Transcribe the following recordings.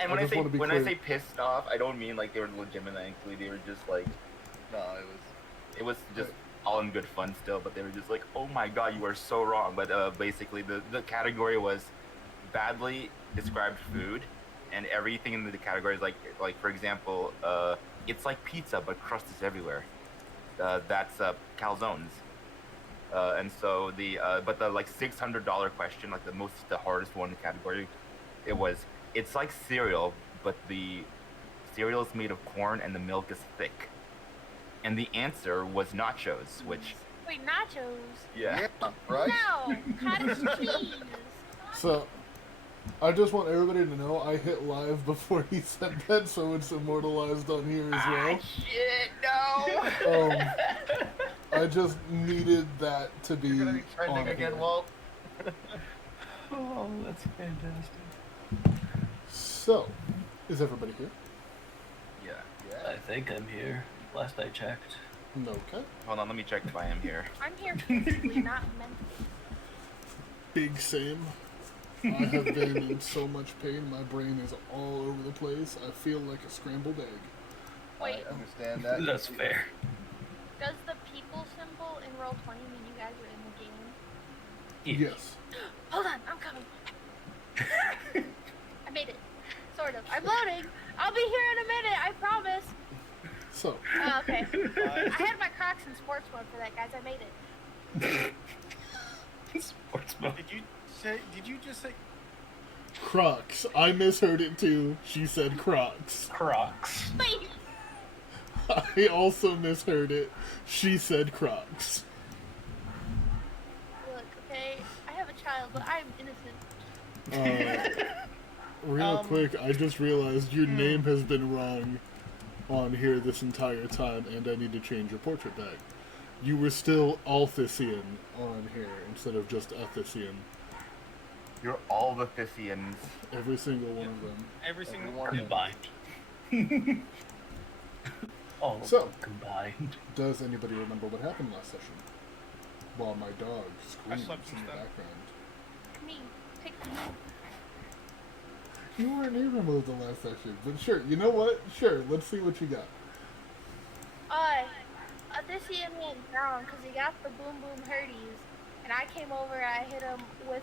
and when I say pissed off, I don't mean like they were legitimately. They were just like, No, it was just all in good fun still. But they were just like, oh my god, you are so wrong. But basically, the category was badly described food, and everything in the category is like for example, it's like pizza but crust is everywhere. That's calzones. And so but the like $600 question, like the hardest one in the category, it's like cereal, but the cereal is made of corn and the milk is thick. And the answer was nachos, which Wait, nachos? yeah, right? No, cottage cheese. So, I just want everybody to know I hit live before he said that, so it's immortalized on here as well. Shit, no. I just needed that to be. You're gonna be trending again, Walt. Oh, that's fantastic. So, is everybody here? Yeah. I think I'm here. Last I checked. Okay. Hold on, let me check if I am here. I'm here physically, not mentally. Big same. I have been in so much pain, my brain is all over the place. I feel like a scrambled egg. Wait, I understand that. That's fair. does the people symbol in Roll20 mean you guys are in the game? Yes. Hold on, I'm coming. I made it. Sort of. I'm loading. I'll be here in a minute, I promise. So. Oh, okay. I had my Crocs in sports mode for that, guys. I made it. Sports mode. Did you just say Crocs. I misheard it too. She said Crocs. Crocs. Wait. I also misheard it. She said Crocs. Look, okay, I have a child, but I'm innocent. Real quick, I just realized your name has been wrong on here this entire time, and I need to change your portrait back. You were still Althisian on here instead of just Ethisian. You're all the Thisians. Every single one of them. every single one Combined. All So. combined. Does anybody remember what happened last session? While my dog screams in slept the since then. background. Me. Pick me. You weren't even moved the last session, but sure, you know what? Sure, let's see what you got. This Ian went down because he got the boom boom hurties, and I came over, I hit him with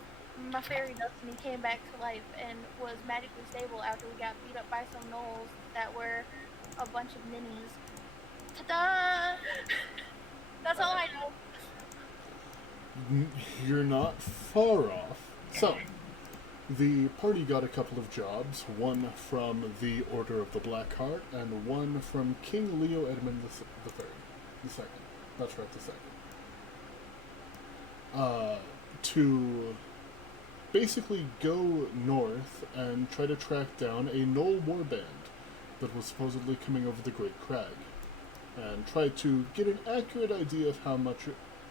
my fairy dust, and he came back to life and was magically stable after we got beat up by some gnolls that were a bunch of ninnies. Ta-da! That's all I know. You're not far off. So, the party got a couple of jobs, one from the Order of the Black Heart, and one from King Leo Edmund the Third. The second. That's right, the second. To basically go north and try to track down a Gnoll warband that was supposedly coming over the Great Crag, and try to get an accurate idea of how much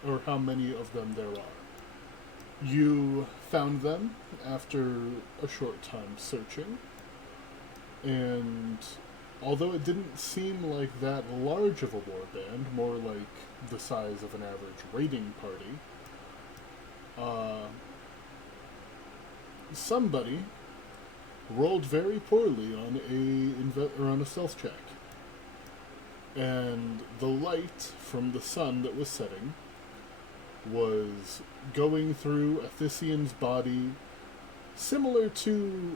or how many of them there are. You found them after a short time searching, and although it didn't seem like that large of a warband, more like the size of an average raiding party, somebody rolled very poorly on a stealth check, and the light from the sun that was setting was going through a Thisian's body, similar to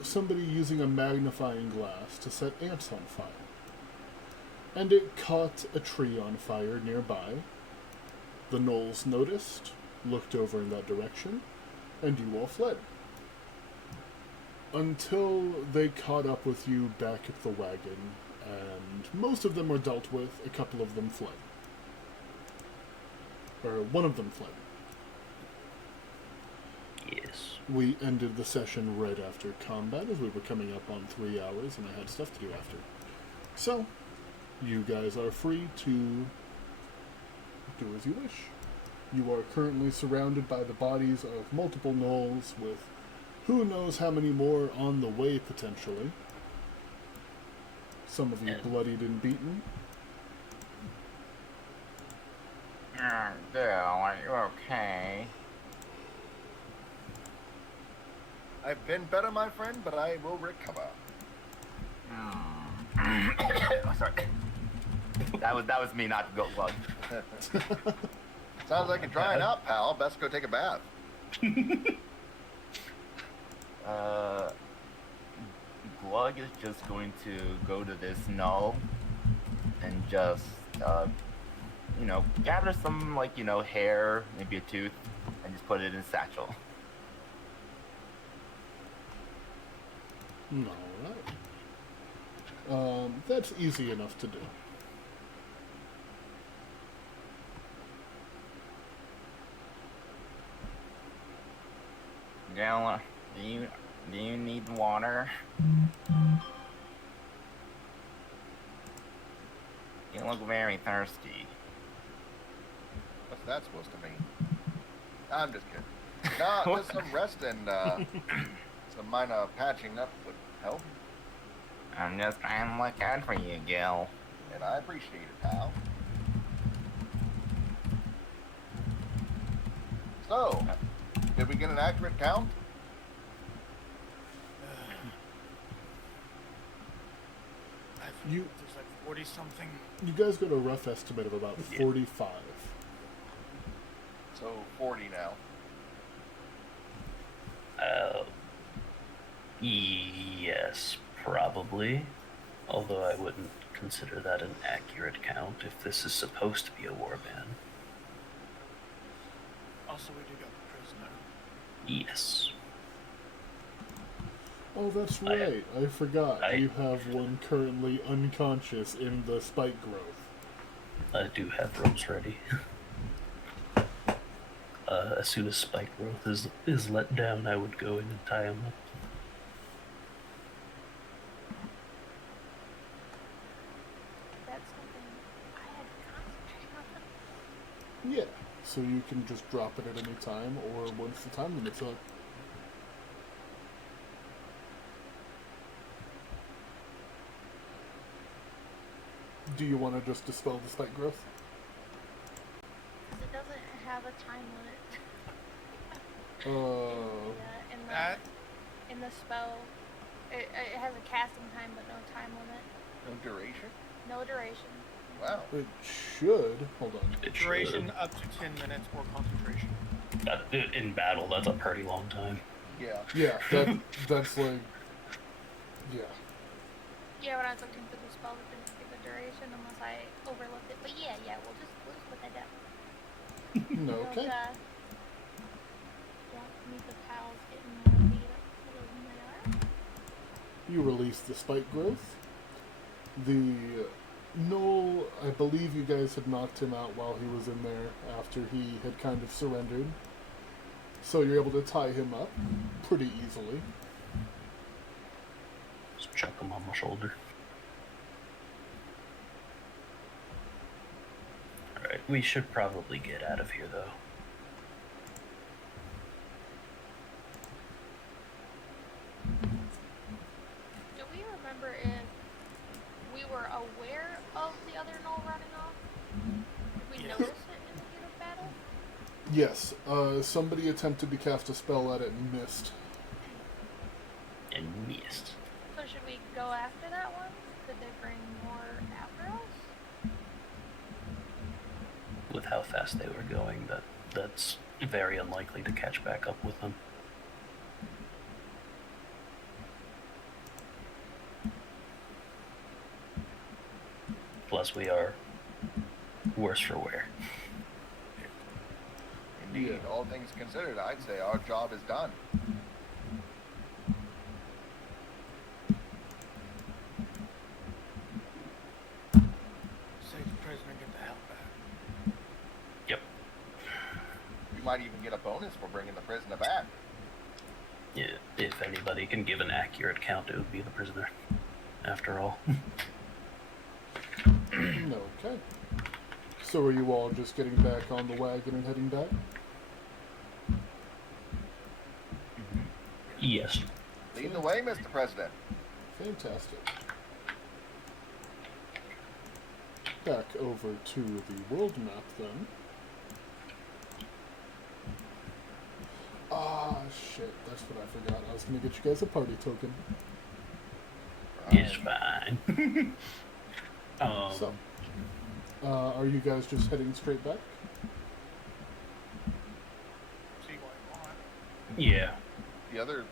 somebody using a magnifying glass to set ants on fire. And it caught a tree on fire nearby. The gnolls noticed, looked over in that direction, and you all fled. Until they caught up with you back at the wagon, and most of them were dealt with, a couple of them fled. Or one of them fled. Yes. We ended the session right after combat, as we were coming up on 3 hours, and I had stuff to do after. So, you guys are free to do as you wish. You are currently surrounded by the bodies of multiple gnolls, with who knows how many more on the way, potentially. Some of you bloodied and beaten. Bill, are you okay? I've been better, my friend, but I will recover. Oh, sorry. That was me, not Goat Glug. Sounds like you're drying out, pal. Best go take a bath. Glug is just going to go to this null and just, gather some, hair, maybe a tooth, and just put it in his satchel. Alright. That's easy enough to do. Gala, do you need water? You look very thirsty. What's that supposed to mean? I'm just kidding. Nah, just some rest and some minor patching up would help. I'm just trying to look out for you, Gil. And I appreciate it, pal. So, did we get an accurate count? You There's like 40 something. you guys got a rough estimate of about 45. So 40 now. Yes, probably. Although I wouldn't consider that an accurate count if this is supposed to be a warband. Also, we do got the prisoner. Yes. Oh, that's right. I forgot. You have one currently unconscious in the spike growth. I do have ropes ready. As soon as spike growth is let down, I would go in and tie him up. That's something I had to concentrate on. Yeah. So you can just drop it at any time, or once the time limit's up. Do you want to just dispel the spike growth? Because it doesn't have a time limit. In the spell, it has a casting time, but no time limit. No duration? No duration. Wow. It should. Hold on. It Duration should. up to 10 minutes or concentration. In battle, that's a pretty long time. Yeah. Yeah, that's like... Yeah. Yeah, when I was looking for the spell, it didn't give a duration unless I overlooked it. But yeah, we'll just put that down. No, okay. Don't need the pals getting more beat up than they are. You release the spike growth. The Noel, I believe you guys had knocked him out while he was in there after he had kind of surrendered. So you're able to tie him up pretty easily. Just chuck him on my shoulder. Alright, we should probably get out of here though. Do we remember if we were aware of the other Null running off? Did we notice it in the heat of battle? Yes, somebody attempted to cast a spell at it and missed. And missed. So should we go after that one? Could they bring more after us? With how fast they were going, that's very unlikely to catch back up with them. Plus, we are worse for wear. Indeed, all things considered, I'd say our job is done. Save the prisoner, get the hell back. Yep. We might even get a bonus for bringing the prisoner back. Yeah, if anybody can give an accurate count, it would be the prisoner. After all. Okay. So are you all just getting back on the wagon and heading back? Yes. Lead the way, Mr. President. Fantastic. Back over to the world map then. Ah, shit. That's what I forgot. I was gonna get you guys a party token. It's fine. So, are you guys just heading straight back? See what you want. Yeah. The other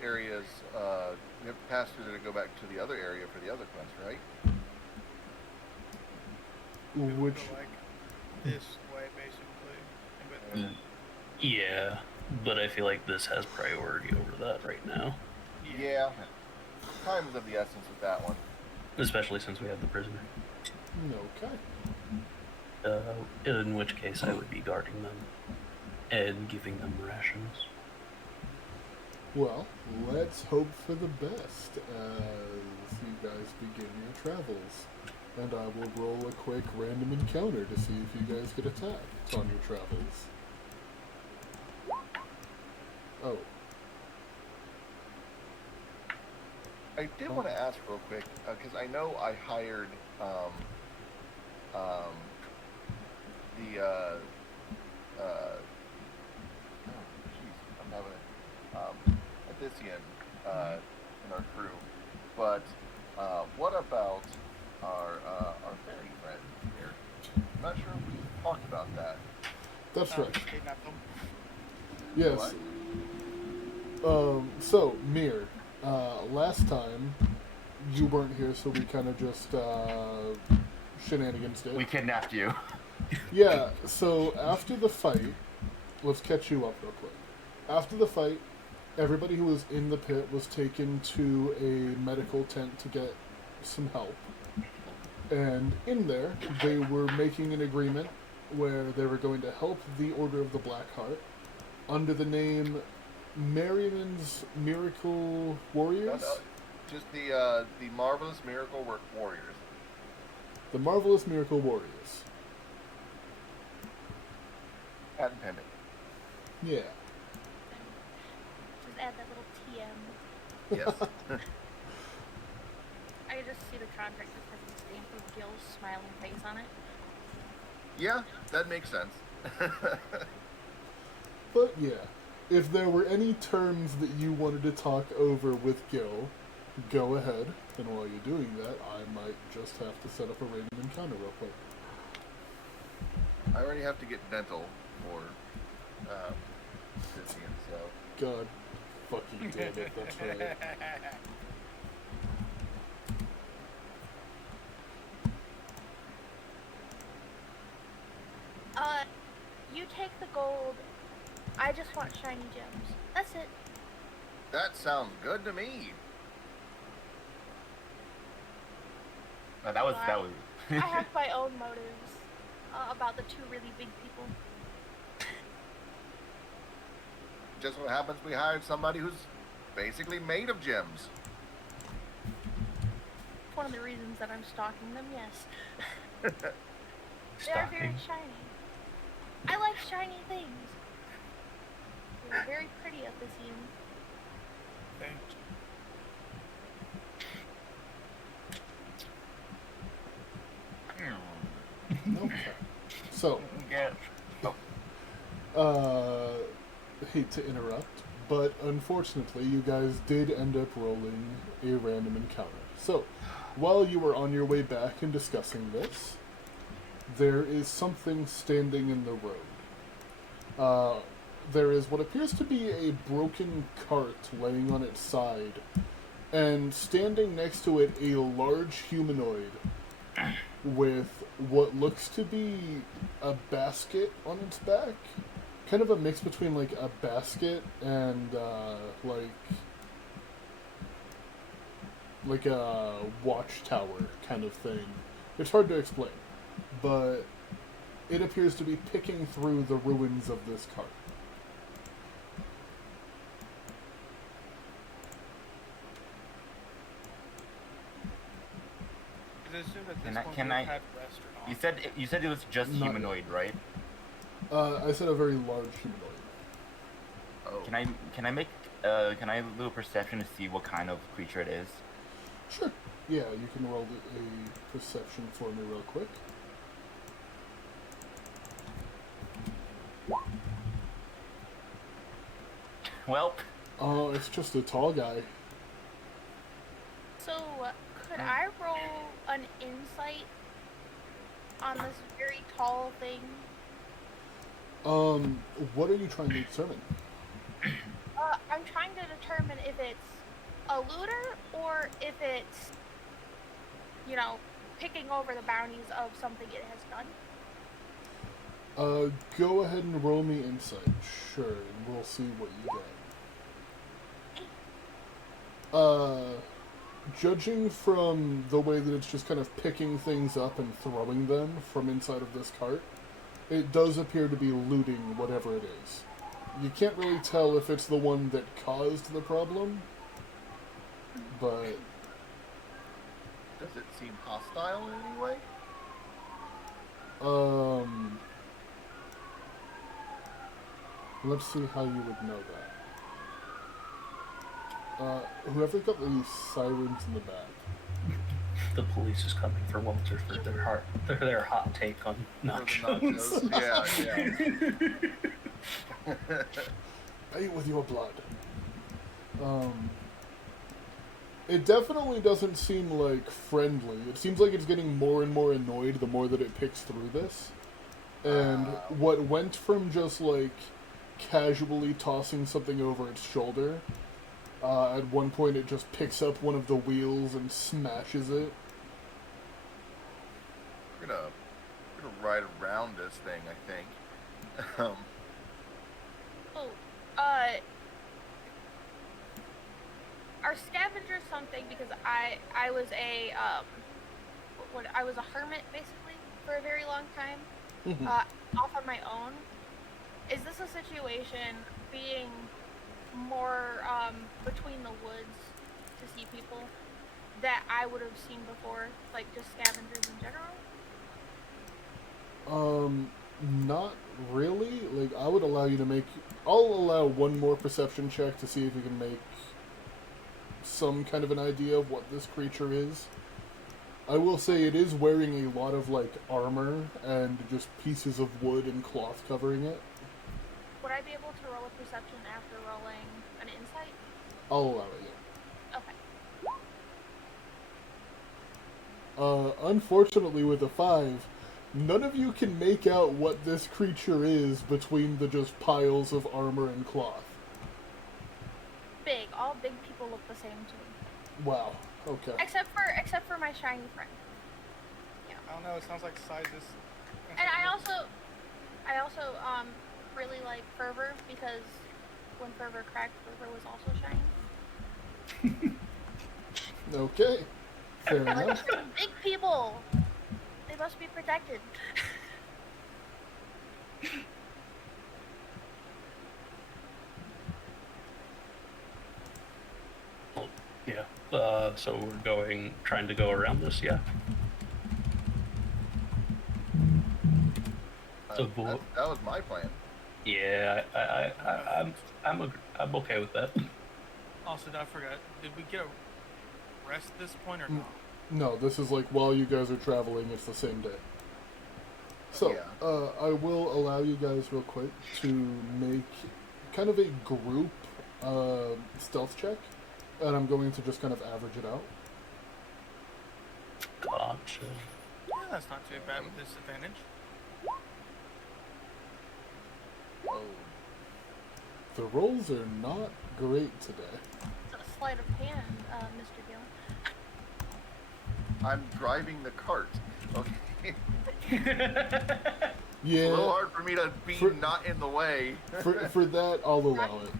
areas, we have to pass through there to go back to the other area for the other quest, right? It would Which, go like this way, basically. And with Yeah. But I feel like this has priority over that right now. Yeah. Time is of the essence with that one. Especially since we have the prisoner. okay. In which case I would be guarding them and giving them rations. Well, let's hope for the best as you guys begin your travels. And I will roll a quick random encounter to see if you guys get attacked on your travels. Oh, I did want to ask real quick, because I know I hired the oh jeez, I'm having a Odyssean in our crew, but what about our fairy friend here? I'm not sure if we talked about that. that's right. just kidnap them. Yes. So, Mir, last time you weren't here, so we kind of just shenanigans did. We kidnapped you. Yeah, so after the fight, let's catch you up real quick. After the fight, everybody who was in the pit was taken to a medical tent to get some help. And in there, they were making an agreement where they were going to help the Order of the Black Heart under the name Merriman's Miracle Warriors? Just the Marvelous Miracle Warriors. The Marvelous Miracle Warriors. Patent pending. Yeah. Just add that little TM. Yes. I just see the contract that has a stamp with Gil's smiling face on it. Yeah, that makes sense. But yeah, if there were any terms that you wanted to talk over with Gil, go ahead. And while you're doing that, I might just have to set up a random encounter real quick. I already have to get dental for Odyssean, so. God fucking damn it, that's right. You take the gold. I just want shiny gems. That's it. That sounds good to me. That was. I have my own motives about the two really big people. Just so happens we hired somebody who's basically made of gems. It's one of the reasons that I'm stalking them, yes. They are very Stalking. shiny. I like shiny things. They're very pretty at this end. Thanks. Okay. So, Yeah. hate to interrupt, but unfortunately, you guys did end up rolling a random encounter. So, while you were on your way back and discussing this, there is something standing in the road. There is what appears to be a broken cart laying on its side, and standing next to it, a large humanoid with what looks to be a basket on its back. Kind of a mix between like a basket and like a watchtower kind of thing. It's hard to explain, but it appears to be picking through the ruins of this cart. I assume that Can this I- one can would I- have had rest or not. You said it was just Not humanoid, right? I said a very large humanoid. Oh. Can I make can I do a perception to see what kind of creature it is? Sure. Yeah, you can roll a perception for me real quick. Welp. Oh, it's just a tall guy. So, could I roll an insight on this very tall thing? What are you trying to determine? I'm trying to determine if it's a looter or if it's, picking over the bounties of something it has done. Go ahead and roll me insight. Sure, and we'll see what you get. Judging from the way that it's just kind of picking things up and throwing them from inside of this cart, it does appear to be looting whatever it is. You can't really tell if it's the one that caused the problem, but... Does it seem hostile in any way? Let's see how you would know that. Whoever got the sirens in the back. The police is coming for Walter for their hot take on nachos. Yeah. Pay with your blood. It definitely doesn't seem like friendly. It seems like it's getting more and more annoyed the more that it picks through this. And what went from just like casually tossing something over its shoulder, at one point it just picks up one of the wheels and smashes it. We're gonna ride around this thing, I think. Are scavengers something, because I was a I was a hermit basically for a very long time, off on my own. Is this a situation being more between the woods to see people that I would have seen before, like just scavengers in general? Not really. Like, I would allow you to make... I'll allow one more perception check to see if you can make some kind of an idea of what this creature is. I will say it is wearing a lot of, like, armor and just pieces of wood and cloth covering it. Would I be able to roll a perception after rolling an insight? I'll allow it, yeah. Okay. Unfortunately, with a 5, none of you can make out what this creature is between the just piles of armor and cloth. Big. All big people look the same to me. Wow. Okay. Except for my shiny friend. Yeah. I don't know. It sounds like sizes. And I also really like Fervor, because when Fervor cracked, Fervor was also shiny. Okay. Fair Like, enough. big people. They must be protected. Yeah. So we're trying to go around this, yeah. That was my plan. Yeah, I'm okay with that. Also, I forgot. Did we get a rest at this point or not? No, this is like while you guys are traveling, it's the same day. So, Yeah. I will allow you guys real quick to make kind of a group stealth check, and I'm going to just kind of average it out. Gotcha. Yeah, that's not too bad with disadvantage. Oh. The rolls are not great today. It's a sleight of hand, Mr. Gillen. I'm driving the cart. Okay. Yeah. It's a little hard for me to be not in the way. For that, I'll allow it.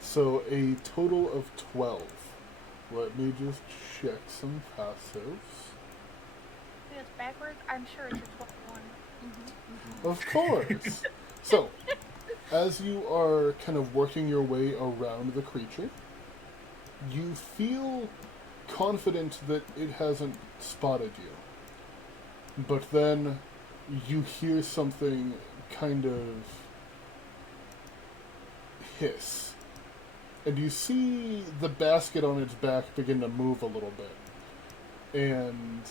So, a total of 12. Let me just check some passives. I think it's backwards. I'm sure it's a 21. Of course! So, as you are kind of working your way around the creature, you feel confident that it hasn't spotted you. But then you hear something kind of hiss. And you see the basket on its back begin to move a little bit. And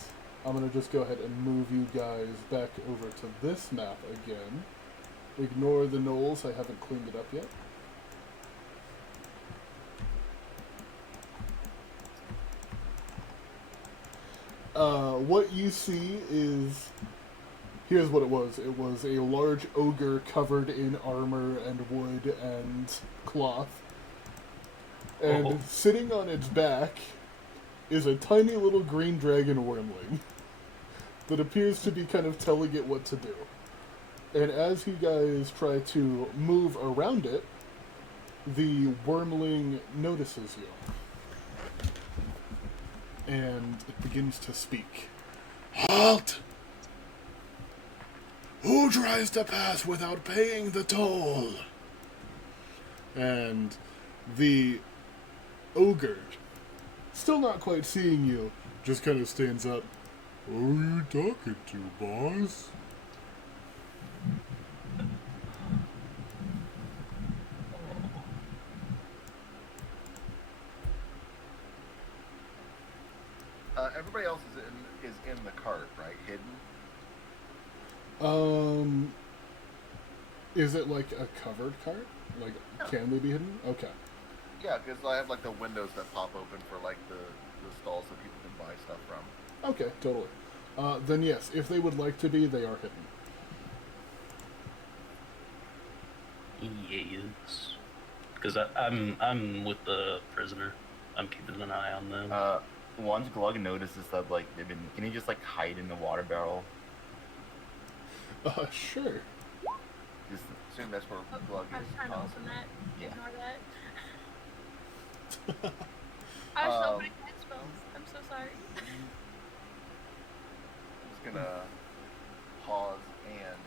I'm going to just go ahead and move you guys back over to this map again. Ignore the knolls, I haven't cleaned it up yet. What you see is... Here's what it was. It was a large ogre covered in armor and wood and cloth. And sitting on its back is a tiny little green dragon wormling that appears to be kind of telling it what to do. And as you guys try to move around it, the wormling notices you. And it begins to speak. Halt! Who tries to pass without paying the toll? And the ogre, still not quite seeing you, just kind of stands up. Who are you talking to, boss? Everybody else is in the cart, right? Hidden. Is it like a covered cart? Like, can they be hidden? Okay. Yeah, because I have like the windows that pop open for like the stalls that people can buy stuff from. Okay, totally. Then yes, if they would like to be, they are hidden. Yes. Because I'm with the prisoner. I'm keeping an eye on them. Once Glug notices that, like, they've been... Can he just, like, hide in the water barrel? Sure. Just assume that's where Glug I was is. trying to open that. Yeah. Ignore that. I was opening my spells. I'm so sorry. I'm just gonna pause and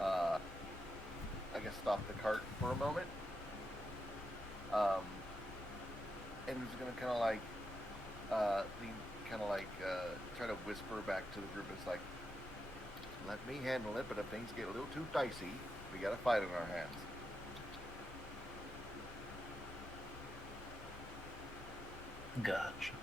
I guess stop the cart for a moment. And I'm just gonna kind of like try to whisper back to the group. It's like, let me handle it, but if things get a little too dicey, we got a fight on our hands. Gotcha.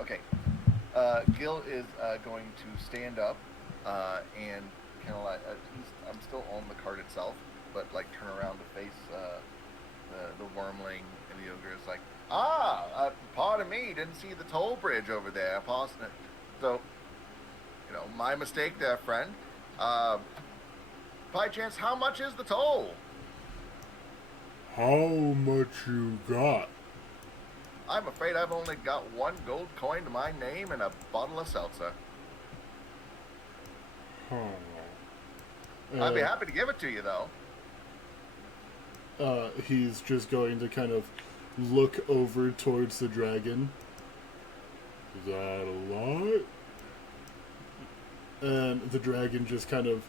Okay. Gil is going to stand up and kind of like I'm still on the cart itself, but like turn around to face the wormling and the ogre. Is like, pardon me, didn't see the toll bridge over there. So, my mistake there, friend. By chance, how much is the toll? How much you got? I'm afraid I've only got 1 gold coin to my name and a bottle of seltzer. I'd be happy to give it to you, though. He's just going to kind of look over towards the dragon. Is that a lot? And the dragon just kind of,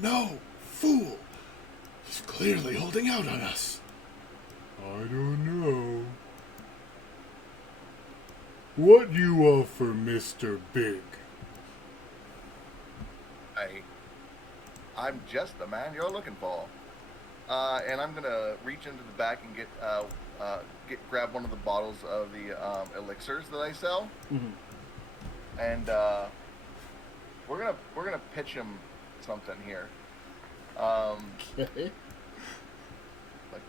no, fool! He's clearly holding out on us. I don't know. What you offer, Mr. Big? I'm just the man you're looking for. And I'm gonna reach into the back and grab one of the bottles of the elixirs that I sell. Mm-hmm. And we're gonna pitch him something here. Okay. Like,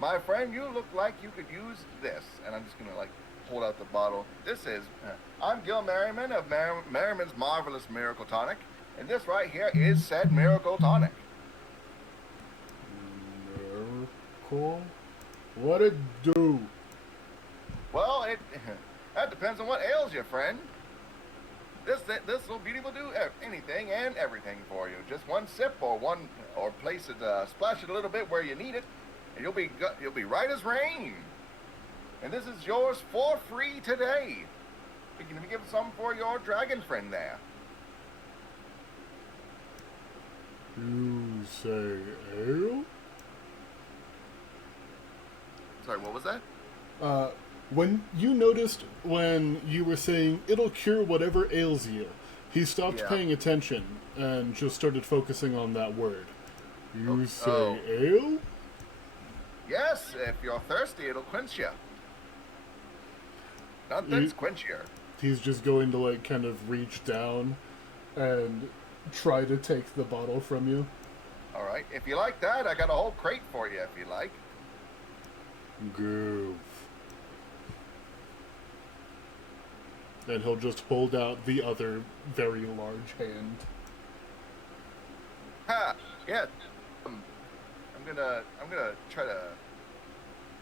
my friend, you look like you could use this. And I'm just gonna like hold out the bottle. This is I'm Gil Merriman of Merriman's Marvelous Miracle Tonic, and this right here is said Miracle Tonic. Miracle? What it do? Well, that depends on what ails you, friend. This little beauty will do anything and everything for you. Just one sip or place it, splash it a little bit where you need it, and you'll be right as rain. And this is yours for free today. You can give some for your dragon friend there. You say ale? Sorry, what was that? When you noticed when you were saying it'll cure whatever ails you, he stopped paying attention and just started focusing on that word. You say ale? Yes, if you're thirsty, it'll quench you. Nothing's quenchier. He's just going to like kind of reach down and try to take the bottle from you. All right. If you like that, I got a whole crate for you. If you like. Groove. And he'll just hold out the other very large hand. Ha! Yeah. I'm gonna try to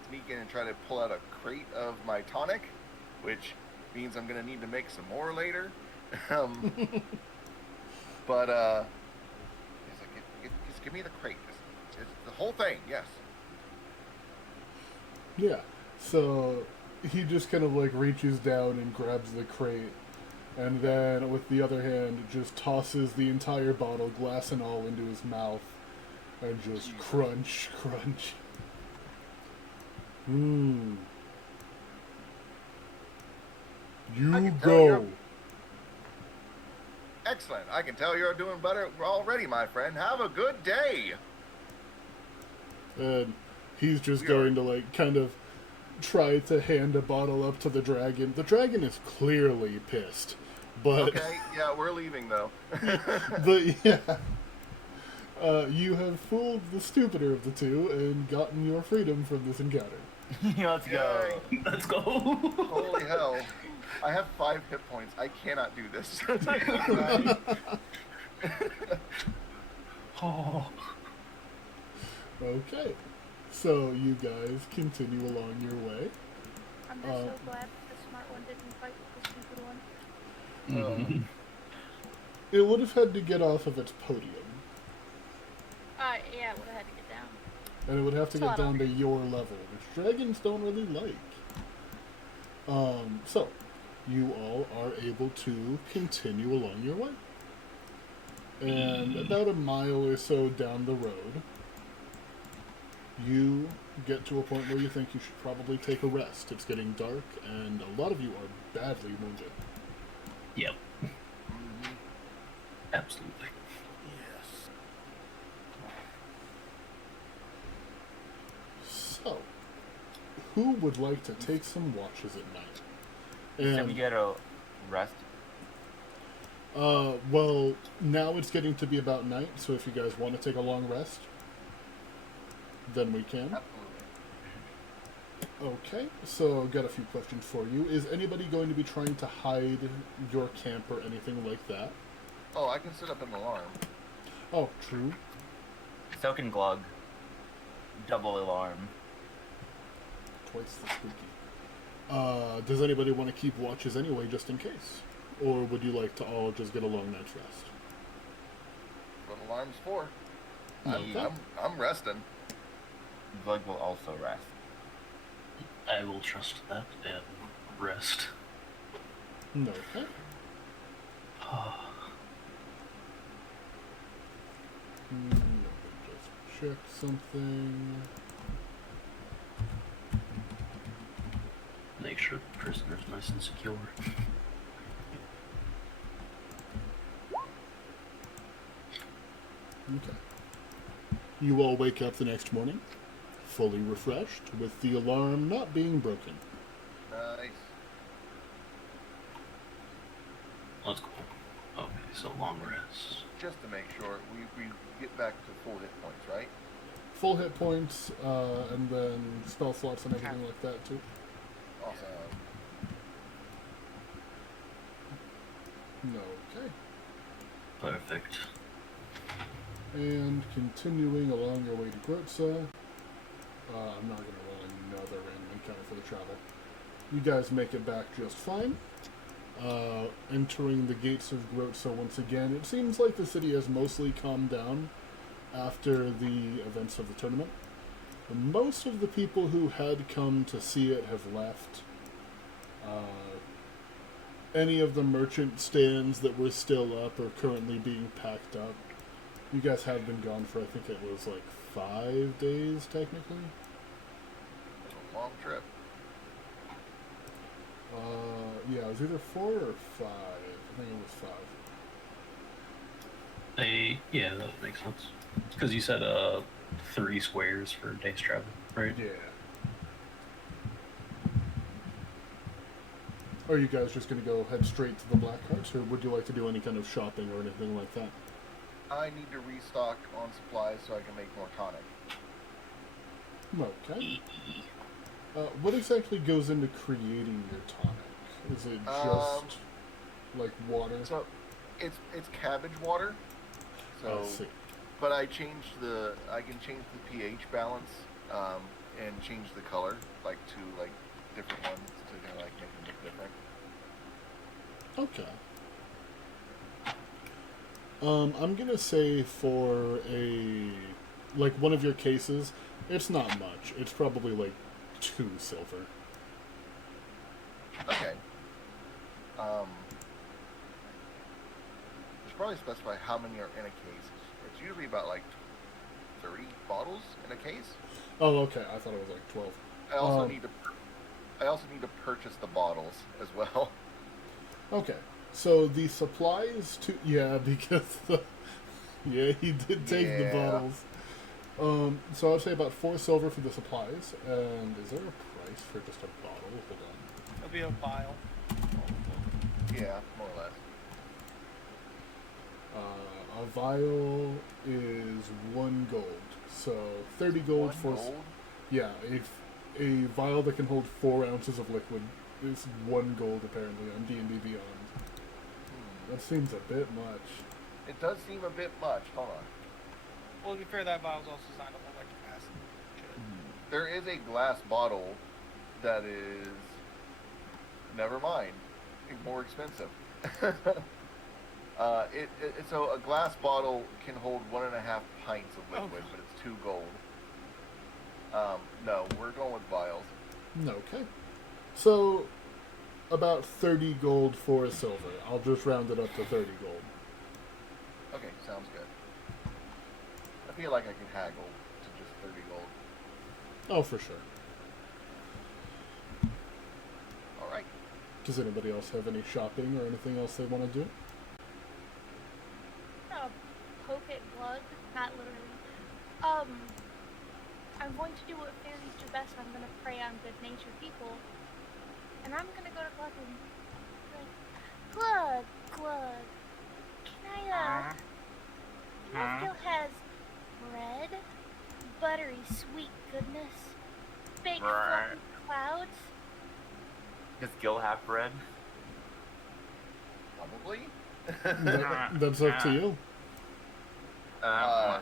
sneak in and try to pull out a crate of my tonic, which means I'm gonna need to make some more later. But he's like, just give me the crate. It's the whole thing. Yes. Yeah. So he just kind of like reaches down and grabs the crate, and then with the other hand just tosses the entire bottle, glass and all, into his mouth, and just crunch. Mmm. I You can tell go. Excellent. I can tell you're doing better already, my friend. Have a good day. And he's just We going are- to like kind of try to hand a bottle up to the dragon. The dragon is clearly pissed, but Okay. Yeah, we're leaving though. but yeah, you have fooled the stupider of the two and gotten your freedom from this encounter. Let's go. Yay. Let's go. Holy hell. I have 5 hit points. I cannot do this. Oh. Okay, so you guys continue along your way. I'm just so glad the smart one didn't fight with the stupid one. Mhm. It would have had to get off of its podium, Yeah, would have had to get down. and it would have to That's get a lot down to your level, which dragons don't really like. So you all are able to continue along your way. And about a mile or so down the road, you get to a point where you think you should probably take a rest. It's getting dark, and a lot of you are badly wounded. Yep. Absolutely. Yes. So, who would like to take some watches at night? Can we And, get a rest? well, now it's getting to be about night, so if you guys want to take a long rest, then we can. Absolutely. Okay, so I've got a few questions for you. Is anybody going to be trying to hide your camp or anything like that? Oh, I can set up an alarm. Oh, true. Soak and glug. Double alarm. Twice the spooky. Does anybody want to keep watches anyway, just in case? Or would you like to all just get a long night's rest? What alarm's for? Okay. I'm resting. Glug will also rest. I will trust that and rest. Okay. Let me just check something. Make sure the prisoner's nice and secure. Okay. You all wake up the next morning, fully refreshed, with the alarm not being broken. Nice. Let's go. Okay, so long rest. Just to make sure, we get back to full hit points, right? Full hit points, and then spell slots and everything like that too. Awesome. Okay. Perfect. And continuing along your way to Grotza, I'm not going to roll another random encounter for the travel. You guys make it back just fine. Entering the gates of Grotza once again, it seems like the city has mostly calmed down after the events of the tournament. Most of the people who had come to see it have left. Any of the merchant stands that were still up are currently being packed up. You guys have been gone for, I think it was like 5 days, technically. A long trip. Yeah, it was either 4 or 5. I think it was 5. Yeah, that would make sense. Because you said 3 squares for a day's travel, right? Yeah. Are you guys just going to go head straight to the Black Carts, or would you like to do any kind of shopping or anything like that? I need to restock on supplies so I can make more tonic. Okay. What exactly goes into creating your tonic? Is it just like water? So, it's cabbage water. So, I see. but I can change the pH balance, and change the color, like to like different ones to kind of like make them look different. Okay. I'm gonna say for one of your cases, it's not much. It's probably like 2 silver. Okay. Should probably specify how many are in a case. It's usually about like 30 bottles in a case. Oh, okay. I thought it was like 12. I also need to purchase the bottles as well. Okay. So the supplies to because he did take the bottles. So I'd say about 4 silver for the supplies. And is there a price for just a bottle? Hold on. It'll be a vial. Yeah, more or less. A vial is 1 gold. So 30 gold for... Gold? Yeah, a vial that can hold 4 ounces of liquid is 1 gold apparently on D&D Beyond. That seems a bit much. It does seem a bit much. Hold on. Well, to be fair, that vial's also designed to hold electric acid. There is a glass bottle that is... Never mind. More expensive. So a glass bottle can hold 1.5 pints of liquid, but it's 2 gold. No, we're going with vials. Okay. So, about 30 gold for a silver. I'll just round it up to 30 gold. Okay, sounds good. I feel like I can haggle to just 30 gold. Oh, for sure. Alright. Does anybody else have any shopping or anything else they want to do? Poke at Glug, not literally. I'm going to do what fairies do best. I'm going to prey on good-natured people. And I'm going to go to Glug and be like, Glug, can I, you know if Gil has bread, buttery sweet goodness, big fluffy clouds? Does Gil have bread? Probably. That's up to you. I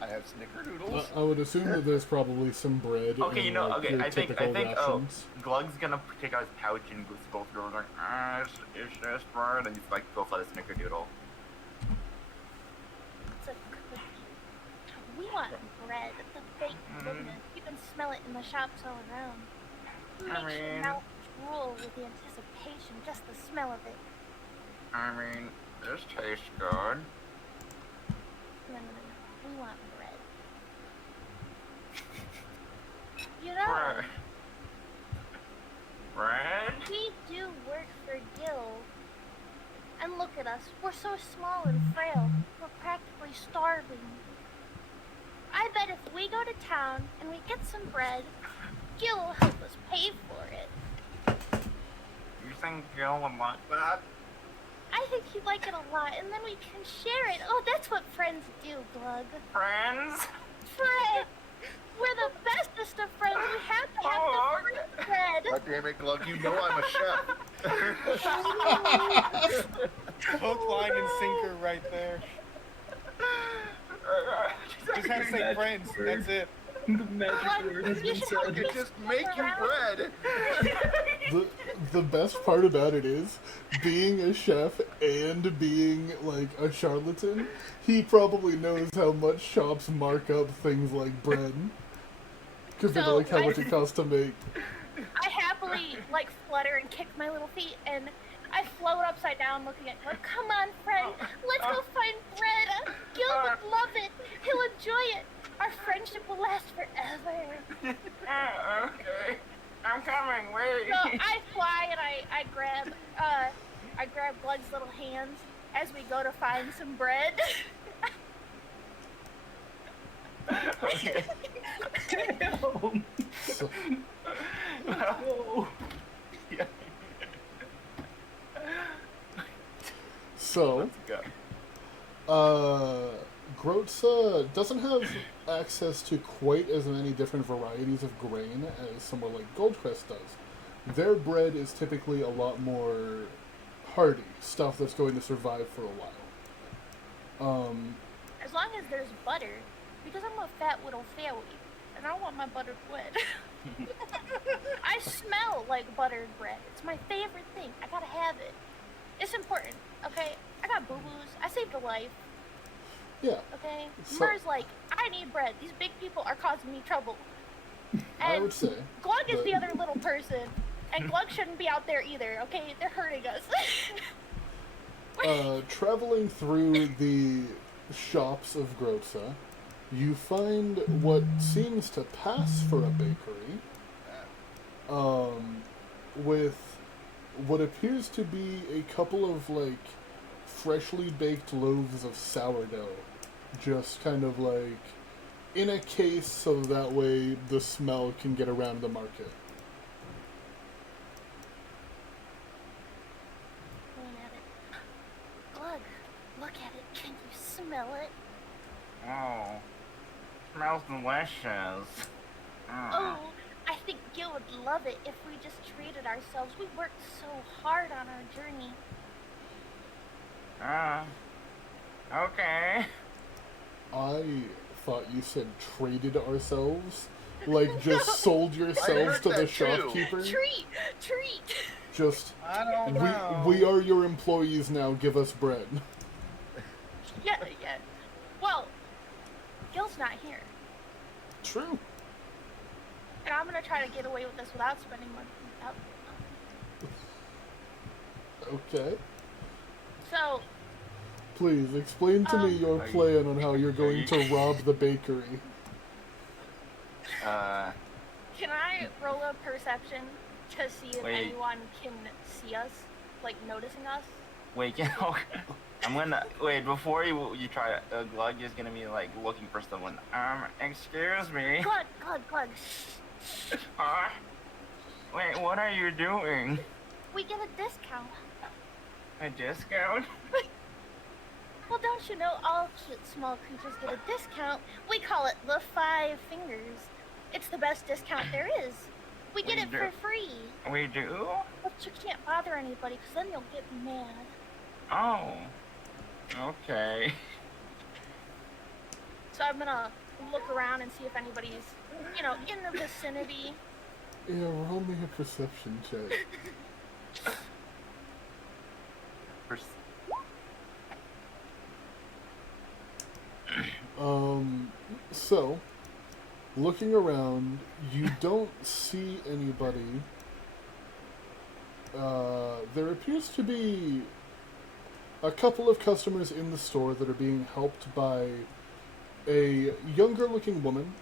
have snickerdoodles. I would assume that there's probably some bread. Okay, in, like, your I think, rations. Glug's gonna take out his pouch and go through like, it's just bread, and he's like, go for the snickerdoodle. It's a cookie. We want bread, the fake goodness. You can smell it in the shops all around. It makes your mouth drool with the anticipation, just the smell of it. I mean, this tastes good. No. We want bread. You know, Bread? we do work for Gil. And look at us. We're so small and frail. We're practically starving. I bet if we go to town and we get some bread, Gil will help us pay for it. You think Gil would like that? I think he'd like it a lot, and then we can share it. Oh, that's what friends do, Glug. Friends? Friends! We're the bestest of friends. We have to have the bread. God damn it, Glug, you know I'm a chef. Hook, line, and sinker right there. Just had to say friends. That's it. The magic word has been said. You just make your bread. The best part about it is, being a chef and being, like, a charlatan, he probably knows how much shops mark up things like bread. Because they know, like, how much it costs to make. I happily, like, flutter and kick my little feet, and I float upside down looking at her. Come on, friend. Let's go find bread. Gil would love it. He'll enjoy it. Our friendship will last forever. Okay. I'm coming, wait. So I fly and I grab Glug's little hands as we go to find some bread. Okay. Damn. So, No. Yeah. so Let's go. Grotza doesn't have access to quite as many different varieties of grain as somewhere like Goldcrest does. Their bread is typically a lot more hardy, stuff that's going to survive for a while. As long as there's butter, because I'm a fat little fairy, and I want my buttered bread. I smell like buttered bread. It's my favorite thing. I gotta have it. It's important, okay? I got boo-boos. I saved a life, Yeah, okay? So- Mur's like, I need bread. These big people are causing me trouble. I And would say. Glug is that- the other little person, and Glug shouldn't be out there either, okay? They're hurting us. Traveling through the shops of Grotza, you find what seems to pass for a bakery, with what appears to be a couple of, like, freshly baked loaves of sourdough, just kind of, like, in a case so that way the smell can get around the market. Looking at it. Glug, look at it. Can you smell it? Oh, smells delicious. Oh, I think Gil would love it if we just treated ourselves. We worked so hard on our journey. Okay. I thought you said traded ourselves? Like, just sold yourselves heard to the that too. shopkeeper? Treat! Just, I don't know. we are your employees now, give us bread. Yeah. Well, Gil's not here. True. And I'm gonna try to get away with this without spending money. Okay. So, Please, explain to me your Are you- plan on how you're going you- to rob the bakery. can I roll a perception to see if Wait. anyone can see us? Like, noticing us? Wait, I'm gonna wait before you try. Glug is gonna be like looking for someone. Excuse me. Glug. Wait, what are you doing? We get a discount. A discount? Well, don't you know all cute small creatures get a discount? We call it the 5 fingers. It's the best discount there is. We get We it do. for free. We do? But you can't bother anybody, because then you'll get mad. Oh. Okay. So I'm gonna look around and see if anybody's, in the vicinity. Yeah, roll me a perception check. So, looking around, you don't see anybody. There appears to be a couple of customers in the store that are being helped by a younger looking woman.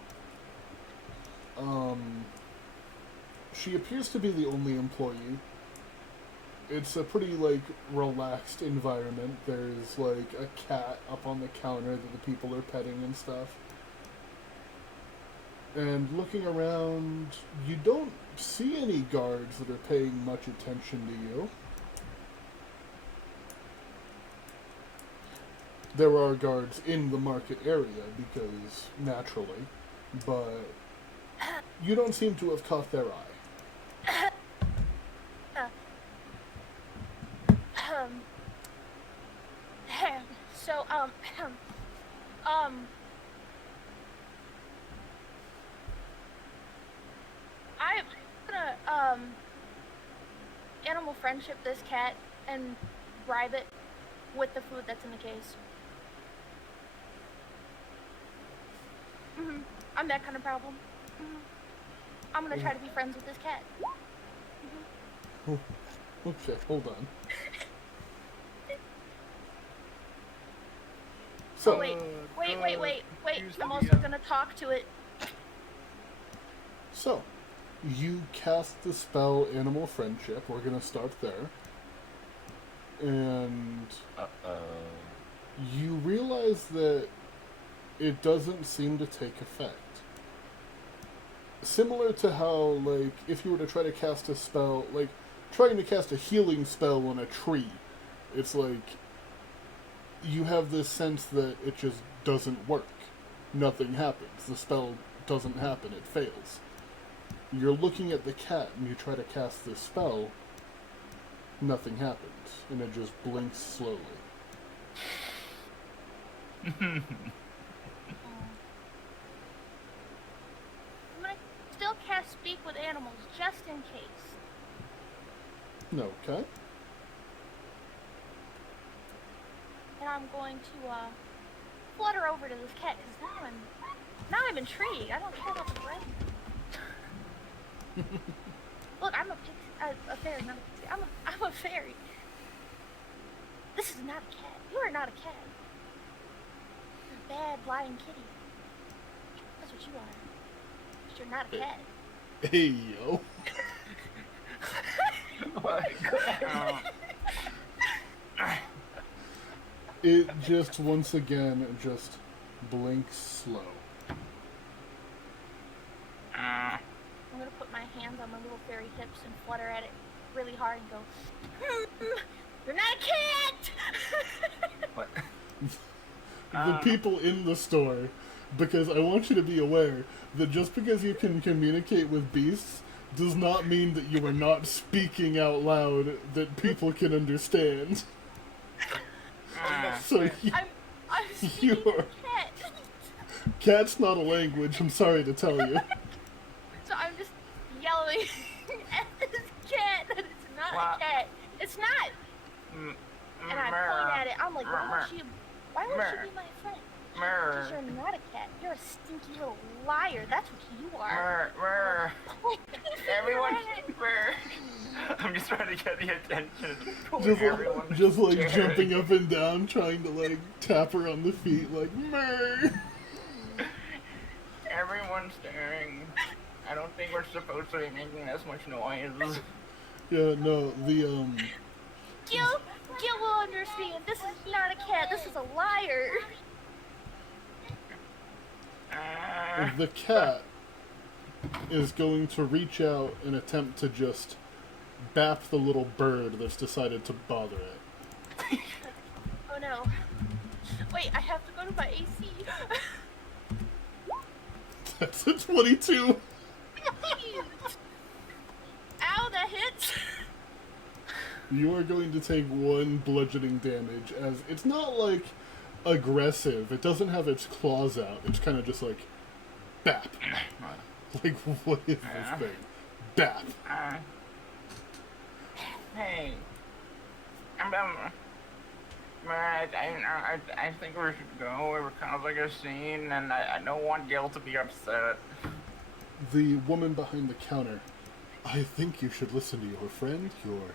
She appears to be the only employee. It's a pretty, like, relaxed environment. There's, like, a cat up on the counter that the people are petting and stuff. And looking around, you don't see any guards that are paying much attention to you. There are guards in the market area, because, naturally, but you don't seem to have caught their eye. So, I'm gonna, animal friendship this cat and bribe it with the food that's in the case. I'm that kind of problem. I'm gonna try to be friends with this cat. Okay, hold on. So, Oh, wait. Here's I'm the, also gonna talk to it. So, you cast the spell Animal Friendship. We're gonna start there. And you realize that it doesn't seem to take effect. Similar to how, like, if you were to try to cast a spell, like, trying to cast a healing spell on a tree, it's like, you have this sense that it just doesn't work. Nothing happens. The spell doesn't happen. It fails. You're looking at the cat and you try to cast this spell, nothing happens. And it just blinks slowly. I'm gonna still cast Speak with Animals, just in case. No, okay? And I'm going to, flutter over to this cat, because now I'm intrigued. I don't care about the bread. Look, I'm a fairy, not a pixie. I'm a fairy. This is not a cat. You are not a cat. You're a bad, lying kitty. That's what you are. But you're not a cat. Hey, yo. It just, once again, just blinks slow. I'm gonna put my hands on my little fairy hips and flutter at it really hard and go, you're not a cat! What? The people in the store, because I want you to be aware that just because you can communicate with beasts does not mean that you are not speaking out loud that people can understand. So I'm speaking you're... cat. Cat's not a language, I'm sorry to tell you. So I'm just yelling at this cat that it's not a cat. It's not! And I point at it. I'm like, why would she be my friend? Because you're not a cat. You're a stinky little liar. That's what you are. Everyone. I'm just trying to get the attention. Just like jumping up and down, trying to like tap her on the feet, like mer. Everyone's staring. I don't think we're supposed to be making this much noise. Yeah, no, the Gil will understand. This is not a cat. This is a liar. The cat is going to reach out and attempt to just bap the little bird that's decided to bother it. Oh no. Wait, I have to go to my AC. That's a 22. Ow, that hits. You are going to take 1 bludgeoning damage, as it's not like aggressive. It doesn't have its claws out. It's kind of just like bap. Like, what is this thing? Bap. Hey. I think we should go. It sounds like a scene, and I don't want Gil to be upset. The woman behind the counter. I think you should listen to your friend. You're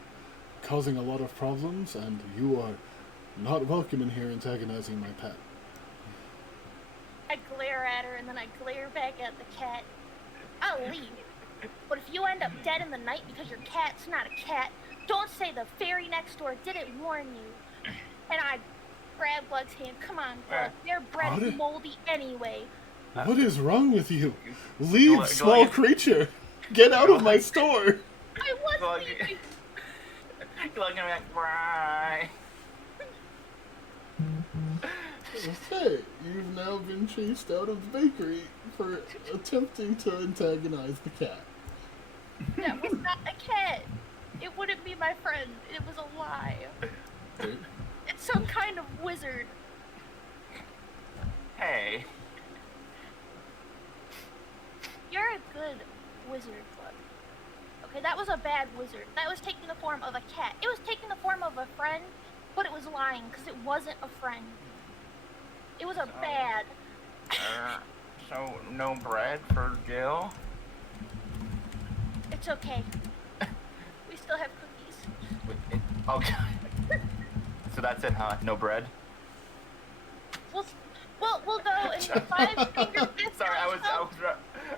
causing a lot of problems, and you are not welcome in here antagonizing my pet. I glare at her, and then I glare back at the cat. I'll leave. But if you end up dead in the night because your cat's not a cat, don't say the fairy next door didn't warn you. And I grab Glug's hand. Come on, Glug. Their bread is moldy anyway. What is wrong with you? Leave, small creature! Get out of my store! I was leaving. Glug and like, cry. Okay, you've now been chased out of the bakery for attempting to antagonize the cat. That was not a cat. It wouldn't be my friend. It was a lie. It's some kind of wizard. Hey. You're a good wizard, Glug. Okay, that was a bad wizard. That was taking the form of a cat. It was taking the form of a friend, but it was lying because it wasn't a friend. It was a bad. So no bread for Gil? It's okay. We still have cookies. Oh god. So that's it, huh? No bread? We'll go in the 5-finger discount. Sorry, I was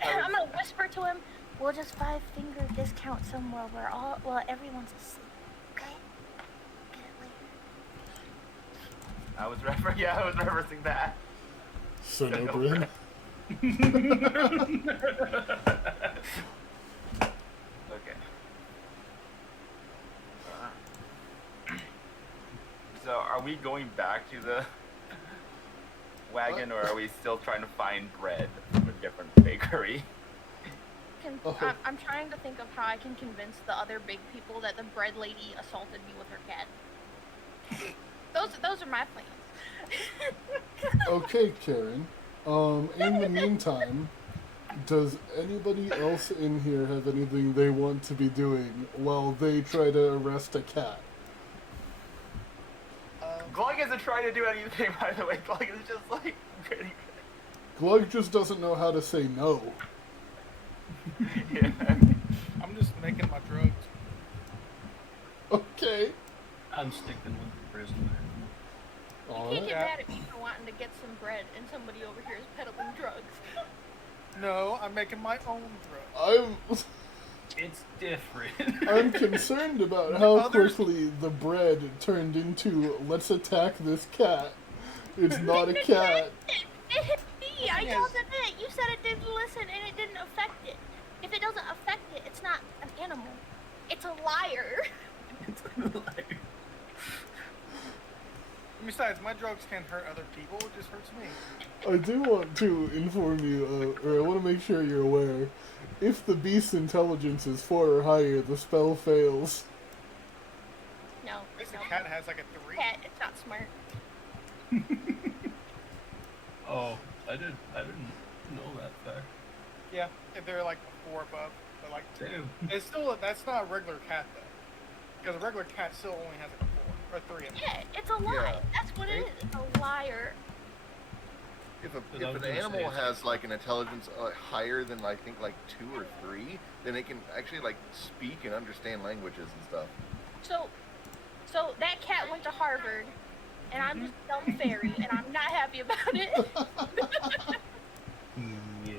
I'm gonna whisper to him. We'll just 5-finger discount somewhere where everyone's asleep. Okay? Get it later. I was referencing that. So no bread? Okay. So, are we going back to the wagon, or are we still trying to find bread from a different bakery? Oh. I'm trying to think of how I can convince the other big people that the bread lady assaulted me with her cat. Those are my plans. Okay, Karen. In the meantime, does anybody else in here have anything they want to be doing while they try to arrest a cat? Glug isn't trying to do anything, by the way. Glug is just like pretty Glug just doesn't know how to say no. Yeah. I'm just making my drugs. Okay. I'm sticking with the prisoner. You can't Alright. get mad at me for wanting to get some bread and somebody over here is peddling drugs. No, I'm making my own drugs. It's different. I'm concerned about how quickly the bread turned into let's attack this cat. It's not a cat. It hit me. I yelled at it. You said it didn't listen and it didn't affect it. If it doesn't affect it, it's not an animal. It's a liar. Besides, my drugs can't hurt other people. It just hurts me. I do want to inform you, or I want to make sure you're aware. If the beast's intelligence is 4 or higher, the spell fails. No. This no. cat has like a 3. Cat, it's not smart. Oh, I didn't know that fact. Yeah, if they're like 4 above, but like Damn. it's still that's not a regular cat though, because a regular cat still only has like a 4 or 3. Yeah, it's a lie. Yeah. That's what it is. It's a liar. If I was an gonna say animal it's- has like an intelligence higher than I think like 2 or 3, then it can actually like speak and understand languages and stuff. So that cat went to Harvard, and I'm just a dumb fairy, and I'm not happy about it. Yes.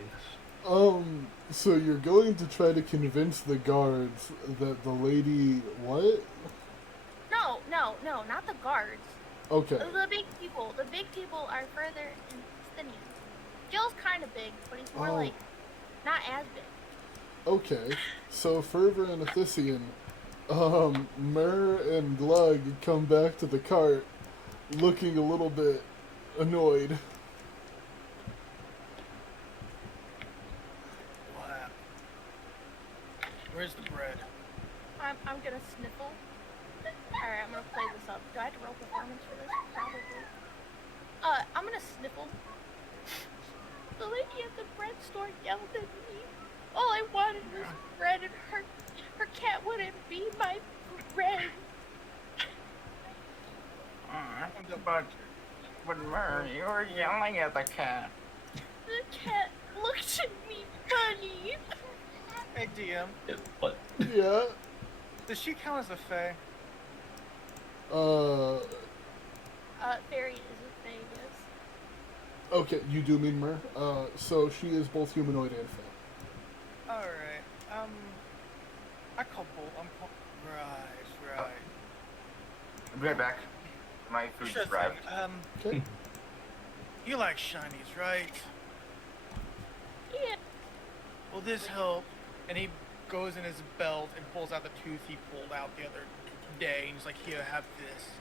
So you're going to try to convince the guards that the lady... What? No, not the guards. Okay. The big people. The big people are further in Stinny. Gil's kind of big, but he's more like not as big. Okay. So Fervor and Athisian, Myrrh and Glug come back to the cart looking a little bit annoyed. What happened? Where's the bread? I'm gonna sniffle. Alright, I'm gonna play this up. Do I have to roll performance for this? Probably. I'm gonna sniffle. The lady at the bread store yelled at me. All I wanted was bread, and her cat wouldn't be my bread. But Murr, you were yelling at the cat. The cat looked at me funny. Hey DM, What? Yeah. does she count as a fae? Fairy is a thing, yes. Okay, you do mean Myrrh? So she is both humanoid and fae. All right. I call both. Right. I'll be right back. My food Sure just arrived. thing. Okay. You like shinies, right? Yeah. Will this help? And he goes in his belt and pulls out the tooth he pulled out the other day, and he's like, "Here, have this."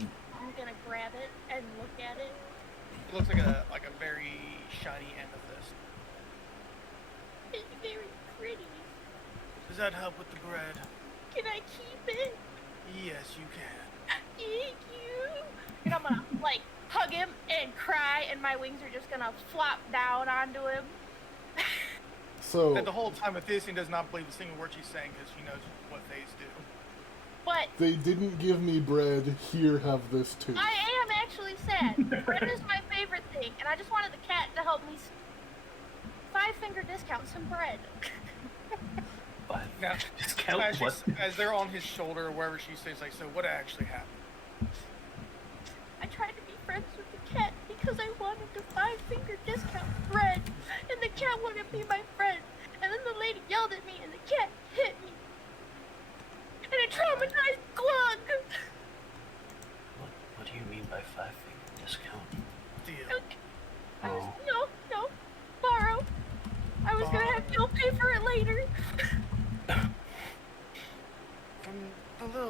I'm gonna grab it and look at it. It looks like a very shiny amethyst. It's very pretty. Does that help with the bread? Can I keep it? Yes, you can. Thank you. And I'm gonna like hug him and cry, and my wings are just gonna flop down onto him. So And the whole time, Athisian does not believe a single word she's saying because she knows what fays do. But they didn't give me bread. Here, have this too. I am actually sad. Bread is my favorite thing, and I just wanted the cat to help me 5-finger discount some bread. But Now, discount as, what? as they're on his shoulder, wherever she says, like, "So what actually happened?" I tried to be friends with the cat because I wanted to 5-finger discount bread, and the cat wouldn't be my friend. And then the lady yelled at me, and the cat hit me. And it traumatized Glug. What do you mean by 5-finger discount?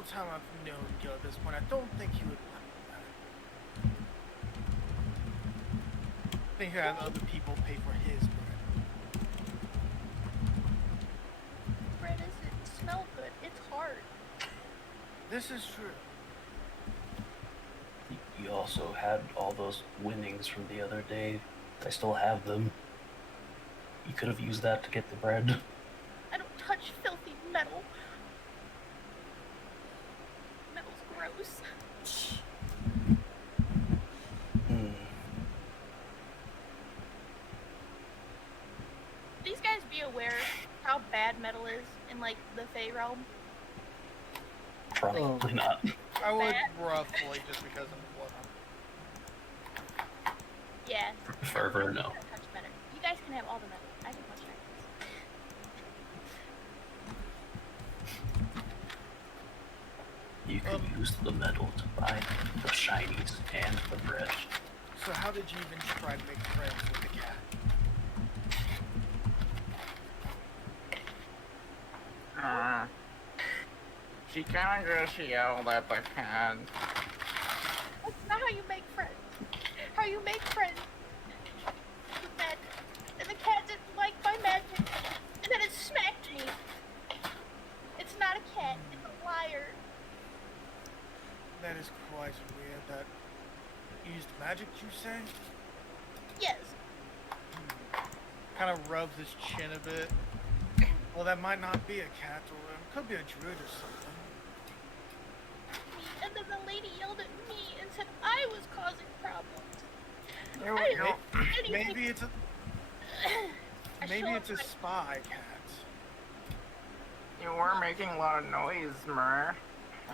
little time I've known Gil at this point, I don't think he would want that. I think he'd have other people pay for his bread. Bread doesn't smell good. It's hard. This is true. You also had all those winnings from the other day. I still have them. You could have used that to get the bread. I don't touch filthy metal. Metal's gross. These guys be aware how bad metal is in like the Fey realm? Probably not. I would roughly, just because of what Yeah. Fervor, no. Touch better. You guys can have all the metal. I can touch You could use the metal to buy the shinies and the bread. So how did you even try to make friends with the cat? She kind of just yelled at the cat. That's not how you make friends. How you make friends with that. And the cat didn't like my magic. And then it smacked me. It's not a cat. It's a liar. That is quite weird. That used magic, you say? Yes. Kind of rubs his chin a bit. Well, that might not be a cat, or it could be a druid or something. And then the lady yelled at me and said I was causing problems. Maybe it's a I maybe showed it's a my- spy cat. You were making a lot of noise, Mer.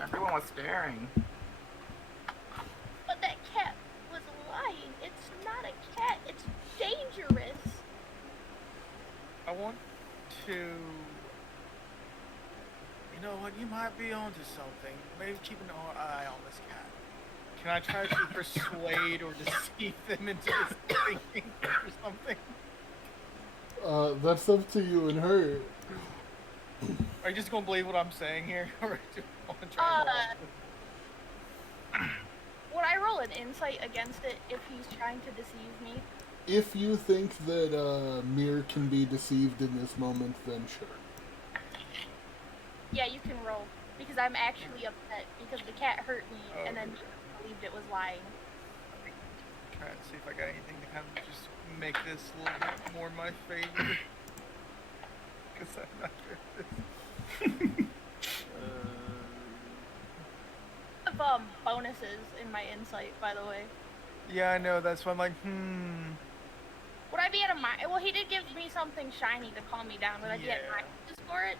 Everyone was staring. But that cat was lying. It's not a cat. It's dangerous. I want to. You know what? You might be onto something. Maybe keep an eye on this cat. Can I try to persuade or deceive them into this thinking or something? That's up to you and her. Are you just gonna believe what I'm saying here, or do you want to try? Would I roll an insight against it if he's trying to deceive me? If you think that Mir can be deceived in this moment, then sure. Yeah, you can roll. Because I'm actually upset because the cat hurt me and then believed it was lying. Try to see if I got anything to kind of just make this a little bit more in my favor. Because I'm not sure if this. I have bonuses in my insight, by the way. Yeah, I know. That's why I'm like, Would I be at a minus? Well, he did give me something shiny to calm me down. Would I be at minuses for it?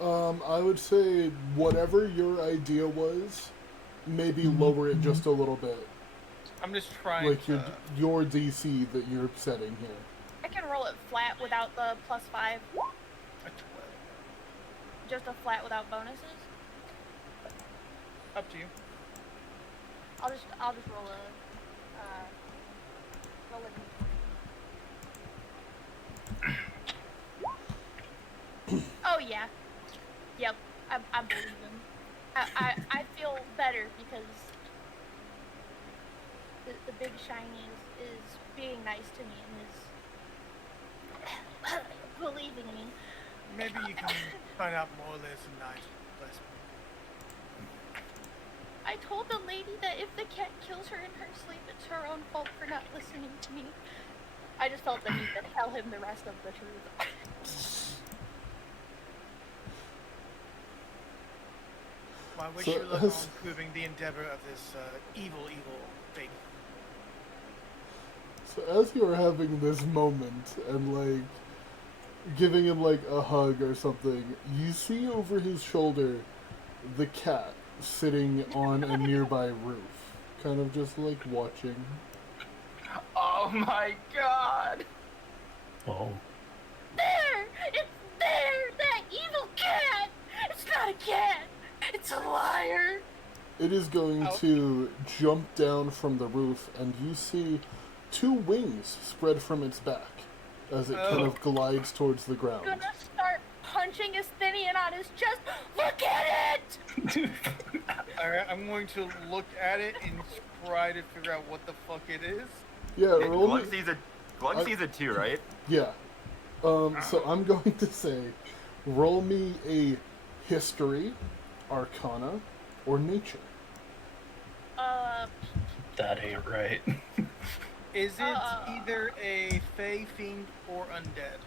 I would say whatever your idea was, maybe lower it just a little bit. I'm just trying Like to. your DC that you're setting here. I can roll it flat without the +5. A 12. Just a flat without bonuses. Up to you. I'll just roll a d20. Oh yeah. Yep. I believe him. I feel better because the big shiny is being nice to me and is believing me. Maybe you can find out more later tonight. Bless me. I told the lady that if the cat kills her in her sleep, it's her own fault for not listening to me. I just felt the need to tell him the rest of the truth. Well, I wish So, you luck on proving the endeavor of this evil fake. So as you're having this moment and like giving him like a hug or something, you see over his shoulder the cat sitting on a nearby roof, kind of just like watching. Oh my god! Oh. There! It's there! That evil cat! It's not a cat! It's a liar! It is going to jump down from the roof, and you see two wings spread from its back as it kind of glides towards the ground. I'm gonna start punching Asthenian on his chest. Look at it! Alright, I'm going to look at it and try to figure out what the fuck it is. Yeah, roll me. Glug sees it too, right? Yeah. So I'm going to say, roll me a history, arcana, or nature. That ain't right. Is it either a fey, fiend, or undead?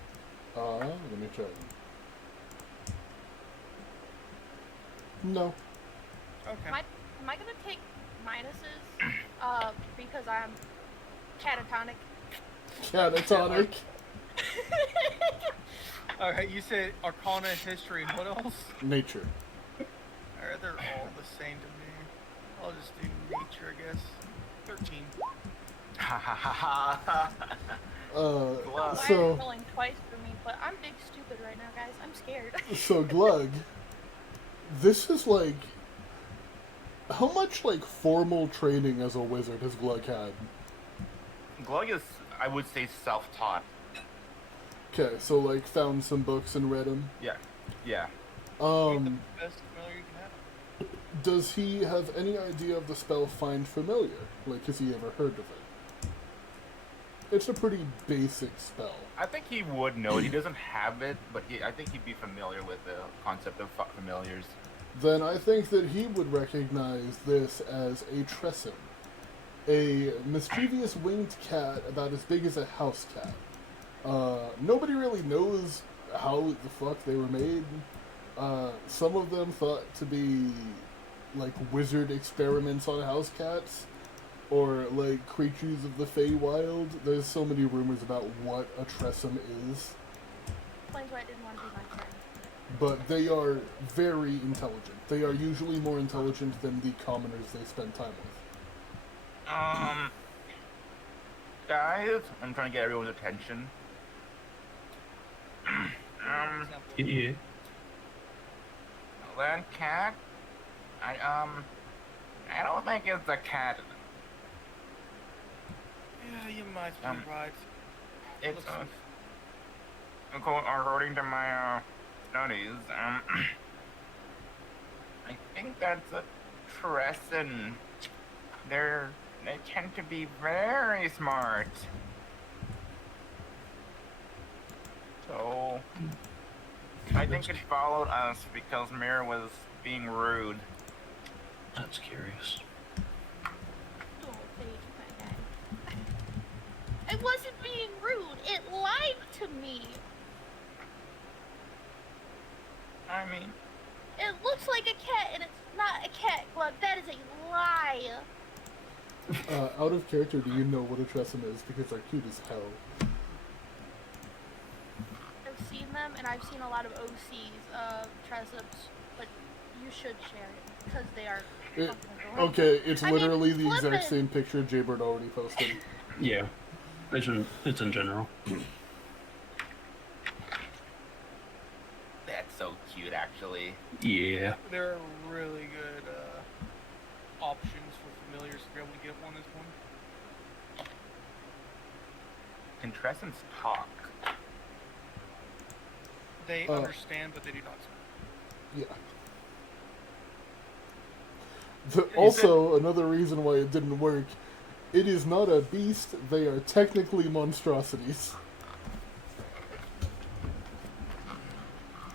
Let me try. No. Okay. Am I gonna take minuses? Because I'm catatonic. Catatonic. Alright, you said arcana, history, and what else? Nature. Alright, they're all the same to me. I'll just do nature, I guess. 13. Ha ha ha ha. Why are you rolling twice for me? But I'm big stupid right now, guys. I'm scared. So Glug, this is like, how much like formal training as a wizard has Glug had? Glug is, I would say, self-taught. Okay, so like found some books and read them. Yeah. Yeah. The best familiar you can have. Does he have any idea of the spell Find Familiar? Like, has he ever heard of it? It's a pretty basic spell. I think he would know it. He doesn't have it, but I think he'd be familiar with the concept of familiars. Then I think that he would recognize this as a tressym, a mischievous winged cat about as big as a house cat. Nobody really knows how the fuck they were made. Some of them thought to be like wizard experiments on house cats, or like creatures of the Feywild. There's so many rumors about what a tressym is. Explains why I didn't want to be my friend. But they are very intelligent. They are usually more intelligent than the commoners they spend time with. Guys, I'm trying to get everyone's attention. Yeah. That cat? I don't think it's a cat. Yeah, you might be right. It's, according to my, studies, I think that's a tressym. They tend to be very smart. So, I think it followed us because Mira was being rude. That's curious. Don't sage my guy. I wasn't being rude. It lied to me. I mean, It looks like a cat, and it's not a cat, Glug. That is a lie. Out of character, do you know what a tressym is? Because they're cute as hell. I've seen them, and I've seen a lot of OCs of tressums, but you should share it because they are. Okay, it's literally the flippin'. exact same picture Jaybird already posted. Yeah. It's in general. that's so cute, actually. Yeah. There are really good options for familiars to be able to get one this one. Can tressyms talk? They understand, but they do not speak. Yeah. Also, another reason why it didn't work, it is not a beast, they are technically monstrosities.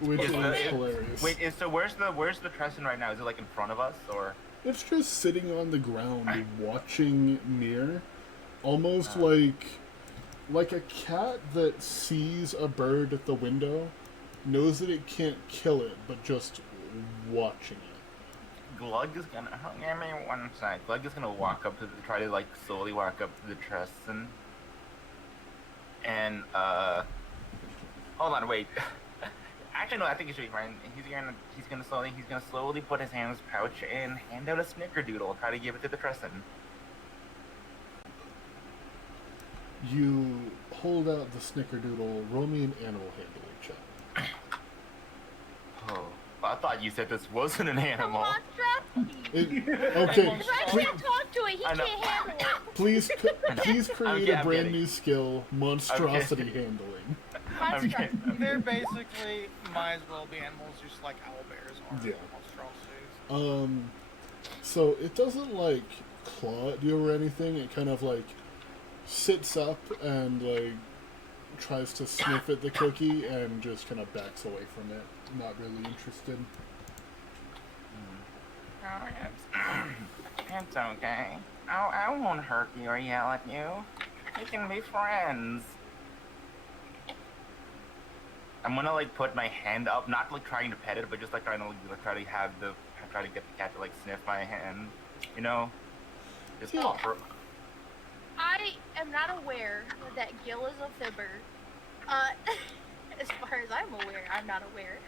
Which is hilarious. Wait, so where's the tressym right now? Is it like in front of us, or? It's just sitting on the ground watching Mir, almost like a cat that sees a bird at the window, knows that it can't kill it, but just watching it. Glug is gonna give me one sec. Glug is gonna walk up to try to like slowly walk up to the tressym, and hold on, wait. Actually, no, I think it should be fine. He's gonna slowly put his hand in his pouch and hand out a snickerdoodle, try to give it to the tressym. You hold out the snickerdoodle, roll me an animal handling check. Oh, I thought you said this wasn't an animal. Monstrosity. Okay, If I can't talk to it, he I know. can't handle it. please create a brand kidding. new skill, monstrosity handling. Monstrosities. They're basically might as well be animals, just like owlbears are. Yeah. Monstrosities. So it doesn't like claw at you or anything. It kind of like sits up and like tries to sniff at the cookie and just kind of backs away from it. Not really interested. Oh, it's okay. I won't hurt you or yell at you. We can be friends. I'm gonna like put my hand up, not like trying to pet it, but just like trying to try to get the cat to like sniff my hand, you know? Just Yeah. offer. I am not aware that Gil is a fibber. As far as I'm aware, I'm not aware.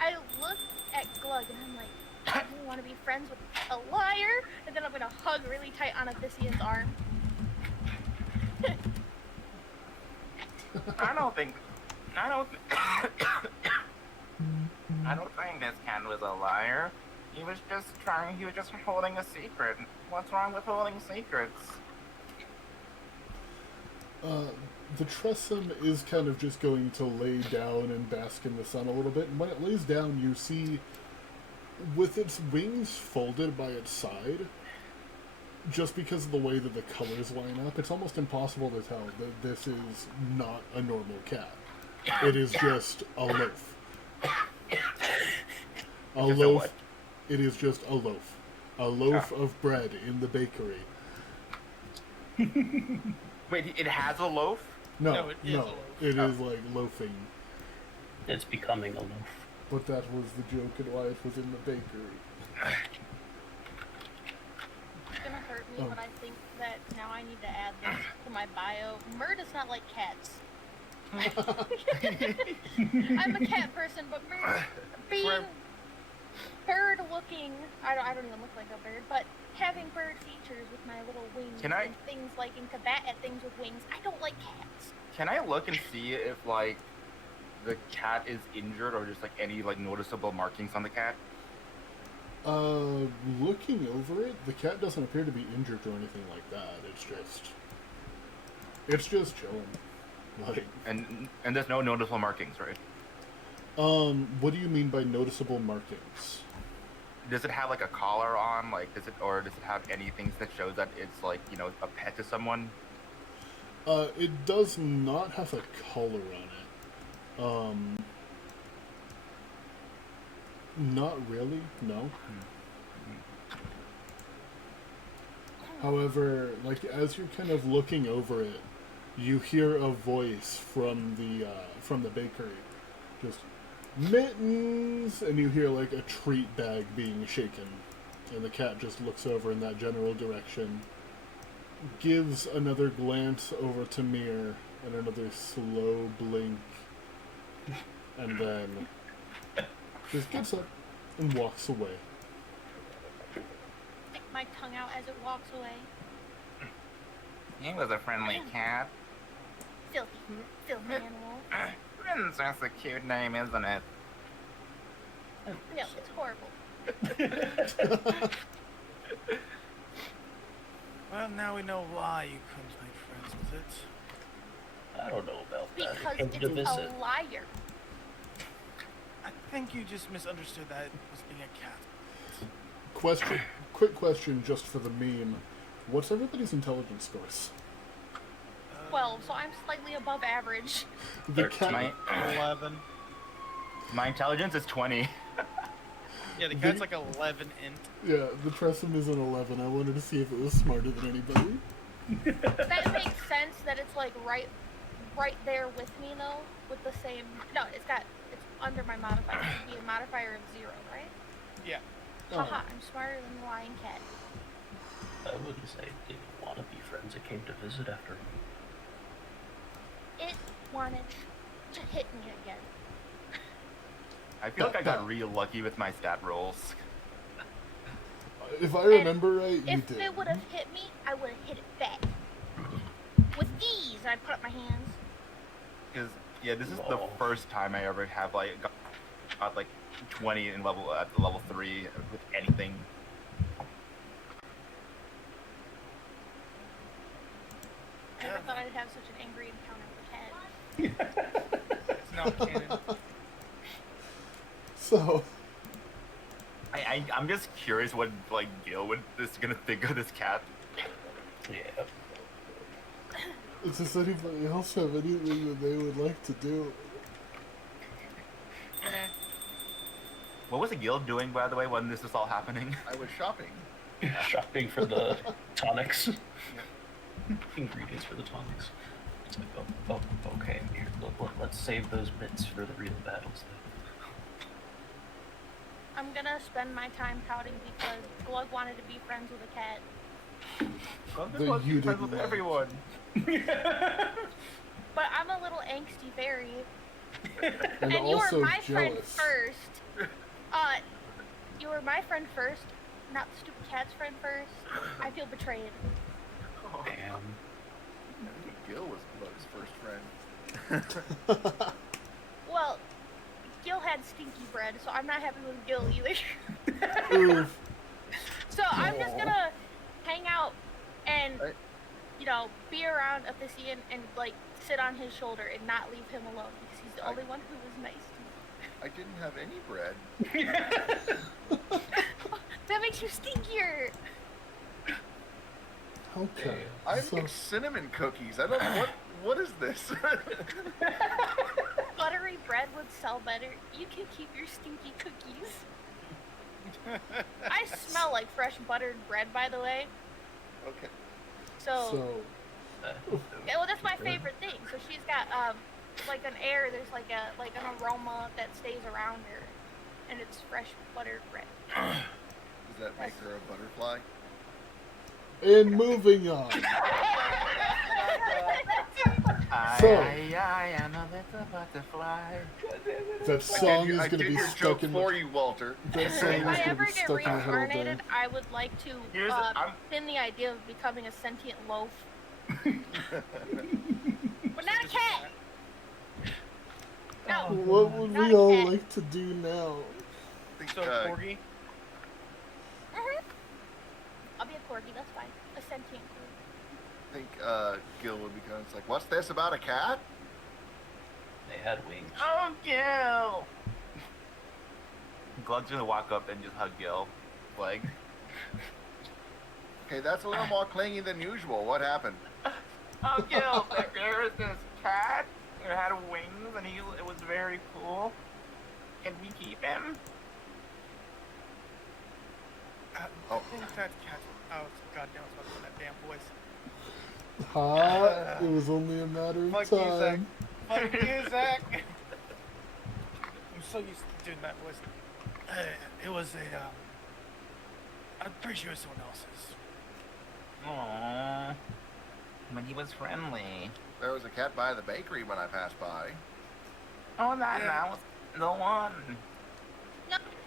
I look at Glug and I'm like, I don't want to be friends with a liar, and then I'm gonna hug really tight on Athisian's arm. I don't think this cat was a liar. He was just holding a secret. What's wrong with holding secrets? The Tressum is kind of just going to lay down and bask in the sun a little bit, and when it lays down, you see, with its wings folded by its side, just because of the way that the colors line up, it's almost impossible to tell that this is not a normal cat. It is just a loaf. A Just a loaf. what? It is just a loaf. A loaf of bread in the bakery. Wait, it has a loaf? No, it is a loaf. It is like loafing. It's becoming a loaf. But that was the joke and why it was in the bakery. It's gonna hurt me, Oh. but I think that now I need to add this to my bio. Mur does not like cats. I'm a cat person, but Mur, being bird-looking, I don't even look like a bird, but having bird features with my little wings Can I- and things liking to bat at things with wings, I don't like cats. Can I look and see if like the cat is injured or just like any like noticeable markings on the cat? Looking over it, the cat doesn't appear to be injured or anything like that. It's just chilling. Like, And there's no noticeable markings, right? what do you mean by noticeable markings? Does it have like a collar on? Like, does it have anything that shows that it's like, you know, a pet to someone? It does not have a collar on it. Not really, no. However, like, as you're kind of looking over it, you hear a voice from the bakery. Just, mittens! And you hear, like, a treat bag being shaken. And the cat just looks over in that general direction, gives another glance over to Mir, and another slow blink, and then just gets up and walks away. Stick my tongue out as it walks away. He was a friendly cat. Filthy animal. Princess, a cute name, isn't it? No, it's horrible. Well, now we know why you couldn't make friends with it. I don't know about that. Because It came to it's visit. a liar. I think you just misunderstood that it was being a cat. Quick question just for the meme. What's everybody's intelligence scores? 12, so I'm slightly above average. The 13. cat, 11. My intelligence is 20. Yeah, the cat's like 11 int. yeah, the Tressum is an 11. I wanted to see if it was smarter than anybody. That makes sense that it's like right there with me though, with the same. No, it's under my modifier. It should be a modifier of 0, right? Yeah. Haha, I'm smarter than the lion cat. I wouldn't say it didn't want to be friends. It came to visit after all. It wanted to hit me again. I feel like I got real lucky with my stat rolls. If I remember right, you If did. it would have hit me, I would have hit it back. With ease, and I put up my hands. Because yeah, this is the first time I ever have like got like 20 in level 3 with anything. I never thought I'd have such an angry encounter with a cat. not canon. So, I'm just curious what like Gil is gonna think of this cat. Yeah. does anybody else have anything that they would like to do? What was Gil doing, by the way, when this was all happening? I was shopping. Shopping for the tonics. Ingredients for the tonics. It's like, okay, here, let's save those bits for the real battles. I'm gonna spend my time pouting because Glug wanted to be friends with a cat. I'm That just supposed to you be friends didn't with like. everyone. But I'm a little angsty fairy. And And you were also my friend jealous. first. You were my friend first, not the stupid cat's friend first. I feel betrayed. Damn. I think Gil was Glug's first friend. Well, Gil had stinky bread, so I'm not happy with Gil either. Oof. So I'm just gonna hang out and, Right. you know, be around Athisian and, like, sit on his shoulder and not leave him alone because he's the only one who was nice to me. I didn't have any bread. That makes you stinkier. Okay. I So, make cinnamon cookies. I don't know what is this? Buttery bread would sell better. You can keep your stinky cookies. I smell like fresh buttered bread, by the way. Okay. So Uh, yeah, well, that's my favorite thing. So she's got like an air. There's like an aroma that stays around her, and it's fresh buttered bread. Does that make her a butterfly? and moving on. So- I am a little butterfly. That song is I going to did be your stuck joke in for you, Walter. that song If is I going to ever be get stuck in my head all day. reincarnated, I would like to Here's I'm pin the idea of becoming a sentient loaf, but not a cat. No. What would Not we a all cat. like to do now? I think, So, Corgi? Mhm. I'll be a corgi. That's fine. A sentient corgi. I think Gil would be kind of like, what's this about a cat? they had wings. Oh, Gil! Glug's gonna walk up and just hug Gil. Like, Okay, that's a little more clingy than usual. What happened? oh, Gil, there is this cat who had wings and it was very cool. Can we keep him? Oh. I think that cat. Oh, goddamn! I was about to do that damn voice. It was only a matter of Fuck you, Zach. time. Fuck you, Zach. I'm so used to doing that voice. It was a. I'm pretty sure it's someone else's. Aww. But he was friendly. There was a cat by the bakery when I passed by. Oh, that Yeah. was the one.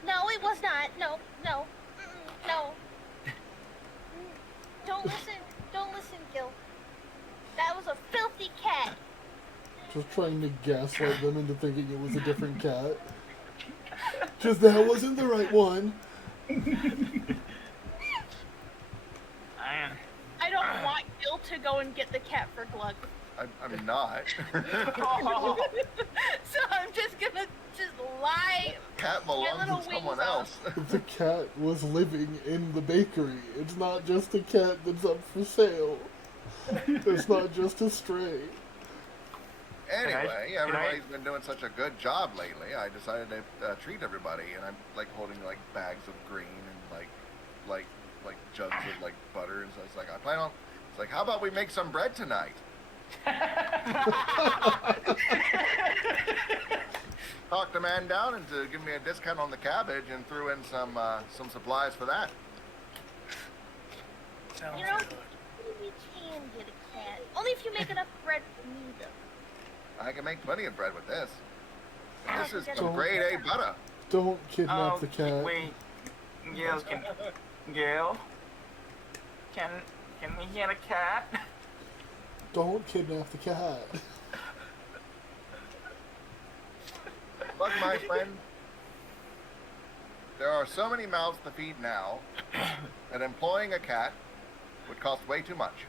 No, it was not. No. No. Don't listen, Gil. That was a filthy cat. Just trying to gaslight them into thinking it was a different cat. Just that wasn't the right one. I don't want Gil to go and get the cat for Glug. I'm not. So I'm just gonna lie. Cat little belongs to someone wings else. The cat was living in the bakery. It's not just a cat that's up for sale. It's not just a stray. Anyway, Can I- everybody's been doing such a good job lately. I decided to treat everybody, and I'm like holding like bags of green and like jugs of like butter, and so it's like I plan on. It's like, how about we make some bread tonight? Talked the man down into giving me a discount on the cabbage, and threw in some supplies for that. Sounds You know, good. we can get a cat. Only if you make enough bread for me, though. I can make plenty of bread with this. This is Don't- some grade A butter. Don't kidnap Oh, the cat. wait. Gil, Gil? Can we get a cat? Don't kidnap the cat. Look, my friend, there are so many mouths to feed now that employing a cat would cost way too much.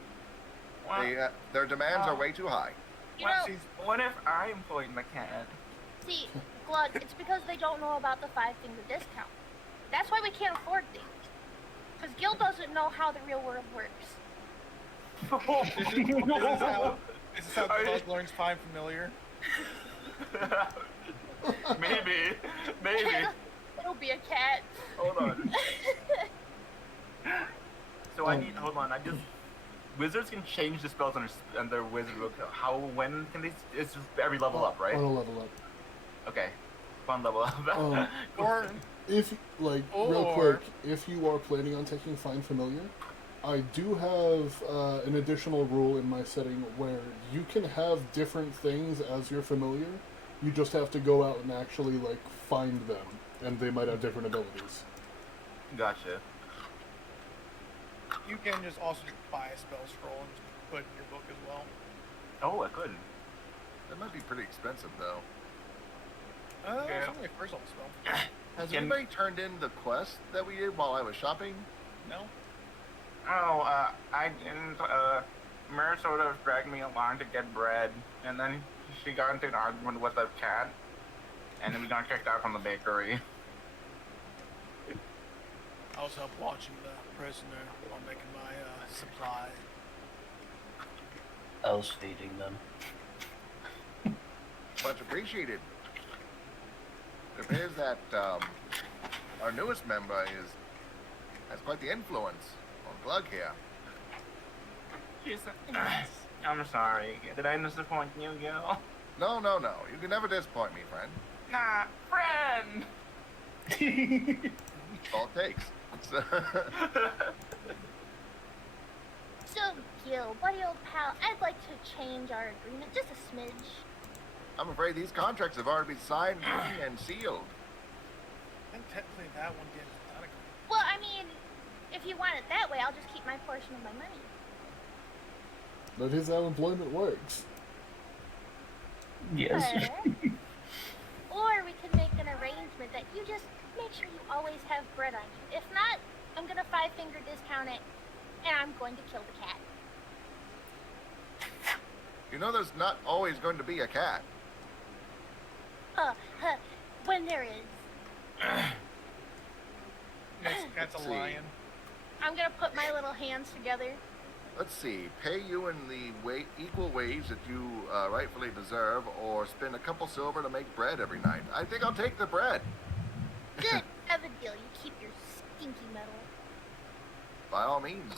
What, Their demands are way too high. You know, what if I employed the cat? See, Glud, it's because they don't know about the 5-finger discount. That's why we can't afford things. Because Gil doesn't know how the real world works. Is this how Glug learns Find Familiar? Maybe. It'll be a cat. Hold on. So hold on. Wizards can change the spells on their wizard book. When can they? It's just every level up, right? On a level up. Okay. Fun level up. Or If, real quick, if you are planning on taking Find Familiar, I do have an additional rule in my setting where you can have different things as your familiar. You just have to go out and actually, find them, and they might have different abilities. Gotcha. you can just also buy a spell scroll and just put it in your book as well. Oh, I couldn't. That might be pretty expensive, though. It's only a first level spell. Has anybody turned in the quest that we did while I was shopping? No? Oh, I didn't, Mer sort of dragged me along to get bread, and then she got into an argument with a cat, and then we got kicked out from the bakery. I was up watching the prisoner while making my, supply. I was feeding them. Much appreciated. It appears that our newest member has quite the influence on Glug here. I'm sorry. Did I disappoint you, Gil? No. You can never disappoint me, friend. Nah, friend! That's all it takes. So, Gil, buddy old pal, I'd like to change our agreement just a smidge. I'm afraid these contracts have already been signed and sealed. I think technically that one did not agree. Well, I mean, if you want it that way, I'll just keep my portion of my money. That is how employment works. Yes. Or we could make an arrangement that you just make sure you always have bread on you. If not, I'm gonna 5-finger discount it, and I'm going to kill the cat. You know there's not always going to be a cat. When there is. Next cat's a See. lion. I'm gonna put my little hands together. Let's see, pay you in the equal wage that you rightfully deserve, or spend a couple silver to make bread every night. I think I'll take the bread. Good. Have a deal. You keep your stinky metal. By all means.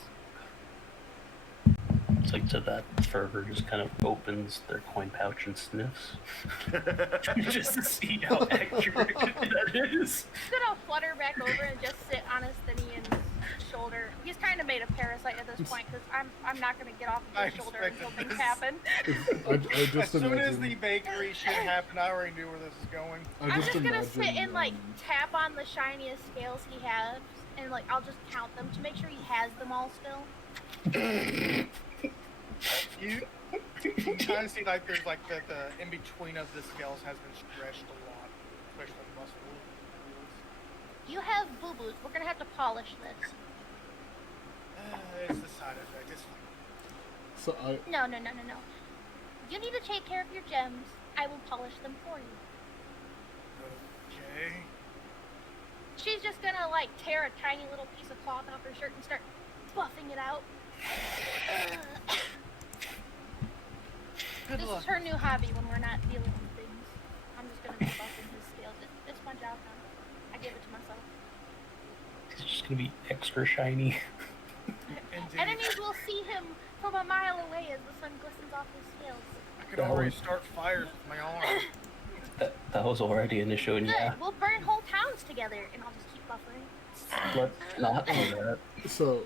It's like to that fervor just kind of opens their coin pouch and sniffs. Just to see how accurate that is. I'm gonna flutter back over and just sit on Asthenian's shoulder. He's kind of made a parasite at this point because I'm not gonna get off of his shoulder until expected things this. happen. I As just soon imagine, as the bakery shit happened, I already knew where this is going. I'm just gonna imagine, sit and tap on the shiniest scales he has, and I'll just count them to make sure he has them all still. You kind of see there's the in between of the scales has been stretched a lot, especially the muscle. You have boo-boos. We're gonna have to polish this. It's the side effect. It's fine. So No. You need to take care of your gems. I will polish them for you. Okay. She's just gonna tear a tiny little piece of cloth off her shirt and start buffing it out. Good This luck. is her new hobby when we're not dealing with things. I'm just gonna be buffing his scales. It's my job now. I give it to myself. It's just gonna be extra shiny. Indeed. Enemies will see him from a mile away as the sun glistens off his scales. I could already start fires with my arm. That was already an issue, and Good. yeah, We'll burn whole towns together, and I'll just keep buffering. let's not do that. So,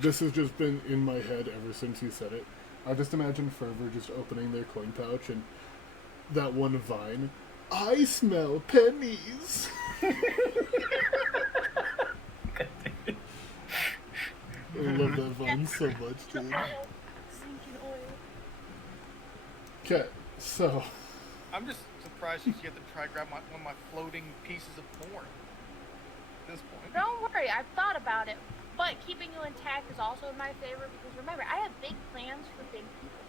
this has just been in my head ever since you said it. I just imagine Fervor just opening their coin pouch and that one vine. I smell pennies. I love that vine so much, dude. Sinking oil. Okay, so I'm just surprised you get to try to grab one of my floating pieces of corn. At this point. Don't worry, I've thought about it. But keeping you intact is also in my favor because remember, I have big plans for big people.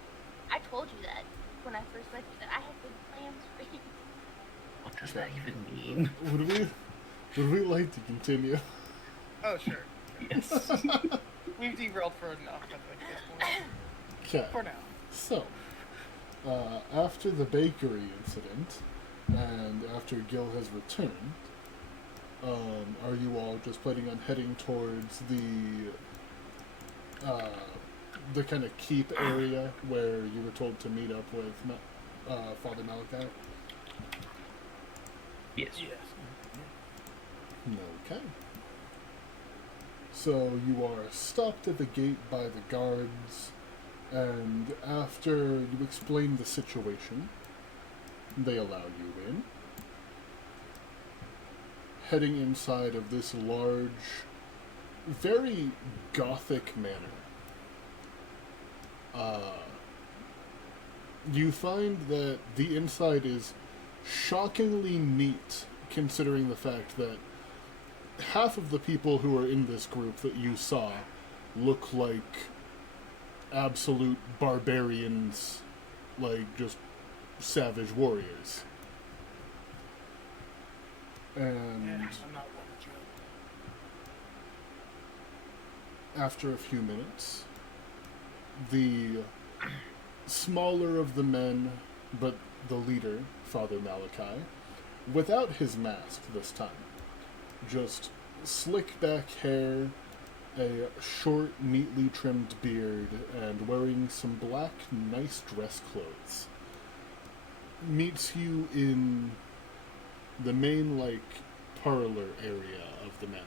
I told you that when I first met you, that I have big plans for you. What does that even mean? Would we like to continue? Oh, sure. Yes. We've derailed for enough, I think, at this point. Okay. For now. So, after the bakery incident, and after Gil has returned, are you all just planning on heading towards the kind of keep area where you were told to meet up with Father Malachi? Yes. Yes. Okay. So you are stopped at the gate by the guards, and after you explain the situation, they allow you in. Heading inside of this large, very gothic manor. You find that the inside is shockingly neat, considering the fact that half of the people who are in this group that you saw look like absolute barbarians, like just savage warriors. And Yeah, I'm not one to joke. after a few minutes, the smaller of the men, but the leader, Father Malachi, without his mask this time, just slick back hair, a short, neatly trimmed beard, and wearing some black, nice dress clothes, meets you in the main, parlor area of the manor.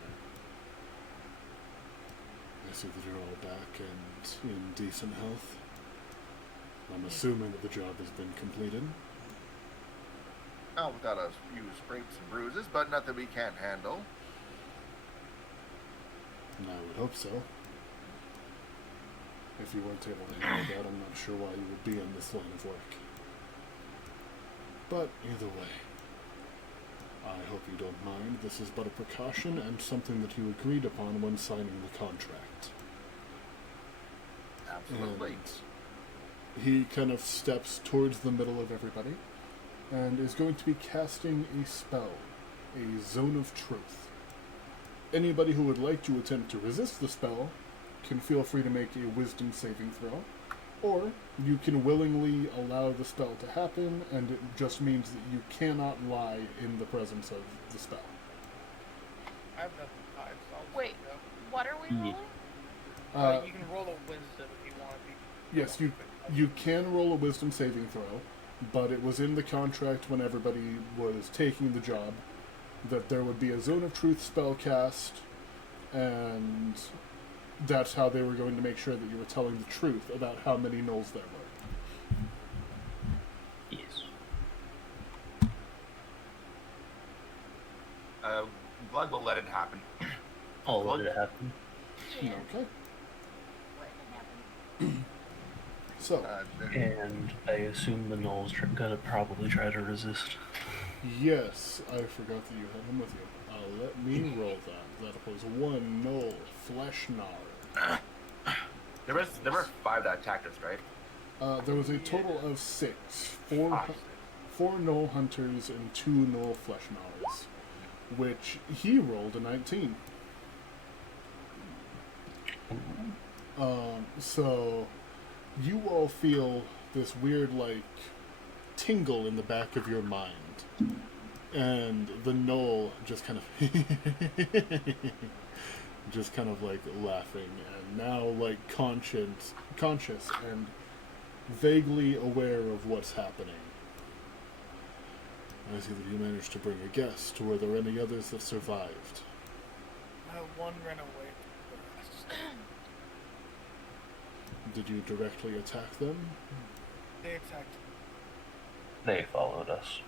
I see that you're all back and in decent health. I'm assuming that the job has been completed. Oh, without a few scrapes and bruises, but nothing we can't handle. I would hope so. If you weren't able to handle that, I'm not sure why you would be in this line of work. But either way, I hope you don't mind. This is but a precaution and something that you agreed upon when signing the contract. Absolutely. And he kind of steps towards the middle of everybody and is going to be casting a spell, a Zone of Truth. Anybody who would like to attempt to resist the spell can feel free to make a wisdom saving throw, or you can willingly allow the spell to happen, and it just means that you cannot lie in the presence of the spell. I have nothing to hide, so I'll just Wait. go. What are we rolling? You can roll a wisdom if you want to be. Yes, you can roll a wisdom saving throw, but it was in the contract when everybody was taking the job that there would be a Zone of Truth spell cast, and that's how they were going to make sure that you were telling the truth about how many gnolls there were. Yes. Blood will let it happen. I'll let it happen. Yeah. Okay. What happened? So, And I assume the gnolls are gonna probably try to resist. yes, I forgot that you had him with you. Let me roll that. That was one gnoll, Flesh Gnar. There were 5 that attacked us, right? There was a total of 6. Four gnoll hunters and 2 gnoll Flesh Gnars, which he rolled a 19. So you all feel this weird, tingle in the back of your mind. And the gnoll just kind of just kind of laughing, and now conscious and vaguely aware of what's happening. I see that you managed to bring a guest. Were there any others that survived? One ran away from the rest. Did you directly attack them? They attacked. They followed us.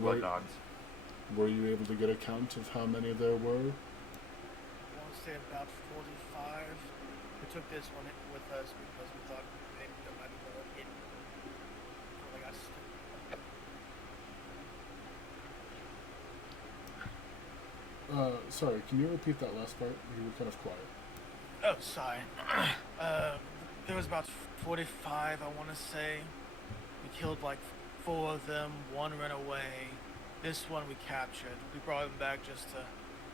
Blood dogs. Were you able to get a count of how many there were? I want to say about 45. We took this one with us because we thought maybe there might be more hidden before they got stupid. Sorry, can you repeat that last part? You were kind of quiet. Oh, sorry. There was about 45, I want to say. We killed 5 4 of them. 1 ran away. This one we captured. We brought him back just to,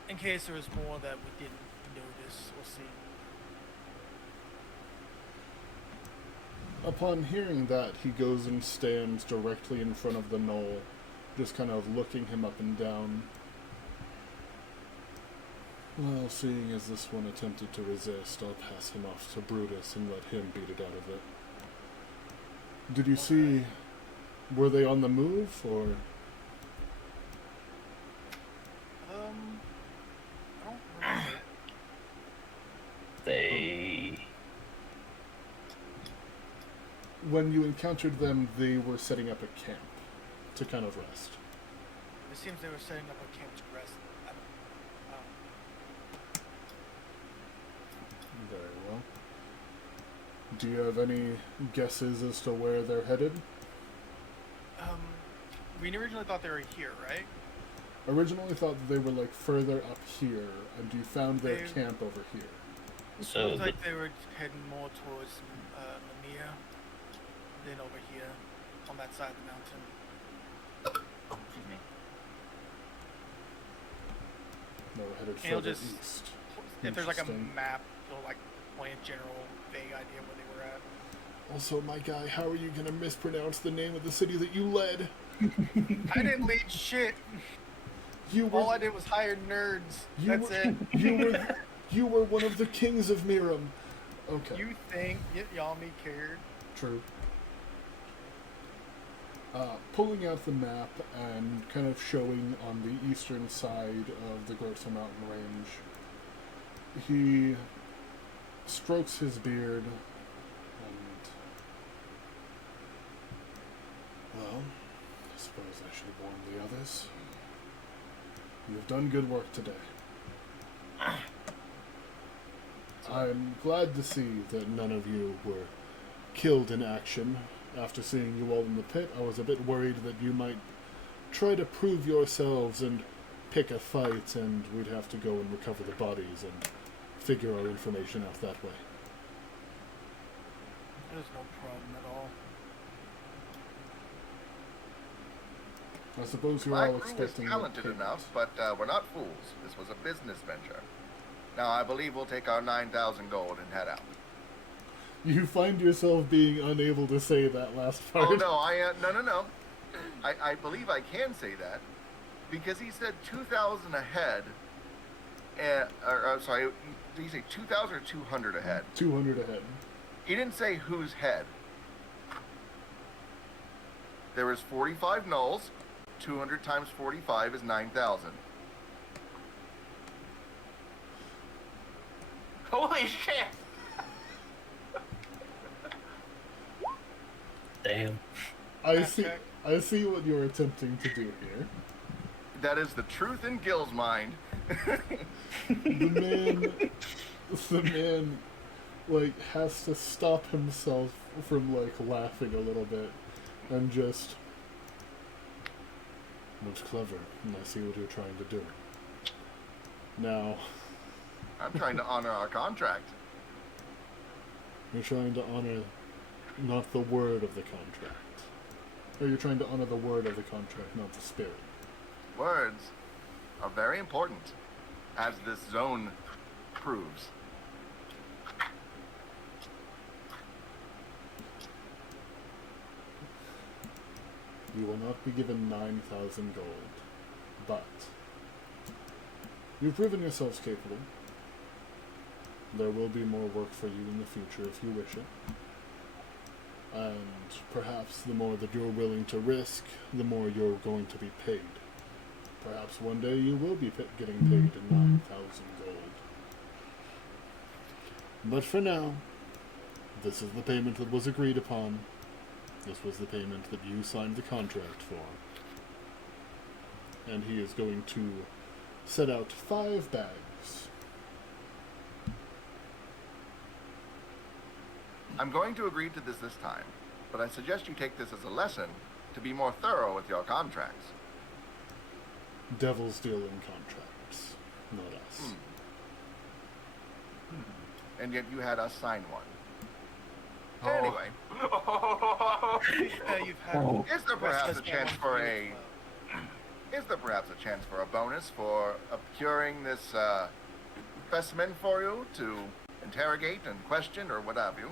in case there was more that we didn't notice or see. Upon hearing that, he goes and stands directly in front of the knoll, just kind of looking him up and down. Well, seeing as this one attempted to resist, I'll pass him off to Brutus and let him beat it out of it. Did you see, were they on the move, or? I don't remember. They. When you encountered them, they were setting up a camp to kind of rest. It seems they were setting up a camp to rest. Very well. Do you have any guesses as to where they're headed? We originally thought they were here, right? Originally thought that they were like further up here, and you found their They- camp over here. So Looks like they were heading more towards Mamiya than over here on that side of the mountain. Oh, excuse me. They were headed He'll further just- east. If there's like a Interesting. map, it'll like point a general vague idea where they were at. Also, my guy, how are you gonna mispronounce the name of the city that you led? I didn't lead shit. You were. All I did was hire nerds. you That's were, it. You were one of the kings of Miram. Okay. You think Yami cared? True. Pulling out the map and kind of showing on the eastern side of the Grosser Mountain Range, he strokes his beard and, well, I suppose I should have warned the others. You've done good work today. I'm glad to see that none of you were killed in action. After seeing you all in the pit, I was a bit worried that you might try to prove yourselves and pick a fight, and we'd have to go and recover the bodies and figure our information out that way. There's no problem at all. I suppose you're My all crew is expecting talented payment. enough, but we're not fools. This was a business venture. Now, I believe we'll take our 9,000 gold and head out. You find yourself being unable to say that last part. Oh, no, no. I believe I can say that because he said 2,000 ahead. Sorry, did he say 2,000 or 200 ahead? 200 ahead. He didn't say whose head. There was 45 nulls. 200 times 45 is 9,000. Holy shit! Damn. I Fact see. check. I see what you're attempting to do here. That is the truth in Gil's mind. The man, like, has to stop himself from, like, laughing a little bit and just. Much clever, and I see what you're trying to do. Now, I'm trying to honor our contract. you're trying to honor not the word of the contract. Or you're trying to honor the word of the contract, not the spirit. Words are very important, as this zone proves. You will not be given 9,000 gold, but you've proven yourselves capable. There will be more work for you in the future if you wish it. And perhaps the more that you're willing to risk, the more you're going to be paid. Perhaps one day you will be getting paid in 9,000 gold. But for now, this is the payment that was agreed upon. This was the payment that you signed the contract for. And he is going to set out 5 bags. I'm going to agree to this time, but I suggest you take this as a lesson to be more thorough with your contracts. Devils deal in contracts, not us. And yet you had us sign one. Anyway, You've had Oh. is there perhaps a restless chance man for on a? Is there perhaps a chance for a bonus for procuring this specimen for you to interrogate and question or what have you?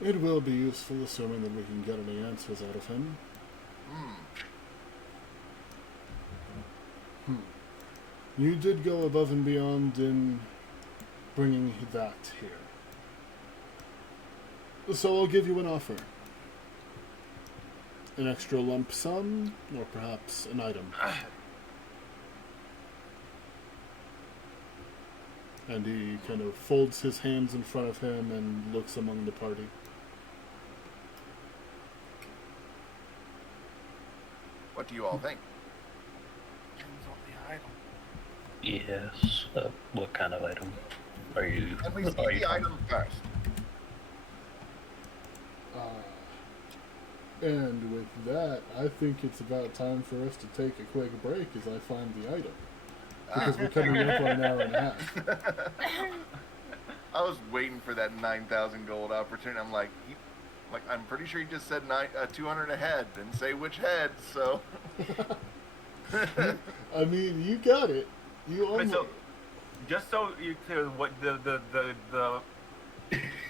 It will be useful, assuming that we can get any answers out of him. You did go above and beyond in bringing that here. So I'll give you an offer. An extra lump sum, or perhaps an item. And he kind of folds his hands in front of him and looks among the party. What do you all think? Depends on the item. Yes. What kind of item are you? Can we see are you the item first? And with that, I think it's about time for us to take a quick break as I find the item. Because we're coming up on an hour and a half. I was waiting for that 9,000 gold opportunity. I'm like, I'm pretty sure he just said 200 a head. Didn't say which head, so. I mean, you got it. You Wait, almost... so, just so you clear, what the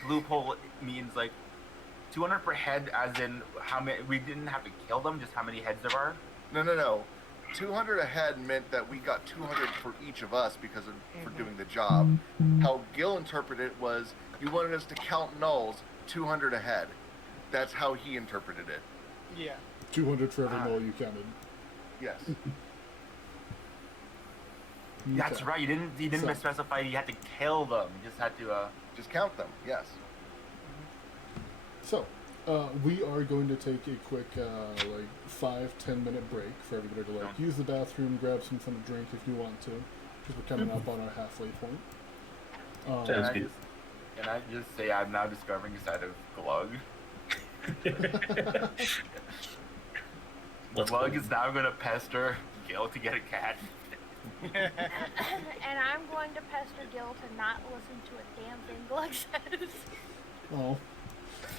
loophole means, like 200 per head, as in how many? We didn't have to kill them, just how many heads there are. No. 200 a head meant that we got 200 for each of us because of for doing the job. How Gil interpreted it was you wanted us to count nulls 200 a head. That's how he interpreted it. Yeah. 200 for every null you counted. Yes. That's Okay. right. You didn't specify you had to kill them. You just had to. Just count them. Yes. So, we are going to take a quick, 5-10 minute break for everybody to, use the bathroom, grab something to drink if you want to, because we're coming up on our halfway point. Sounds good. Can I just say I'm now discovering a side of Glug? Glug is now going to pester Gil to get a cat. And I'm going to pester Gil to not listen to a damn thing Glug says. Oh,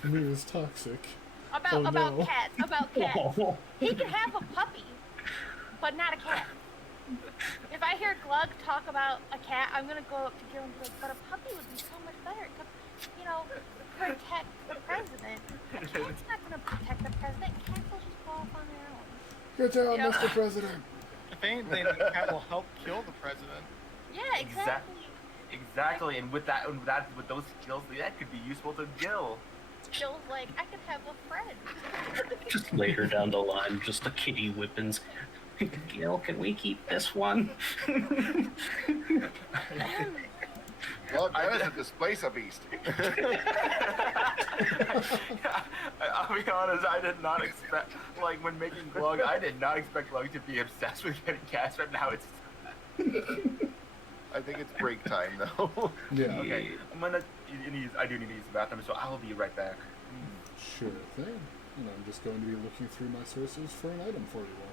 Mira's toxic. About no. cats. He can have a puppy, but not a cat. If I hear Glug talk about a cat, I'm gonna go up to Gil and be like, but a puppy would be so much better. It could, protect the president. A cat's not gonna protect the president. Cats will just go off on their own. Good job, Yeah. Mr. President. If anything, the cat will help kill the president. Yeah, exactly. Exactly, and with those skills, that could be useful to Gil. Gil's like, I could have a friend. Just later down the line, just a kitty whippings. Gil, can we keep this one? Well, that is a displacer beast. I'll be honest, I did not expect, when making Glug, I did not expect Glug to be obsessed with getting cats, but now it's... I think it's break time, though. Yeah. Okay, I do need to use the bathroom, so I will be right back. Sure thing. And I'm just going to be looking through my sources for an item for you all.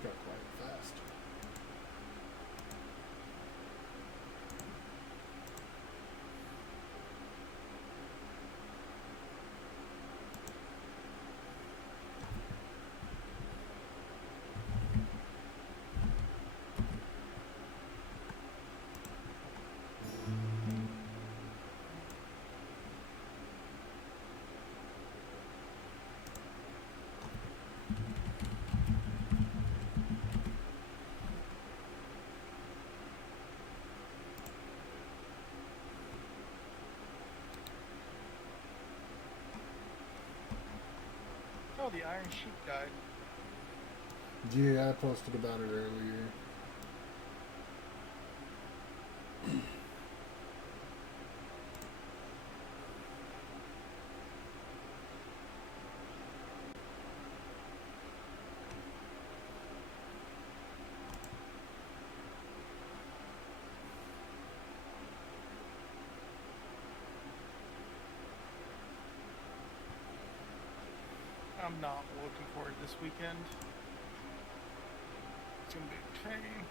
Got quite fast. Oh, the Iron Sheik died. Yeah, I posted about it earlier. I'm not looking forward to this weekend. It's gonna be a pain.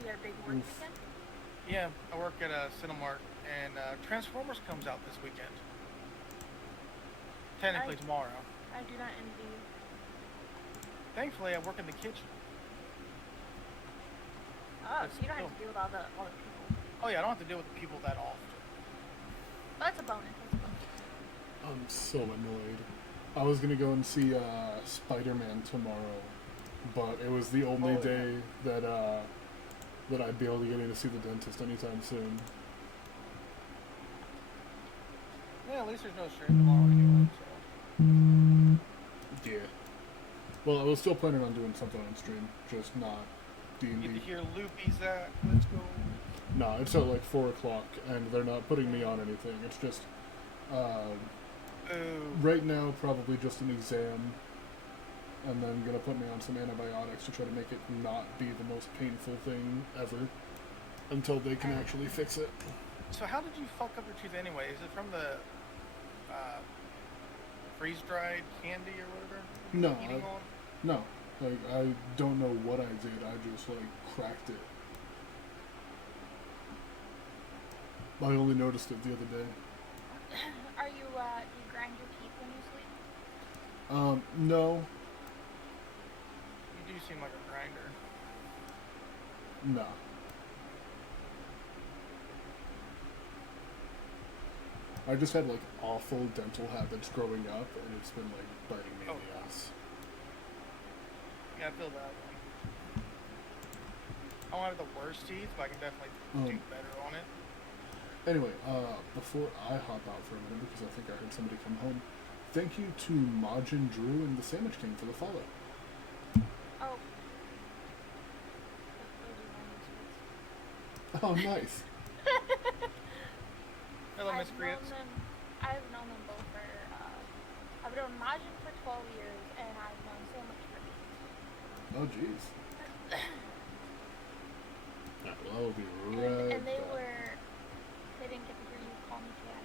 You got a big work Oof. weekend? Yeah, I work at a Cinemark, and Transformers comes out this weekend. Technically tomorrow. I do not envy you. Thankfully, I work in the kitchen. Oh, That's so you don't have cool. to deal with all the people. Oh yeah, I don't have to deal with the people that often. Well, that's a bonus. That's a bonus. I'm so annoyed. I was gonna go and see Spider-Man tomorrow, but it was the only Oh, yeah. day that I'd be able to get in to see the dentist anytime soon. Yeah, at least there's no stream tomorrow anyway. So Yeah. Well, I was still planning on doing something on stream, just not you get to D&D. hear Loopy's at. Let's go. No, it's at like 4 o'clock, and they're not putting me on anything. It's just, Ooh. right now, probably just an exam, and then gonna put me on some antibiotics to try to make it not be the most painful thing ever, until they can actually fix it. So how did you fuck up your tooth anyway? Is it from the freeze-dried candy or whatever? No, Eating on? No, like, I don't know what I did, I just, like, cracked it. I only noticed it the other day. Are you, do you grind your teeth when you sleep? No, You do seem like a grinder. no. I just had, like, awful dental habits growing up, and it's been, like, biting me in the ass. Yeah, I feel that one. I don't have the worst teeth, but I can definitely do better on it. Anyway, before I hop out for a minute, because I think I heard somebody come home, thank you to Majin Drew and the Sandwich King for the follow. Oh. Oh, nice. Hello, I've miscreants. known them both for, I've known Majin for 12 years, and I've known Sandwich for 8. Oh, jeez. Yeah, well, I will be right And they back. they didn't get to hear you call me Jack.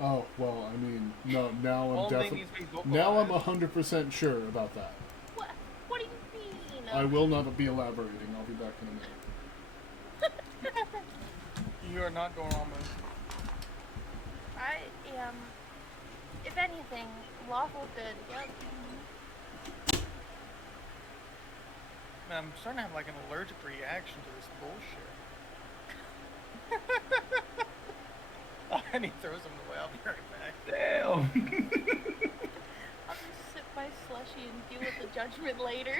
Oh, well, I mean, no, now I'm Only definitely... needs to be Now I'm vocalized. 100% sure about that. What do you mean? I will not be elaborating. I'll be back in a minute. You are not going on move. I am, if anything, lawful good. Yep. Man, I'm starting to have like an allergic reaction to this bullshit. I need to throw some away. I'll be right back. Damn. I'll just sip my slushy and deal with the judgment later.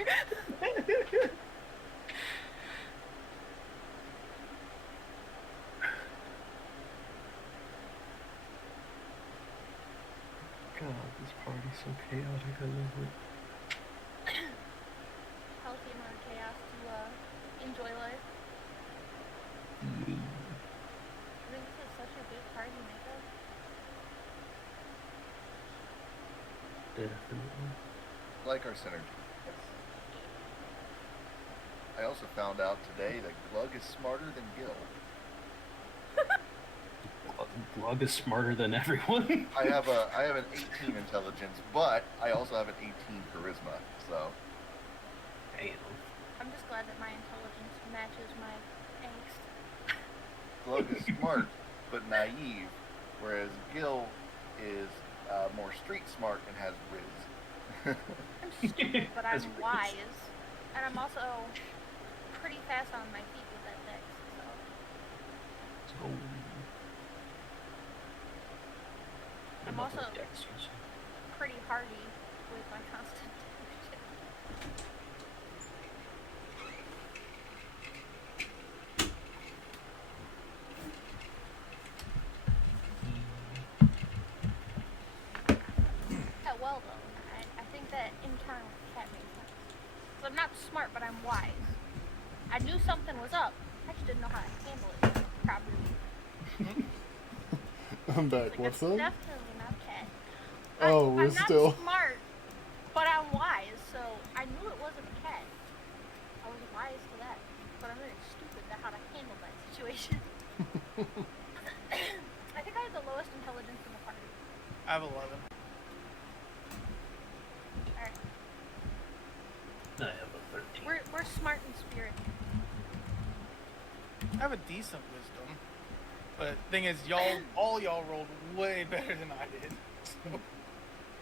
God, this party's so chaotic. I love it. Healthy amount of chaos to enjoy life. I think this is such a big party makeup. Definitely. Like our synergy. I also found out today that Glug is smarter than Gil. Glug is smarter than everyone. I have an 18 intelligence, but I also have an 18 charisma. So Damn. I'm just glad that my intelligence matches my angst. Glug is smart but naive, whereas Gil is more street smart and has riz. I'm stupid, but I'm That's ridiculous. wise. And I'm also pretty fast on my feet with that dex, so. So, I'm also Dexter's. pretty hardy with my constitution. Yeah, well though, I think that in turn with the cat makes sense. So I'm not smart, but I'm wise. I knew something was up. I just didn't know how to handle it properly. I'm back. Like, What's it's up? definitely not cat. Oh, we're I'm not still... smart, but I'm wise, so I knew it wasn't cat. I was wise to that, but I'm very stupid to how to handle that situation. I think I have the lowest intelligence in the party. I have 11. I have a decent wisdom. But thing is, all y'all rolled way better than I did. So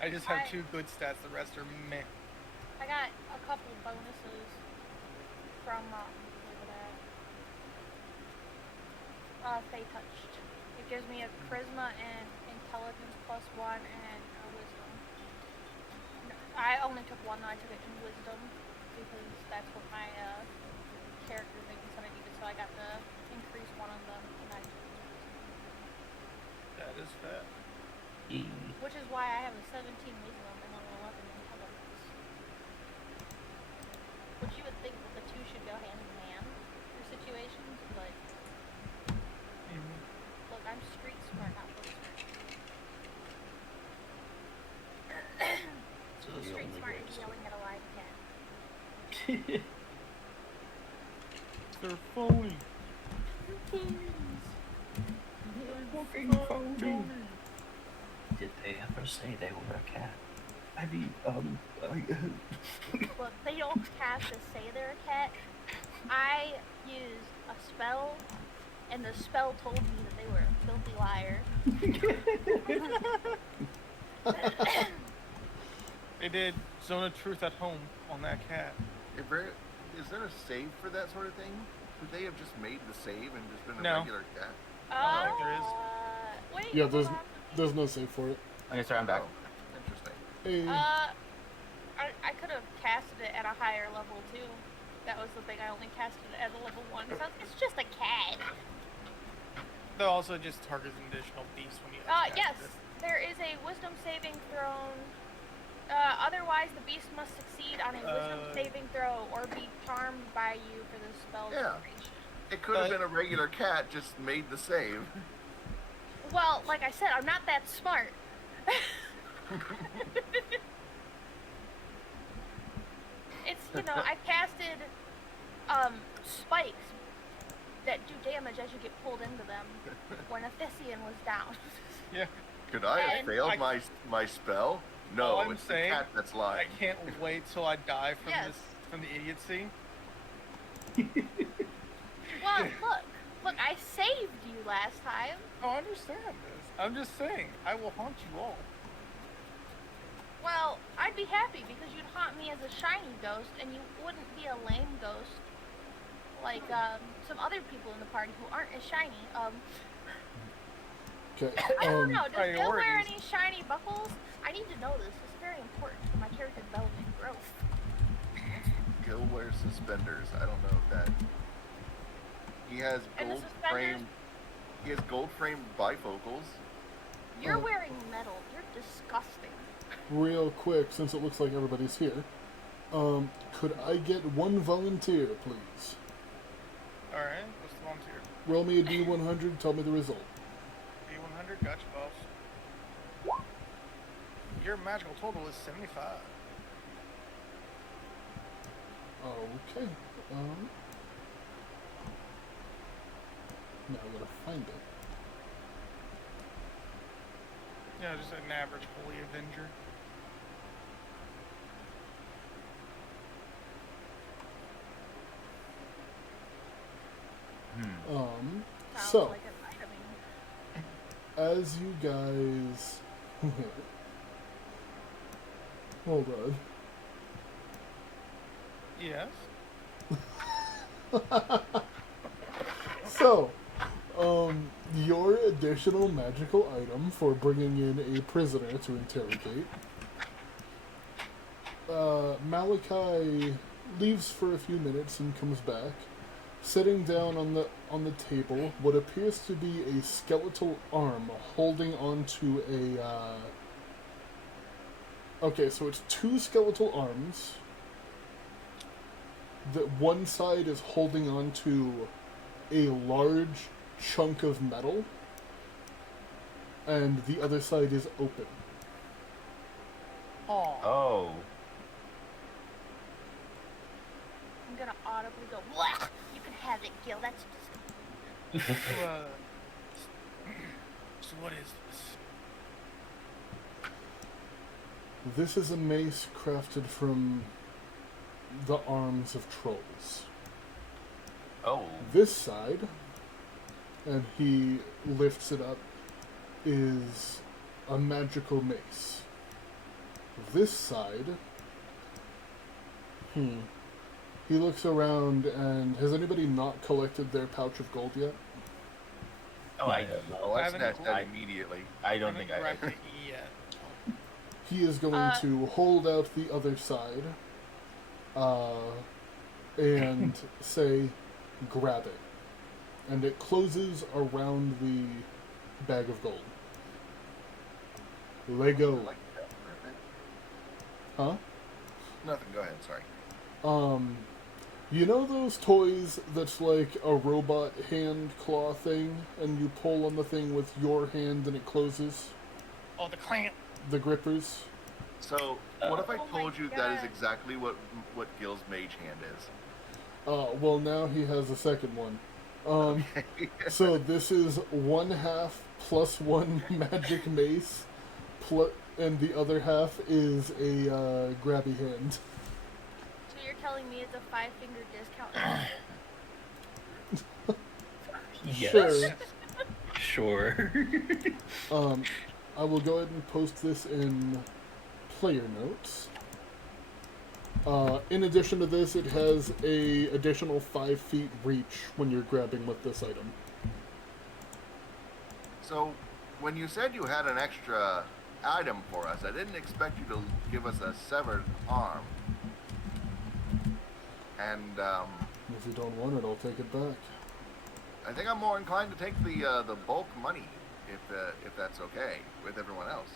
I just have 2 good stats. The rest are meh. I got a couple bonuses from Fey Touched. It gives me a charisma and intelligence +1 and a wisdom. No, I only took one though. I took it in wisdom because that's what my character thinks that I needed. So I got to increase one of them, and I took That is fair. which is why I have a 17 wisdom and an 11 intelligence. Which you would think that the two should go hand in hand for situations, but look, I'm street smart, not book smart. So the Street only smart way is to- yelling at a live cat. They're phony. Did they ever say they were a cat? I mean, Look, they don't have to say they're a cat. I used a spell, and the spell told me that they were a filthy liar. They did Zone of Truth at home on that cat. Is there a save for that sort of thing? Could they have just made the save and just been a No. regular cat? I don't think there is. Wait, Yeah, hold on. there's no save for it. Okay, sorry, I'm back. Oh, interesting. Hey. I could have casted it at a higher level too. That was the thing. I only casted it at a level 1. So it's just a cat. They'll also just target an additional beast when you. Yes, there is a wisdom saving thrown. Otherwise, the beast must succeed on a wisdom saving throw or be charmed by you for the spell Yeah. duration. It could have been a regular cat, just made the save. Well, like I said, I'm not that smart. It's, I casted spikes that do damage as you get pulled into them when Athisian was down. Yeah. Could I have And failed I- my spell? No, All I'm it's the saying, cat that's I lying. can't wait till I die from Yes. from the idiocy. Well, look, I saved you last time. Oh, I understand this. I'm just saying, I will haunt you all. Well, I'd be happy because you'd haunt me as a shiny ghost and you wouldn't be a lame ghost like some other people in the party who aren't as shiny. Okay. I don't know, does Gil wear Priorities. any shiny buckles? I need to know this. It's very important for my character development and growth. Gil wears suspenders. I don't know if that. He has And the gold suspenders- framed. He has gold framed bifocals. You're Oh. wearing metal. You're disgusting. Real quick, since it looks like everybody's here, could I get one volunteer, please? Alright, what's the volunteer? Roll me a D100. Tell me the result. B100, gotcha, boss. Your magical total is 75. Okay. Now I gotta find it. Yeah, just an average Holy Avenger. Sounds So, like a vitamin. as you guys... Hold on. Yes. So, your additional magical item for bringing in a prisoner to interrogate. Malachi leaves for a few minutes and comes back, sitting down on the table what appears to be a skeletal arm holding onto a. Okay, so it's two skeletal arms. That one side is holding onto a large chunk of metal, and the other side is open. Oh. Oh. I'm gonna audibly go, "Blech! You can have it, Gil. That's just So what is this? This is a mace crafted from the arms of trolls. Oh. This side and he lifts it up, is a magical mace. This side, he looks around, and has anybody not collected their pouch of gold yet? Oh, I don't know. Oh, I haven't snatched that I- immediately. I don't think I. grabbed it yet. He is going to hold out the other side, and say, grab it. And it closes around the bag of gold. Lego. Like that for a bit. Huh? Nothing. Go ahead. Sorry. You know those toys that's like a robot hand claw thing, and you pull on the thing with your hand and it closes? Oh, the clamp. The grippers? So, what if I Oh my told you that is God. exactly what Gil's mage hand is? Well, now he has a second one. So this is 1/2 plus 1 magic mace, and the other half is a grabby hand. So you're telling me it's a 5-finger discount? Yes. Sure. I will go ahead and post this in player notes. In addition to this, it has a additional 5 feet reach when you're grabbing with this item. So, when you said you had an extra item for us, I didn't expect you to give us a severed arm. And If you don't want it, I'll take it back. I think I'm more inclined to take the bulk money, if that's okay with everyone else.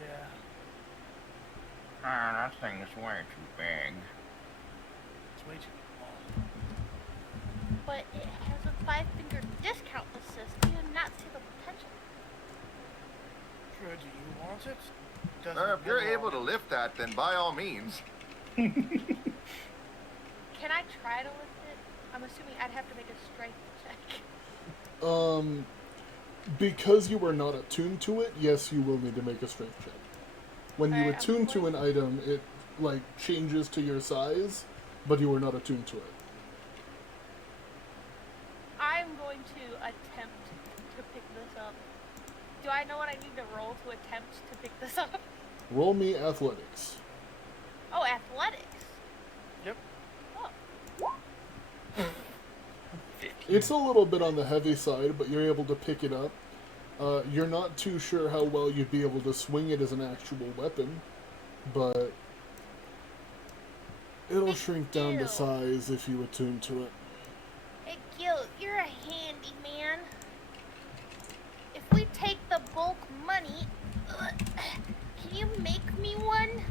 Yeah. Ah, that thing is way too big. It's way too small. But it has a 5-finger discount assist. Do you not see the potential? Sure, do you want it? If you're able to lift that, then by all means. Can I try to lift it? I'm assuming I'd have to make a strength check. Because you are not attuned to it, yes, you will need to make a strength check. When you Alright, I'm attune to an going- item, it like changes to your size, but you are not attuned to it. I'm going to attempt to pick this up. Do I know what I need to roll to attempt to pick this up? Roll me athletics. Oh, athletics. Yep. Oh. It's a little bit on the heavy side, but you're able to pick it up. You're not too sure how well you'd be able to swing it as an actual weapon, but it'll Big shrink down to deal. size if you attune to it. Hey, Gil, you're a handy man. If we take the bulk money, can you make me one?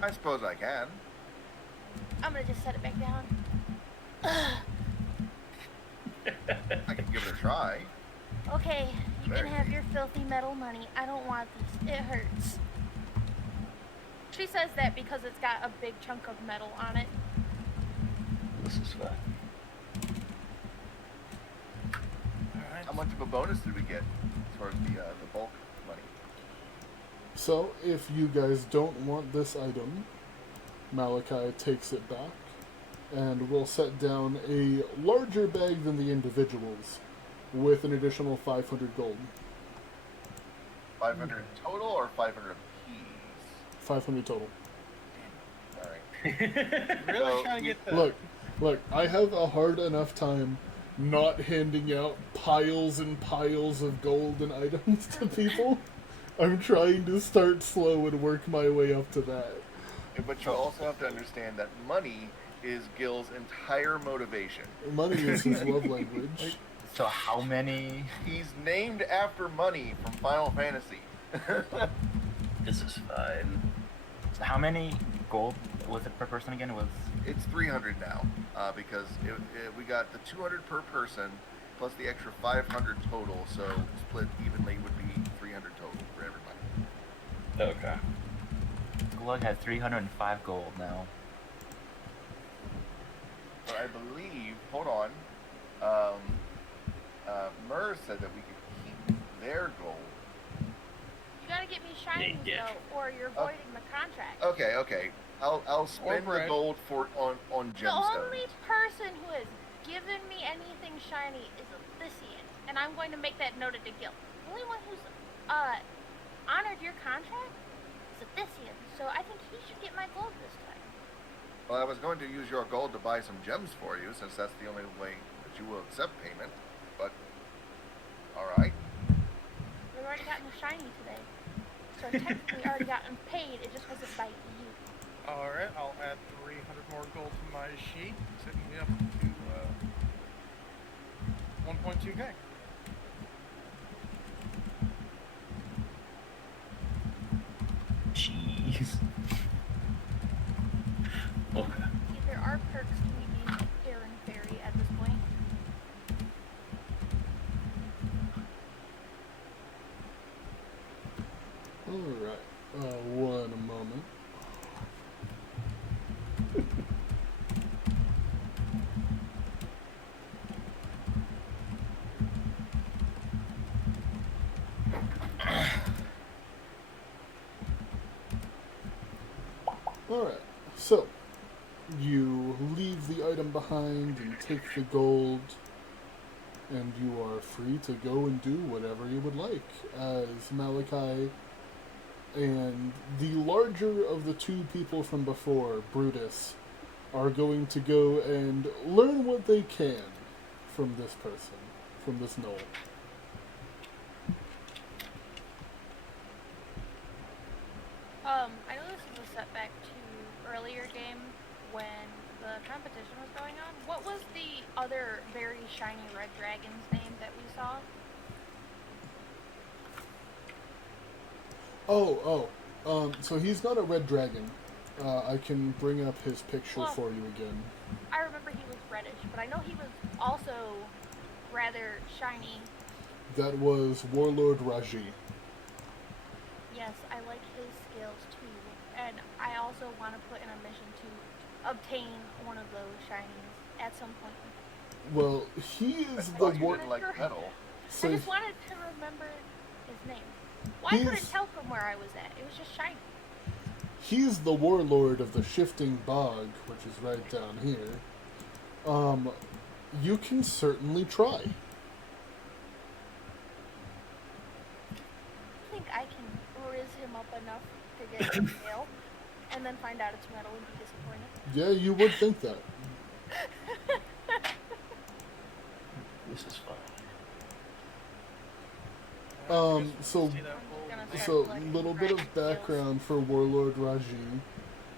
I suppose I can. I'm gonna just set it back down. I can give it a try. Okay, you There. can have your filthy metal money. I don't want this. It hurts. She says that because it's got a big chunk of metal on it. This is fun. Alright. How much of a bonus did we get as far as the bulk money? So, if you guys don't want this item, Malachi takes it back, and will set down a larger bag than the individuals, with an additional 500 gold. 500 total or 500 apiece? 500 total. All right. Really So, trying to get the. Look, I have a hard enough time not handing out piles and piles of gold and items to people. I'm trying to start slow and work my way up to that. But you also have to understand that money is Gil's entire motivation. Money is his love language. So how many? He's named after money from Final Fantasy. This is fine. So how many gold was it per person again? It was It's 300 now, because we got the 200 per person, plus the extra 500 total, so split evenly would be 300 total for everybody. Okay. Glug has 305 gold now. But I believe, hold on, Murs said that we could keep their gold. You gotta get me shinies Yeah. though, or you're voiding the contract. Okay. I'll spend the bread. gold on The gemstones. only person who has given me anything shiny is a Lycian, and I'm going to make that noted to Gil. The only one who's honored your contract is a Lycian, so I think he should get my gold this time. Well, I was going to use your gold to buy some gems for you, since that's the only way that you will accept payment. But, alright. We've already gotten a shiny today. So technically already gotten paid, it just wasn't by you. Alright, I'll add 300 more gold to my sheet, taking me up to 1.2k. Jeez. Okay. There are perks to me being a Karen Fairy at this point. Alright, one moment. Alright, so you leave the item behind and take the gold, and you are free to go and do whatever you would like, as Malachi and the larger of the two people from before, Brutus, are going to go and learn what they can from this person, from this gnoll. I know this is a setback to earlier game when the competition was going on. What was the other very shiny red dragon's name that we saw? So he's not a red dragon. I can bring up his picture Well, for you again. I remember he was reddish, but I know he was also rather shiny. That was Warlord Raji. Yes, I like his skills too, and I also want to put in a mission to obtain one of those shinies at some point. Well, he is the Well, you war. didn't like metal. So I just wanted to remember his name. Well, I couldn't He's- tell from where I was at. It was just shiny. he's the warlord of the Shifting Bog, which is right down here. You can certainly try. I think I can riz him up enough to get his tail, and then find out it's metal and be disappointed. Yeah, you would think that. This is fun. So See that I'm gold? gonna start So, collecting little bit of dragon skills. background for Warlord Raji.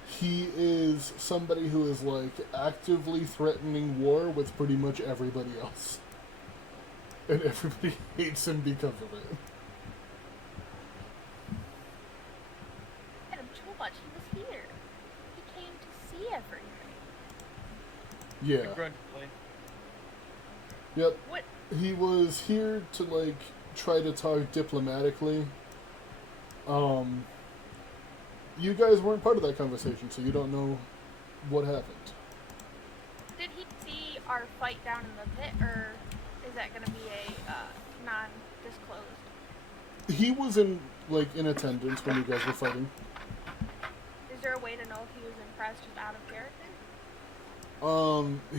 He is somebody who is, like, actively threatening war with pretty much everybody else. And everybody hates him because of it. I had him too much. He was here. He came to see everything. Yeah. Begrudgingly. Yep. What? He was here to, like, try to talk diplomatically. You guys weren't part of that conversation, so you don't know what happened. Did he see our fight down in the pit, or is that going to be a non-disclosed? He was in attendance when you guys were fighting. Is there a way to know if he was impressed just out of character?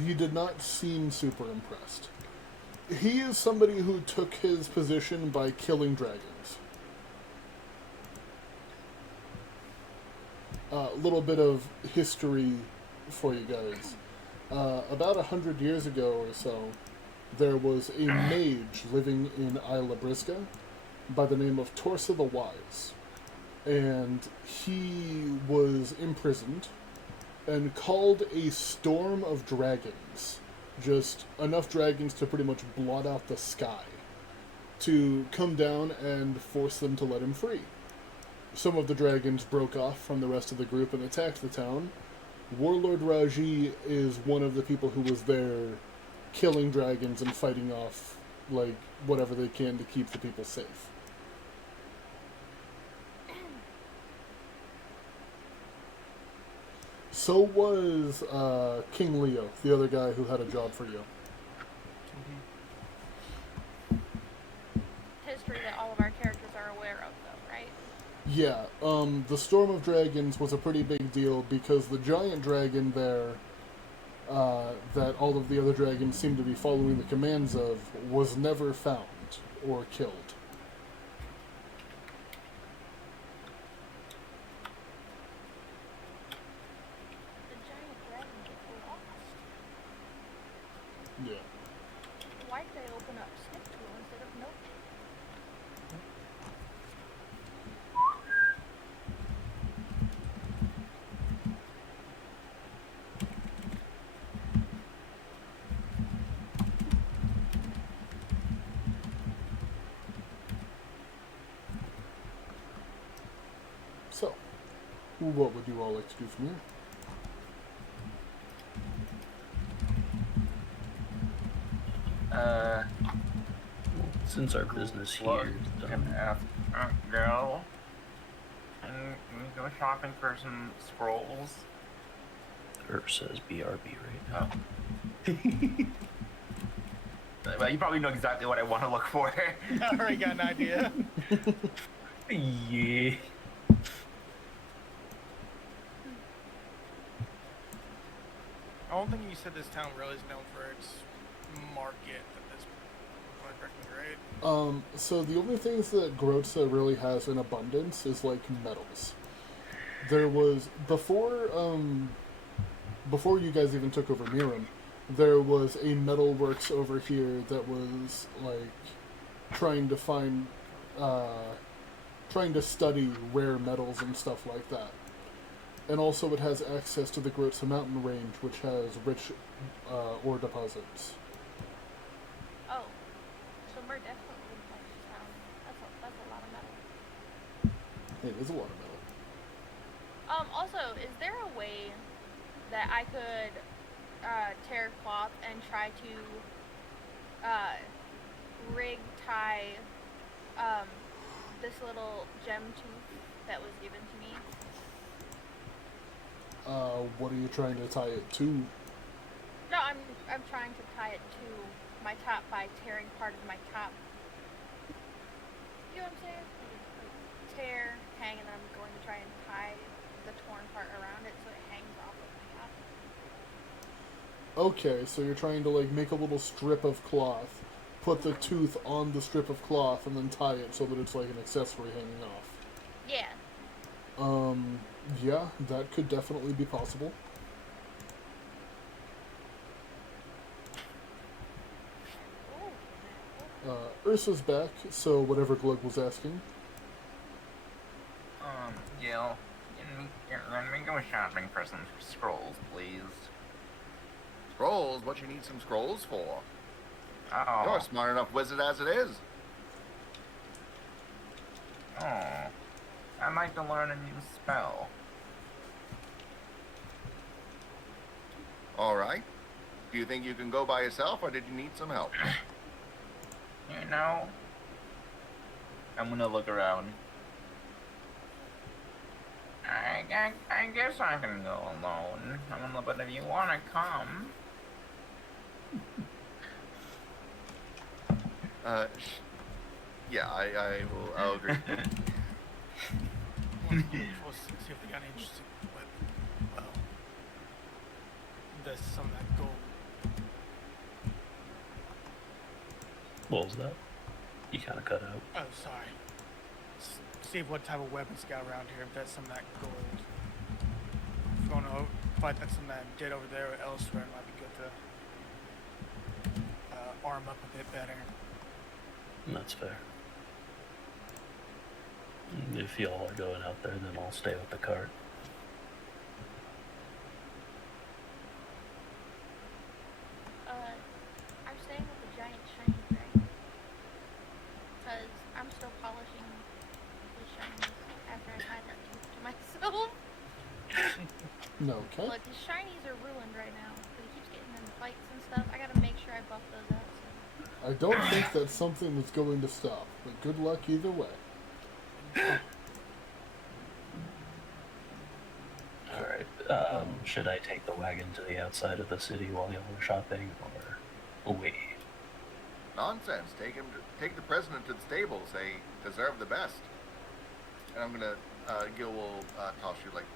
He did not seem super impressed. He is somebody who took his position by killing dragons. A little bit of history for you guys. About 100 years ago or so, there was a mage living in Isla Brisca by the name of Torsa the Wise. And he was imprisoned and called a storm of dragons. Just enough dragons to pretty much blot out the sky, to come down and force them to let him free. Some of the dragons broke off from the rest of the group and attacked the town. Warlord Raji is one of the people who was there killing dragons and fighting off, like, whatever they can to keep the people safe. So was King Leo, the other guy who had a job for you. History that all of our characters are aware of, though, right? Yeah, the Storm of Dragons was a pretty big deal because the giant dragon there that all of the other dragons seem to be following the commands of was never found or killed. The giant dragon gets lost. Yeah. Why'd they open up Snip Tool instead of Note? So, what would you all like to do from here? Since our business Well, here is can done, ask girl, can we go shopping for some scrolls? says BRB right now. Well, you probably know exactly what I want to look for. I already got an idea. Yeah. I don't think you said this town really is known for its market at this point, right? So the only things that Grotza really has in abundance is like metals. There was before you guys even took over Miram, there was a metalworks over here that was like trying to study rare metals and stuff like that. And also it has access to the Grotza mountain range, which has rich ore deposits. Oh. So Mer definitely wouldn't like this town. That's a lot of metal. It is a lot of metal. Also, is there a way that I could tear cloth and try to tie this little gem tooth that was given to me? What are you trying to tie it to? No, I'm trying to tie it to my top by tearing part of my top. You know what I'm saying? Like tear, hang, and then I'm going to try and tie the torn part around it so it hangs off of my top. Okay, so you're trying to like make a little strip of cloth, put the tooth on the strip of cloth, and then tie it so that it's like an accessory hanging off. Yeah. Yeah, that could definitely be possible. Ursa's back, so whatever Glug was asking. Jill, can we go shopping for some scrolls, please? Scrolls? What you need some scrolls for? Oh. You're a smart enough wizard as it is. Oh. I'd like to learn a new spell. Alright. Do you think you can go by yourself, or did you need some help? You know, I'm gonna look around. I guess I can go alone. But if you want to come... Yeah, I'll agree. We'll see if they got any interesting weapon. Well, there's some of that gold. What was that? You kind of cut out. Oh, sorry. See what type of weapons got around here. If that's some of that gold. If you want to fight that some of that dead over there or elsewhere, it might be good to arm up a bit better. That's fair. If y'all are going out there, then I'll stay with the cart. I'm staying with the giant shiny dragon. Because I'm still polishing the shinies after I tied that tooth to myself. No, okay. Look, his shinies are ruined right now. Because he keeps getting in fights and stuff. I gotta make sure I buff those out soon. I don't think that's something that's going to stop, but good luck either way. Alright, should I take the wagon to the outside of the city while y'all are shopping, or wait? Nonsense. Take the president to the stables. They deserve the best. And I'm gonna, Gil will toss you like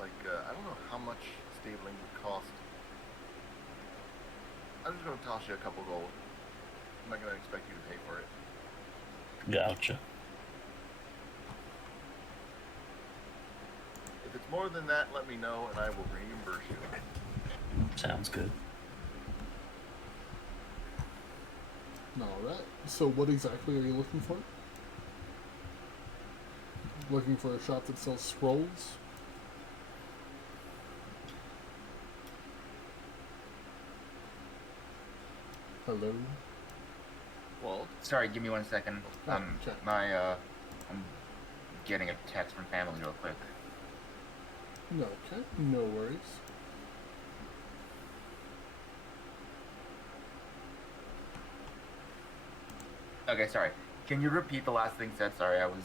I don't know how much stabling would cost I'm just gonna toss you a couple gold. I'm not gonna expect you to pay for it. Gotcha. If it's more than that, let me know and I will reimburse you. Sounds good. Alright, so what exactly are you looking for? Looking for a shop that sells scrolls? Hello? Well, Sorry, give me 1 second. Oh, okay. I'm getting a text from family real quick. No, okay, no worries. Okay, sorry. Can you repeat the last thing said? Sorry, I was.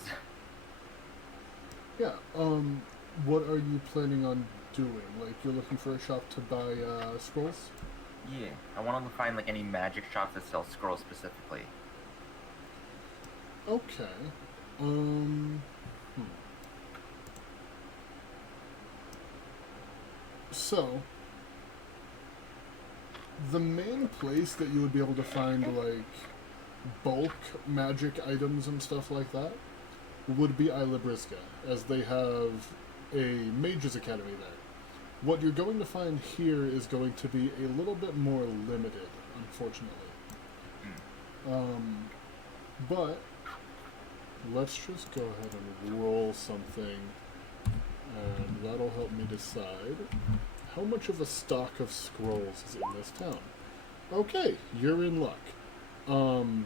Yeah, what are you planning on doing? Like, you're looking for a shop to buy, scrolls? Yeah, I wanted to find like any magic shops that sell scrolls specifically. Okay. Hmm. So, the main place that you would be able to find, like, bulk magic items and stuff like that would be Isla Brisca, as they have a Mages Academy there. What you're going to find here is going to be a little bit more limited, unfortunately. But let's just go ahead and roll something, and that'll help me decide how much of a stock of scrolls is in this town. Okay, you're in luck. Ooh,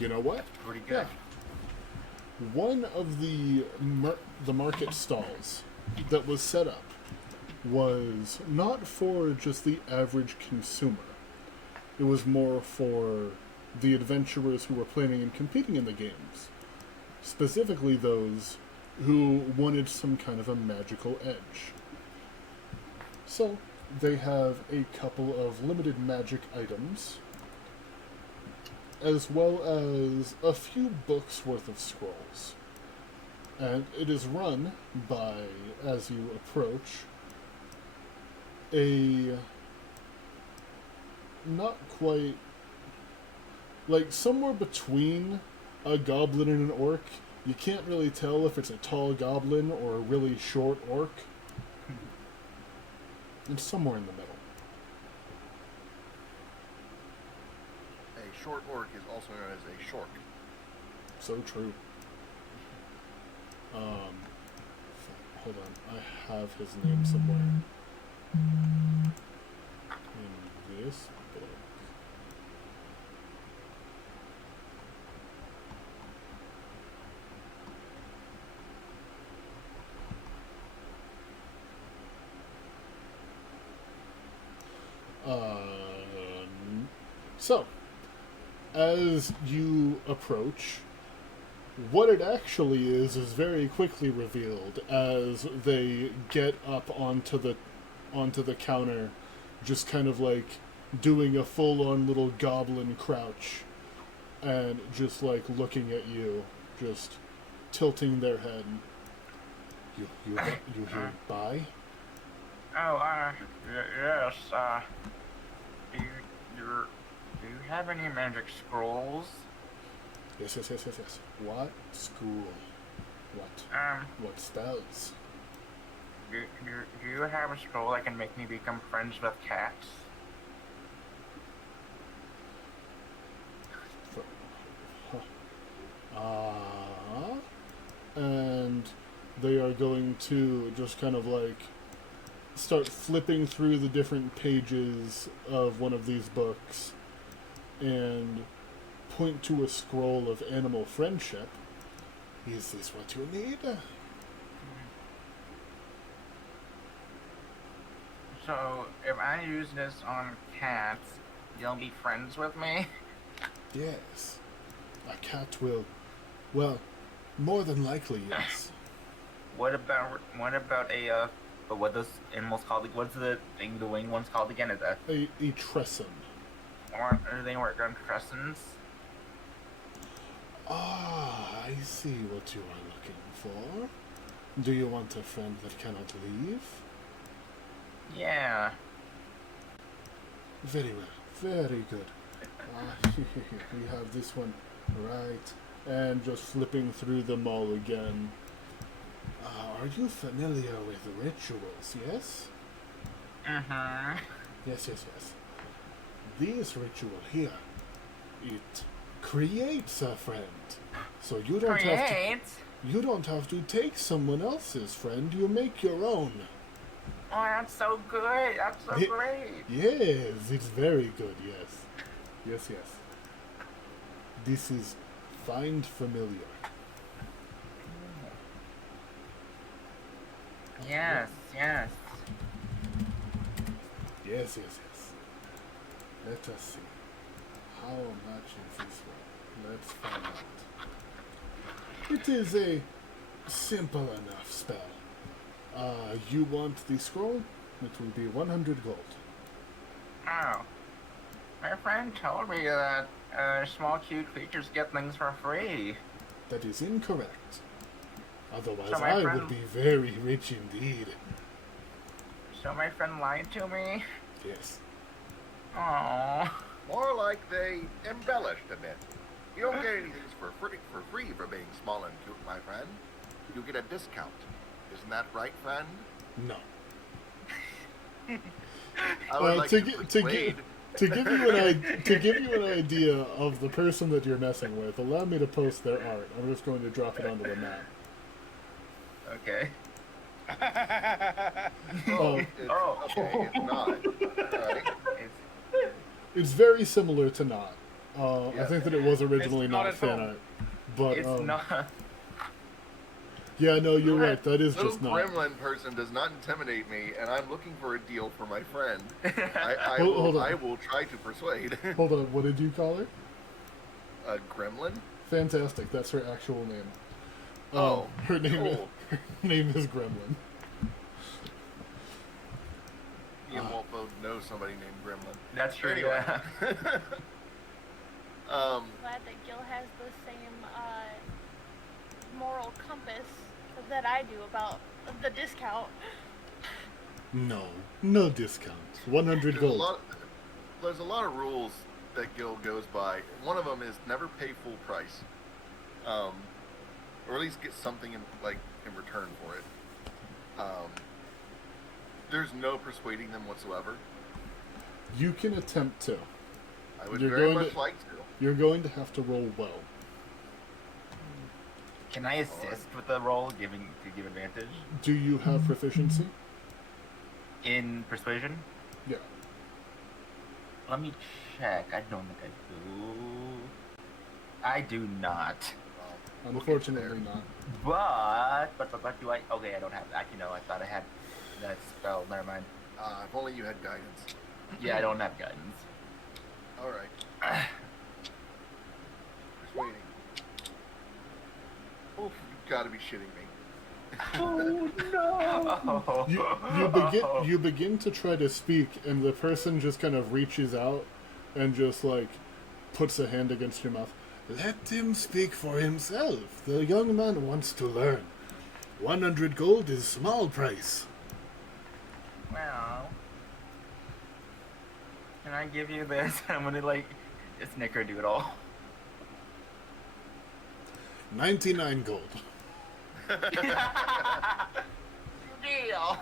You know what? pretty good. One of the market stalls that was set up was not for just the average consumer. It was more for the adventurers who were planning and competing in the games. Specifically those who wanted some kind of a magical edge. So, they have a couple of limited magic items, as well as a few books worth of scrolls. And it is run by, as you approach, a not quite, like somewhere between a goblin and an orc. You can't really tell if it's a tall goblin or a really short orc. It's somewhere in the middle. a short orc is also known as a shork. So true. Hold on. I have his name somewhere. In this book. So, as you approach, what it actually is very quickly revealed as they get up onto the counter, just kind of like doing a full-on little goblin crouch, and just like looking at you, just tilting their head. You here buy? Oh, yes, do you have any magic scrolls? Yes. What school? What spells? Do you have a scroll that can make me become friends with cats? And they are going to just kind of like start flipping through the different pages of one of these books and point to a scroll of animal friendship. Is this what you need? So, if I use this on cats, you'll be friends with me? Yes. A cat will, well, more than likely, yes. What about a what those animals called? What's the thing? The winged one's called again? Is that A tresson. Or do they work on crescents? Ah, I see what you are looking for. Do you want a friend that cannot leave? Yeah. Very well. Very good. We have this one right. And just flipping through them all again. Are you familiar with rituals, yes? Mm-hmm. Yes. This ritual here, it creates a friend. So you don't have to take someone else's friend, you make your own. Oh, that's so good. That's so great. Yes, it's very good, yes. This is find familiar. Yes. Yes. Let us see. How much is this one? Let's find out. It is a simple enough spell. You want the scroll? It will be 100 gold. Oh. My friend told me that small cute creatures get things for free. That is incorrect. Otherwise, So my I friend- would be very rich indeed. So my friend lied to me? Yes. Oh. More like they embellished a bit. You don't get anything for free for being small and cute, my friend. You get a discount. Isn't that right, friend? No. I would like to give you an idea of the person that you're messing with, allow me to post their art. I'm just going to drop it onto the map. Okay. Okay, it's not. Alright. It's very similar to Not. I Yeah. think that it was originally It's not not at fan all. art. But, It's not. yeah, no, you're right. That is Little just Not. gremlin person does not intimidate me, and I'm looking for a deal for my friend. I Hold on. I will try to persuade. Hold on, what did you call her? A gremlin? Fantastic, that's her actual name. Oh, her name, cool. her name is Gremlin. Me and Walt both know somebody named Gremlin. That's true. Anyway. Yeah. Glad that Gil has the same moral compass that I do about the discount. No discount. 100 gold. There's a lot of rules that Gil goes by. One of them is never pay full price, or at least get something in return for it. There's no persuading them whatsoever. You can attempt to. I would You're very going much to- like to. You're going to have to roll well. Can I assist with the roll, to give advantage Do you have proficiency? in persuasion? Yeah. Let me check. I don't think I do. I do not. We'll get Unfortunately there. not. But do I? Okay, I don't have. Actually, no. I thought I had that spell. Never mind. If only you had guidance. Yeah, I don't have guidance. All right. Persuading. Oof, you've got to be shitting me. Oh no! You begin to try to speak, and the person just kind of reaches out and just puts a hand against your mouth. Let him speak for himself. The young man wants to learn. 100 gold is small price. Well, can I give you this? I'm gonna just snickerdoodle. 99 gold. Deal.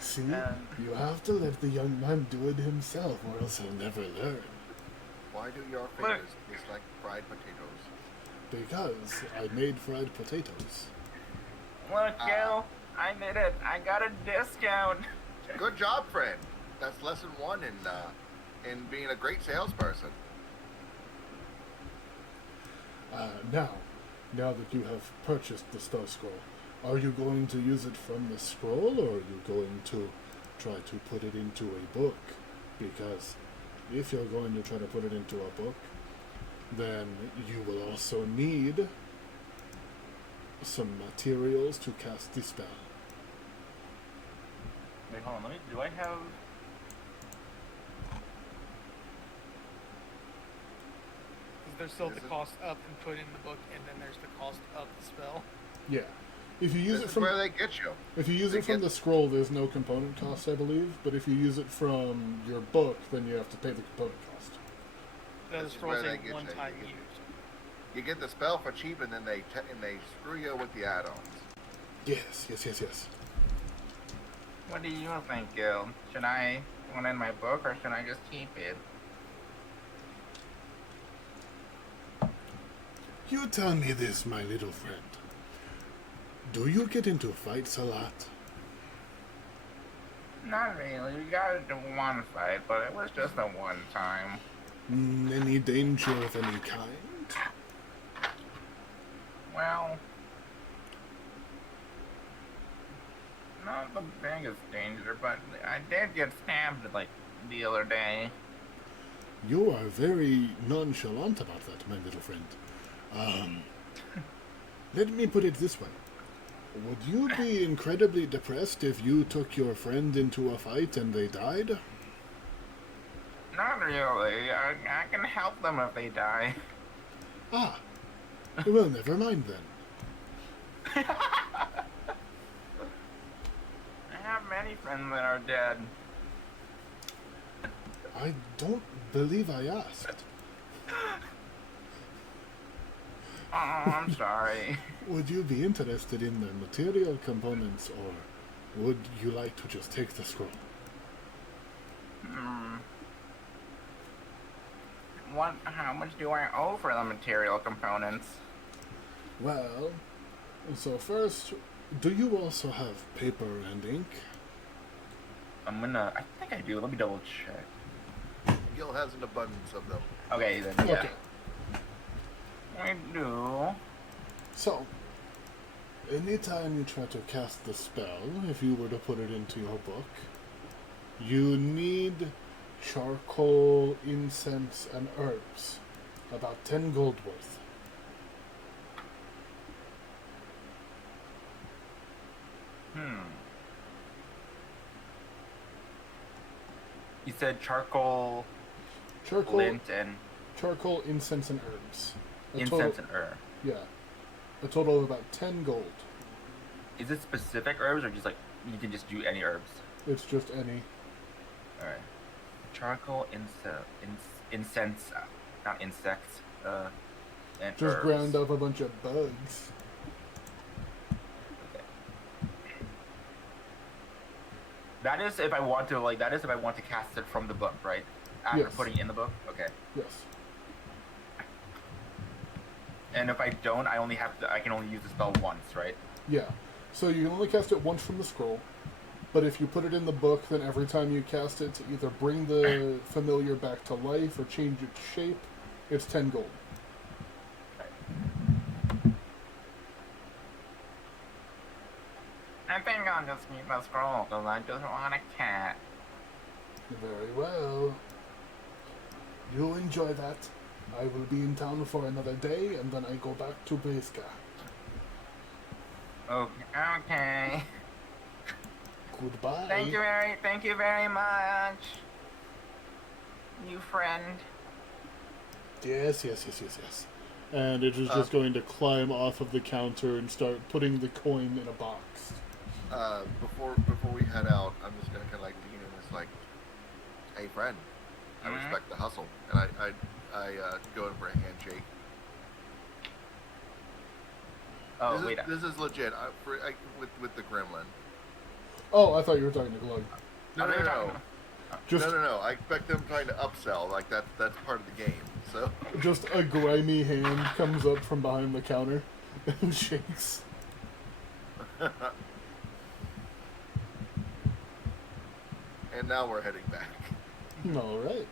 See, you have to let the young man do it himself, or else he'll never learn. Why do your fingers taste like fried potatoes? Because I made fried potatoes. Look, Gil, I did it. I got a discount. Good job, friend. That's lesson one in being a great salesperson. Now that you have purchased the spell scroll, are you going to use it from the scroll, or are you going to try to put it into a book? Because if you're going to try to put it into a book, then you will also need some materials to cast the spell. Wait, hold on. Do I have? There's still the Is it- cost of inputting the book, and then there's the cost of the spell. Yeah. If you use This it is from where they get you. if you use They it from get- the scroll, there's no component cost, I believe. But if you use it from your book, then you have to pay the component cost. The This is scroll's where a they get you. one-time You get- use. You get the spell for cheap, and then they screw you with the add-ons. Yes. What do you think, Gil? Should I put it in my book or should I just keep it? You tell me this, my little friend. Do you get into fights a lot? Not really. We got into one fight, but it was just a one time. Any danger of any kind? Well, not the biggest danger, but I did get stabbed like the other day. You are very nonchalant about that, my little friend. Let me put it this way. Would you be incredibly depressed if you took your friend into a fight and they died? Not really. I can help them if they die. Ah. Well, never mind then. I have many friends that are dead. I don't believe I asked. Oh, I'm sorry. Would you be interested in the material components, or would you like to just take the scroll? How much do I owe for the material components? Well, so first, do you also have paper and ink? I think I do. Let me double check. Gil has an abundance of them. Okay, then, yeah. Okay. I do. So, anytime you try to cast the spell, if you were to put it into your book, you need charcoal, incense, and herbs. About 10 gold worth. You said charcoal, Charcoal, lint, and charcoal, incense, and herbs. A incense total, and herb. Yeah. A total of about 10 gold. Is it specific herbs or just like you can just do any herbs? It's just any. All right. Charcoal, incense, not insects. And Just herbs. ground up a bunch of bugs. Okay. That is if I want to like. That is if I want to cast it from the book, right? After Yes. putting it in the book. Okay. Yes. And if I don't, I only have to. I can only use the spell once, right? Yeah. So you can only cast it once from the scroll, but if you put it in the book, then every time you cast it to either bring the familiar back to life or change its shape, it's 10 gold. I think I'll just keep the scroll because I just want a cat. Very well. You enjoy that. I will be in town for another day, and then I go back to Briska. Okay. Goodbye. Thank you very much. You friend. Yes. And it is just going to climb off of the counter and start putting the coin in a box. Before we head out, I'm just gonna kind of like lean in. It's like, hey friend, I respect the hustle, and I go in for a handshake. Oh, This is legit. With the gremlin. Oh, I thought you were talking to Glug. No. Just, No. I expect them trying to upsell. Like that's part of the game. So just a grimy hand comes up from behind the counter and shakes. and now we're heading back. All right.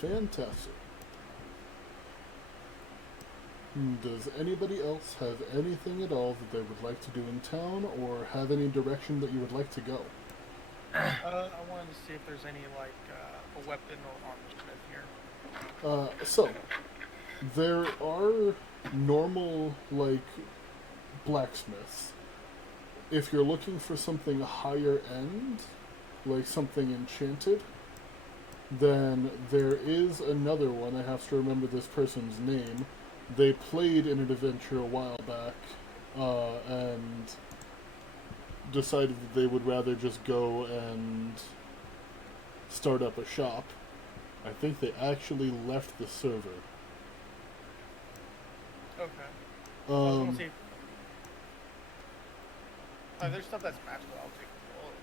Fantastic. Does anybody else have anything at all that they would like to do in town, or have any direction that you would like to go? I wanted to see if there's any like a weapon or armor smith here. So, there are normal, like, blacksmiths. If you're looking for something higher end, like something enchanted, Then there is another one. I have to remember this person's name. They played in an adventure a while back, and decided that they would rather just go and start up a shop. I think they actually left the server. Okay. I was gonna Um, see. There's stuff that's magical. I'll take all of it.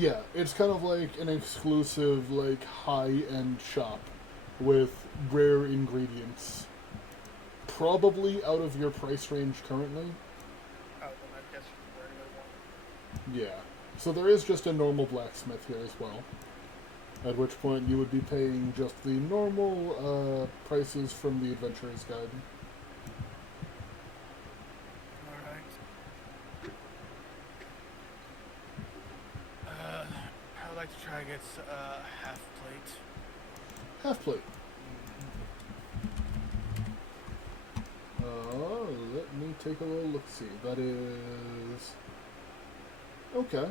yeah, it's kind of like an exclusive, like, high-end shop with rare ingredients. Probably out of your price range currently. Oh, then I guess where to go one. Yeah. So there is just a normal blacksmith here as well. At which point you would be paying just the normal prices from the Adventurer's Guide. Alright. I'd like to try to get half plate. Half plate. Let me take a little look-see. That is... Okay.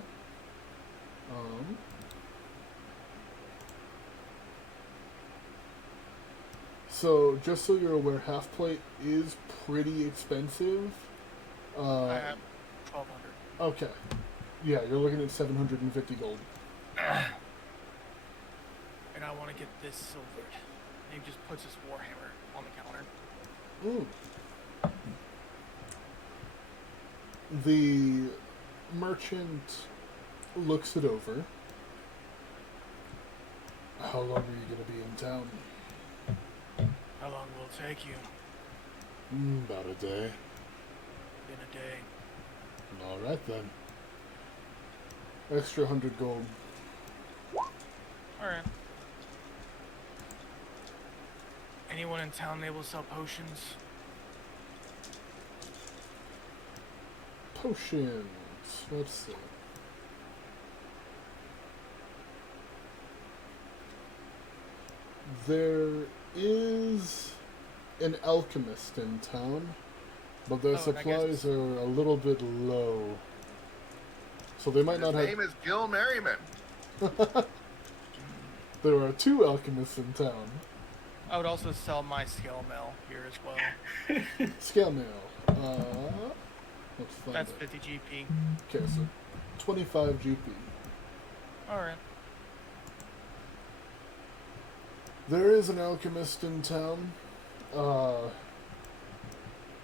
So, just so you're aware, half plate is pretty expensive. I have 1,200. Okay. Yeah, you're looking at 750 gold. And I want to get this silvered. And he just puts his warhammer on the counter. Ooh. The merchant looks it over. How long are you going to be in town? How long will it take you? About a day. In a day. Alright then. Extra 100 gold. Alright. Anyone in town able to sell potions? Potions. Let's see. There is an alchemist in town, but their Oh, and I guess supplies are a little bit low. So they might His not have... name is Gil Merriman. There are 2 alchemists in town. I would also sell my scale mill here as well. Scale mail. Let's find That's it. 50 GP. Okay, so 25 GP. Alright. There is an alchemist in town.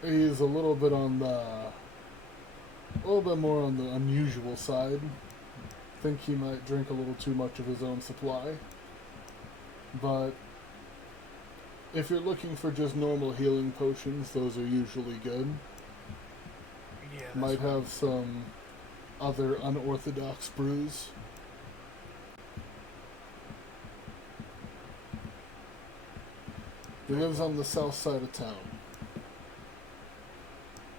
He's a little bit more on the unusual side. Think he might drink a little too much of his own supply. But if you're looking for just normal healing potions, those are usually good. Yeah. that's Might fine. have some other unorthodox brews. He lives on the south side of town.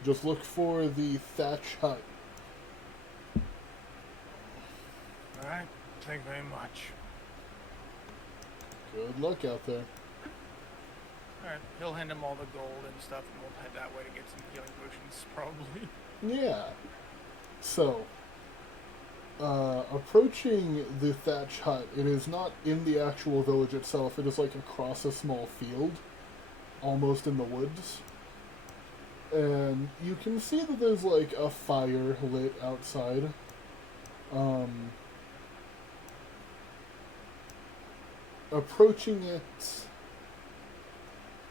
Just look for the thatch hut. Alright. Thank you very much. Good luck out there. Alright. He'll hand him all the gold and stuff, and we'll head that way to get some healing potions, probably. Yeah. So, approaching the thatch hut, it is not in the actual village itself. It is like across a small field, almost in the woods. And you can see that there's like a fire lit outside. Approaching it,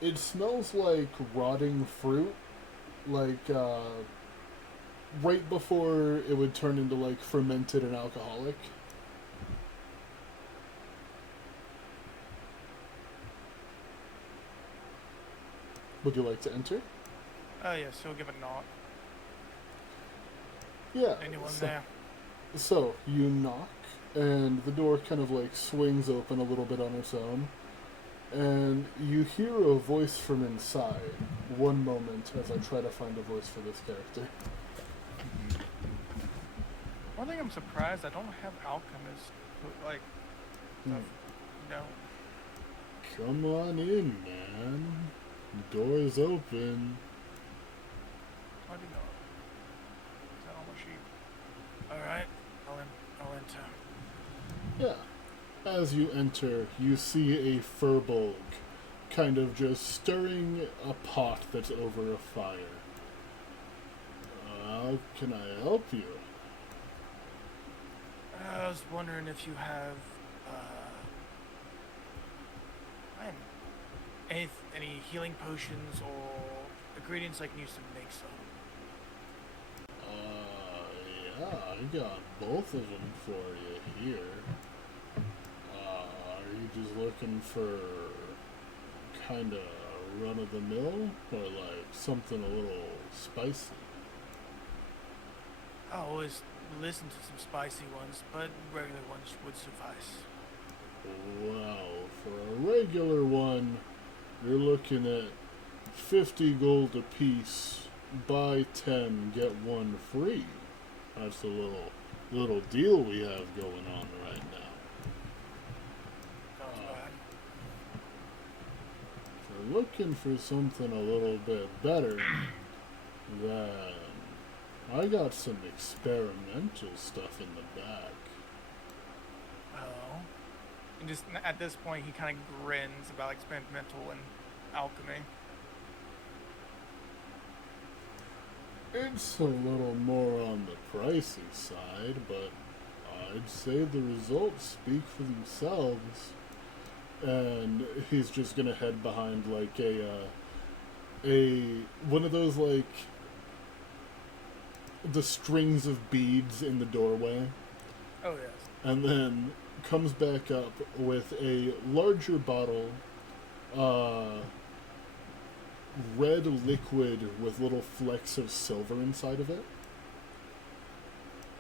it smells like rotting fruit, like right before it would turn into like fermented and alcoholic. Would you like to enter? Oh, yes, he'll give a knock. Yeah. Anyone so, there? So, you knock, and the door kind of like swings open a little bit on its own, and you hear a voice from inside. One moment as I try to find a voice for this character. One thing I'm surprised, I don't have alchemists who, like, Hmm. no. Come on in, man. The door's open. How do you know? Is that on my sheet? Alright, I'll enter. Yeah. As you enter, you see a furbolg kind of just stirring a pot that's over a fire. How can I help you? I was wondering if you have any healing potions or ingredients I can use to make some. Yeah, I got both of them for you here. Are you just looking for kind of run-of-the-mill, or like something a little spicy? I always listen to some spicy ones, but regular ones would suffice. Well, for a regular one, you're looking at 50 gold apiece. Buy 10, get 1 free. That's a little deal we have going on right now. Sounds bad. If you're looking for something a little bit better, then I got some experimental stuff in the back. Oh. And just at this point, he kind of grins about experimental and alchemy. It's a little more on the pricey side, but I'd say the results speak for themselves. And he's just gonna head behind like a one of those like the strings of beads in the doorway, Oh, yes. and then comes back up with a larger bottle, red liquid with little flecks of silver inside of it.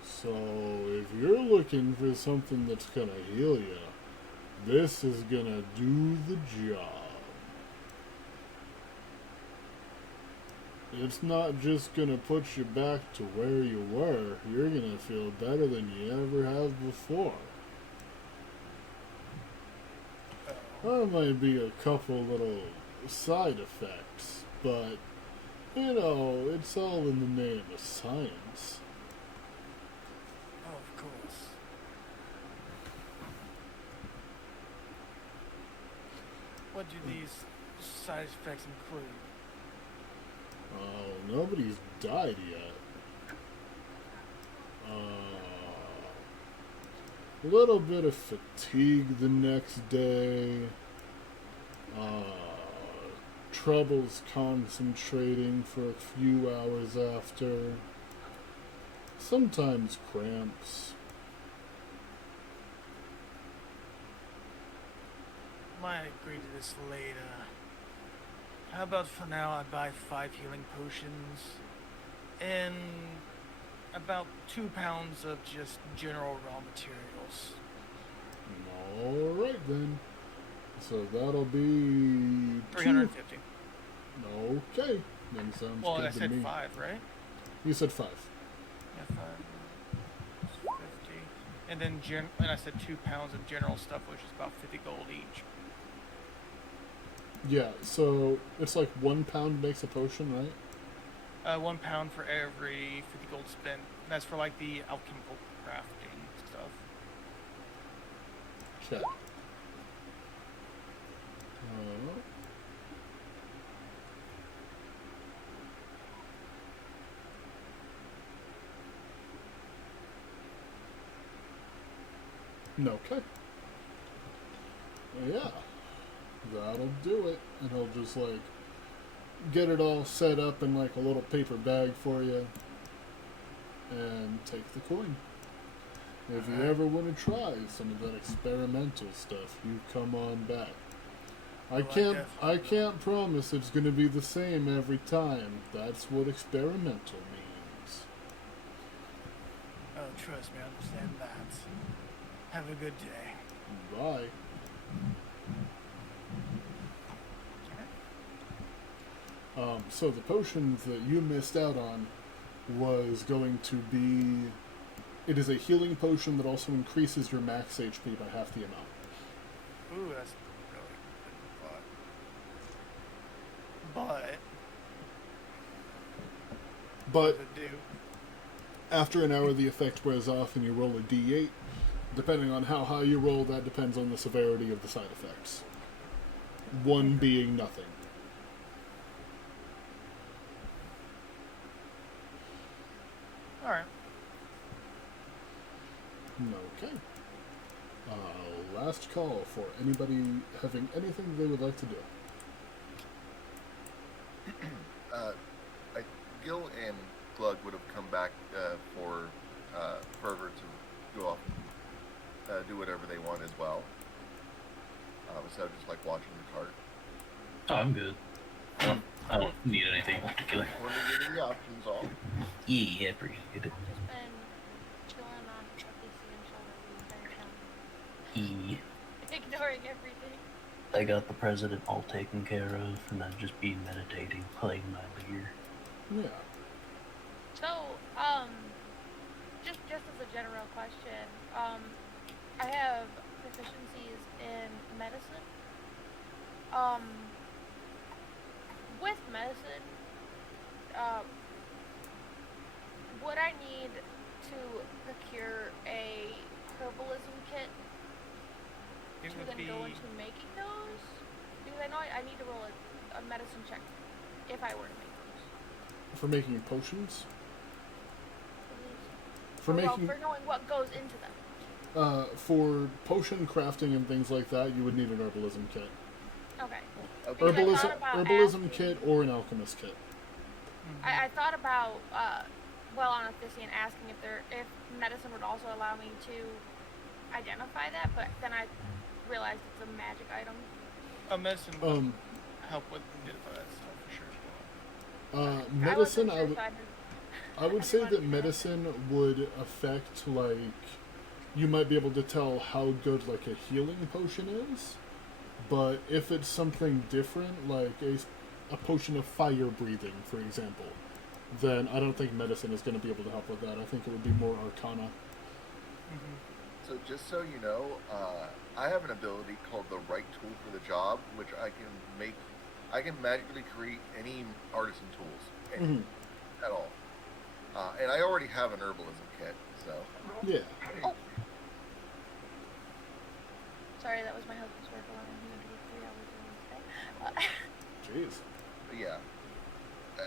So if you're looking for something that's gonna heal you, this is gonna do the job. It's not just gonna put you back to where you were. You're gonna feel better than you ever have before. There might be a couple little side effects, but, you know, it's all in the name of science. Oh, of course. What do these side effects include? Oh, nobody's died yet. A little bit of fatigue the next day. Troubles concentrating for a few hours after. Sometimes cramps. Might agree to this later. How about for now I buy 5 healing potions and about 2 pounds of just general raw materials. Alright then. So that'll be 350. Okay. Then sounds Well, good I to said me. 5, right? You said 5. Yeah, 5. 50. And then and I said 2 pounds of general stuff, which is about 50 gold each. Yeah, so it's like 1 pound makes a potion, right? 1 pound for every 50 gold spent. That's for like the alchemical crafting stuff. Okay. Okay. Yeah. That'll do it. And he'll just like get it all set up in like a little paper bag for you and take the coin. If you ever want to try some of that experimental stuff, you come on back. I can't promise it's going to be the same every time. That's what experimental means. Oh, trust me, I understand that. Have a good day. Bye. So the potion that you missed out on was going to be... It is a healing potion that also increases your max HP by half the amount. Ooh, that's really good. But But what does it do? after an hour, the effect wears off and you roll a d8. Depending on how high you roll, that depends on the severity of the side effects. One being nothing. Alright. Okay. Last call for anybody having anything they would like to do. Gil and Glug would have come back for Fervor to go off and do whatever they want as well. Instead of just like watching the cart. Oh, I'm good. I don't need anything in particular. Want to give you the options all? Yeah, appreciate it. Just been chilling on Odyssey and shoulder the entire time. Ignoring everything. I got the president all taken care of, and then just be meditating, playing my beer. Yeah. So, just as a general question, I have proficiencies in medicine. With medicine, would I need to procure a herbalism kit It to would then be. go into making those? Because I know I need to roll a medicine check if I were to make those. For making potions? For Well, making... for knowing what goes into them. For potion crafting and things like that, you would need an herbalism kit. Okay. Okay. Because I Herbalism, thought about herbalism asking- kit or an alchemist kit. I thought about, on Odyssey asking if medicine would also allow me to identify that, but then I realized it's a magic item. A medicine would Um, help with identify that stuff for sure as well. medicine, I wasn't sure, so I would I say didn't that want to do medicine would affect, like, you might be able to tell how good, like, a healing potion is, but if it's something different, like a potion of fire breathing, for example, then I don't think medicine is going to be able to help with that. I think it would be more arcana. So just so you know, I have an ability called the right tool for the job, which I can magically create any artisan tools, any, at all. And I already have an herbalism kit, so. Yeah. Sorry, that was my husband's work alarm. He went to work 3 hours today. Jeez. But yeah,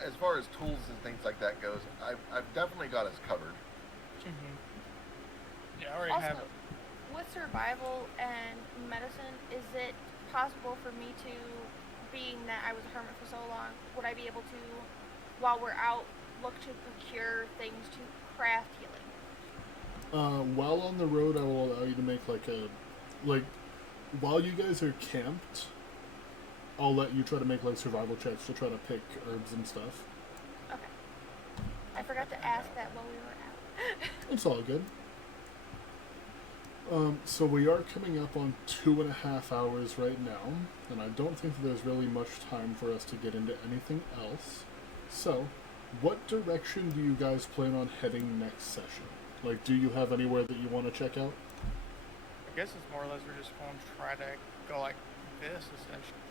as far as tools and things like that goes, I've definitely got us covered. Yeah, I already Also, have. with survival and medicine, is it possible for me to, being that I was a hermit for so long, would I be able to, while we're out, look to procure things to craft healing? While on the road, I will allow you to make, while you guys are camped, I'll let you try to make, survival checks to try to pick herbs and stuff. Okay. I forgot to ask that while we were out. It's all good. So we are coming up on 2.5 hours right now, and I don't think that there's really much time for us to get into anything else. So, what direction do you guys plan on heading next session? Like, do you have anywhere that you want to check out? I guess it's more or less we're just going to try to go like this, essentially.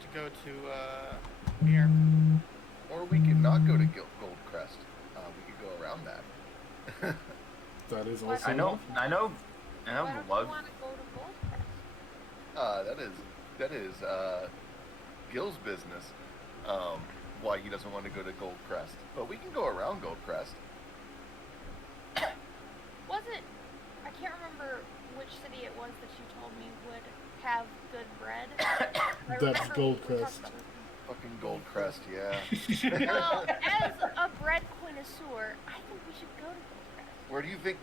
To go to, here. Or we could not go to Goldcrest. We could go around that. That is also I know Why don't Glug. you want to go to Goldcrest? That is Gil's business. Why he doesn't want to go to Goldcrest, but we can go around Goldcrest. Was it? I can't remember which city it was that you told me would have good bread. I That's remember we talked Goldcrest. about this. Fucking Goldcrest, yeah. Well, as a bread connoisseur, I think we should go to Goldcrest. Where do you think?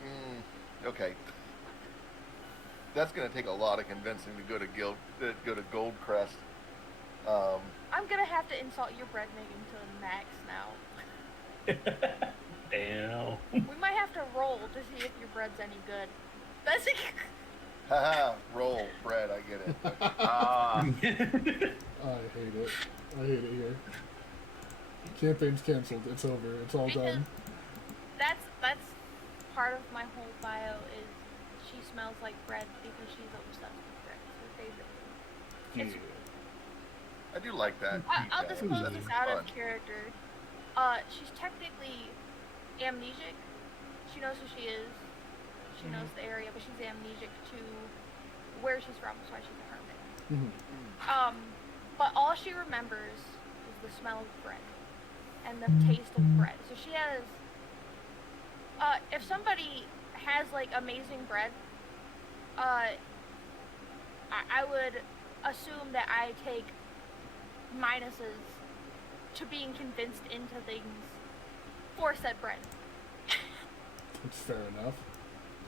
Okay. That's gonna take a lot of convincing to go to Goldcrest. I'm gonna have to insult your bread making to the max now. Damn. We might have to roll to see if your bread's any good. That's Haha, roll bread. I get it. I hate it. I hate it here. Campaign's canceled. It's over. It's all because done. that's part of my whole bio is she smells like bread because she's obsessed with bread. It's her favorite. It's I do like that. I'll detail. disclose That's this out fun. of character. She's technically amnesic. She knows who she is. She knows the area, but she's amnesic to where she's from. That's why she's a hermit. Mhm. But all she remembers is the smell of bread and the taste of bread. So she has. If somebody has like amazing bread, I would assume that I take minuses to being convinced into things for said bread. That's fair enough.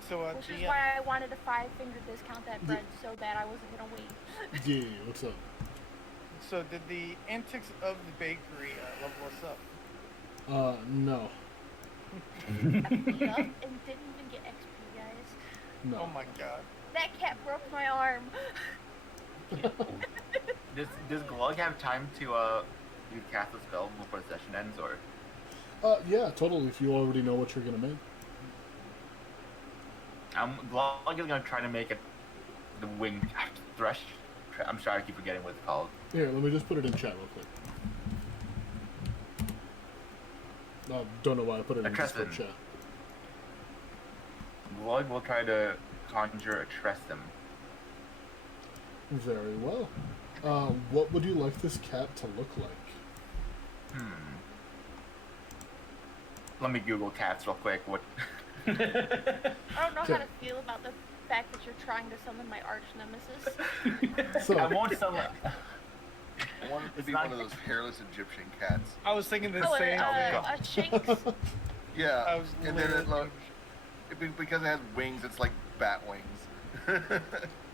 So Which is why I wanted a 5-finger discount that bread so bad I wasn't gonna wait. Yeah, what's up? So did the antics of the bakery level us up? No. I beat up and didn't even get XP, guys. No. Oh my god. That cat broke my arm. Does Glug have time to you cast a spell before the session ends, or? Yeah, totally, if you already know what you're gonna make. Glug is gonna try to make it the winged thrush. I'm sorry, I keep forgetting what it's called. Here, let me just put it in chat real quick. Don't know why I put it in Discord chat. Glug will try to conjure a Tressum. Very well. What would you like this cat to look like? Let me Google cats real quick. What? I don't know how to feel about the fact that you're trying to summon my arch nemesis. So, I won't summon. I want it to be one of those hairless Egyptian cats. I was thinking the Oh, same thing. a Shinx. Yeah, I was and then literally because it has wings, it's like bat wings.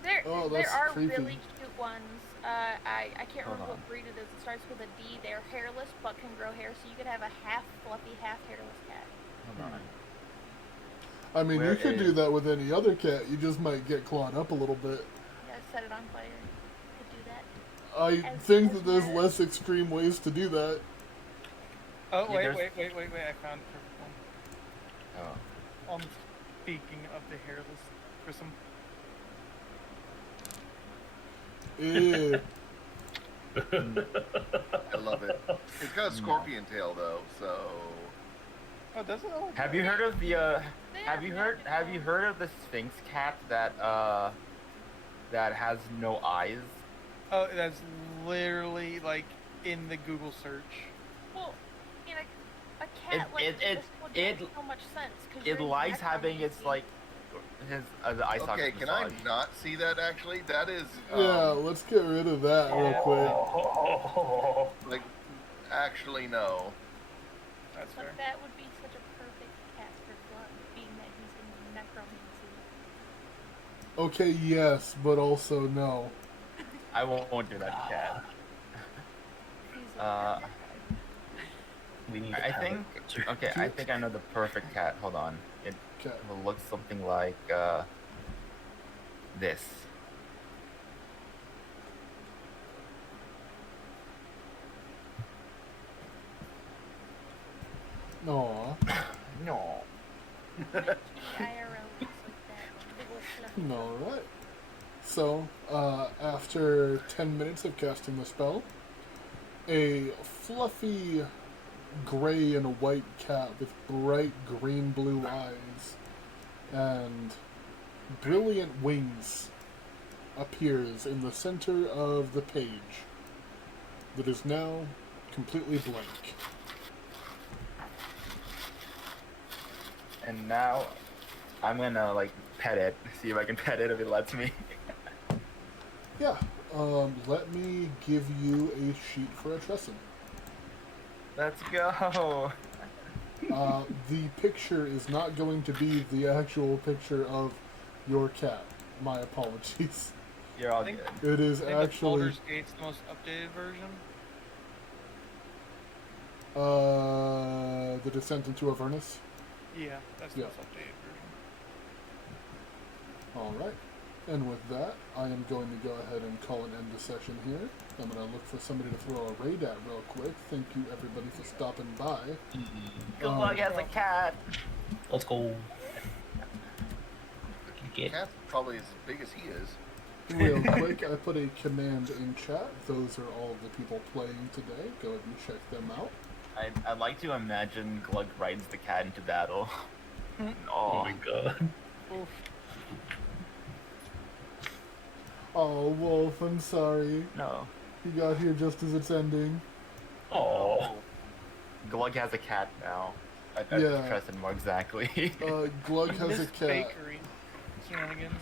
There Oh, that's are creepy. really cute ones. I can't Hold remember on. what breed it is. It starts with a D. They're hairless but can grow hair, so you could have a half fluffy, half hairless cat. Hold on. I mean, Where you could do is- that with any other cat. You just might get clawed up a little bit. You gotta set it on fire. You could do that. I As- think as that there's mad- less extreme ways to do that. Oh, Yeah, wait, there's- wait. I found the perfect Oh. one. Speaking of the hairless Grissom. Ew. I love it. It's got a scorpion tail though, so Oh, does it? Oh, Have you heard of the? They Have you heard? magical. Have you heard of the Sphinx cat that that has no eyes? Oh, that's literally like in the Google search. Well, you know, a cat like this would make so much sense. 'Cause It you're likes exactly having what its you like his the eye socket okay. Can I massage. not see that actually? That is Yeah, let's get rid of that real quick. like actually no. That's But fair. that would be such a perfect cat for Glug, being that he's in necromancy. Okay, yes, but also no. I won't do that to cat. He's Uh, We need. I think. Okay, I think I know the perfect cat. Hold on. It Okay. will look something like this. Aw. No. IRL looks like that. Big old fluffy Alright. So, after 10 minutes of casting the spell, a fluffy gray and white cat with bright green-blue eyes and brilliant wings appears in the center of the page that is now completely blank. And now I'm gonna like pet it. See if I can pet it if it lets me. Yeah, let me give you a sheet for a Tresson. Let's go. The picture is not going to be the actual picture of your cat. My apologies. You're all I think- good. It is I think the actually Baldur's Gate's the most updated version. The Descent into Avernus. Yeah, that's the Yeah. most updated version. Alright. And with that, I am going to go ahead and call an end to session here. I'm going to look for somebody to throw a raid at real quick. Thank you everybody for stopping by. Good luck as a cat. Let's go. Get. Cat's probably as big as he is. Real quick, I put a command in chat. Those are all the people playing today. Go ahead and check them out. I'd like to imagine Glug rides the cat into battle. Oh Oh, my god. Oof. Oh, Wolf, I'm sorry. No. You got here just as it's ending. Oh. Glug has a cat now. Yeah. Preston, more exactly. Glug has a Missed cat. bakery shenanigans.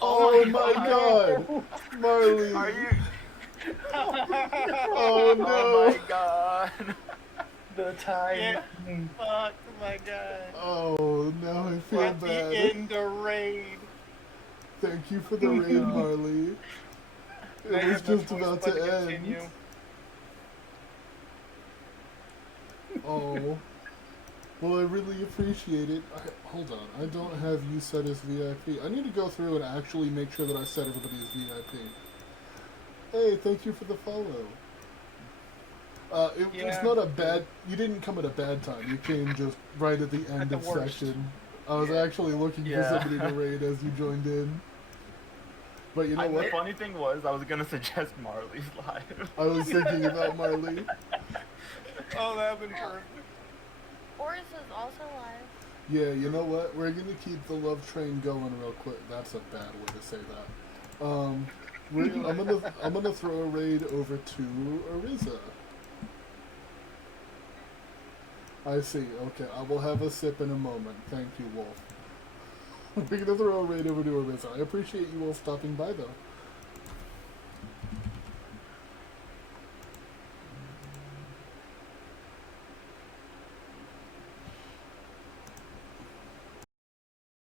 Oh my god! Marley! Are you? Oh no! Oh my god! The time. Yeah. Fuck, oh my god. Oh, now I feel Let bad. me in the raid. Thank you for the raid, Marley. I It was have no just choice about but to end. continue. Oh. Well, I really appreciate it. Hold on, I don't have you set as VIP. I need to go through and actually make sure that I set everybody as VIP. Hey, thank you for the follow. It's Yeah. not a bad... You didn't come at a bad time. You came just right at the end the of worst. section. I was actually looking for Yeah. somebody to raid as you joined in. But you know The what? funny thing was, I was gonna suggest Marley's live. I was thinking about Marley. Oh, that would been perfect. Boris is also live. Yeah, you know what? We're gonna keep the love train going real quick. That's a bad way to say that. I'm gonna throw a raid over to Ariza. I see. Okay, I will have a sip in a moment. Thank you, Wolf. We're gonna throw a raid over to Ariza. I appreciate you all stopping by, though.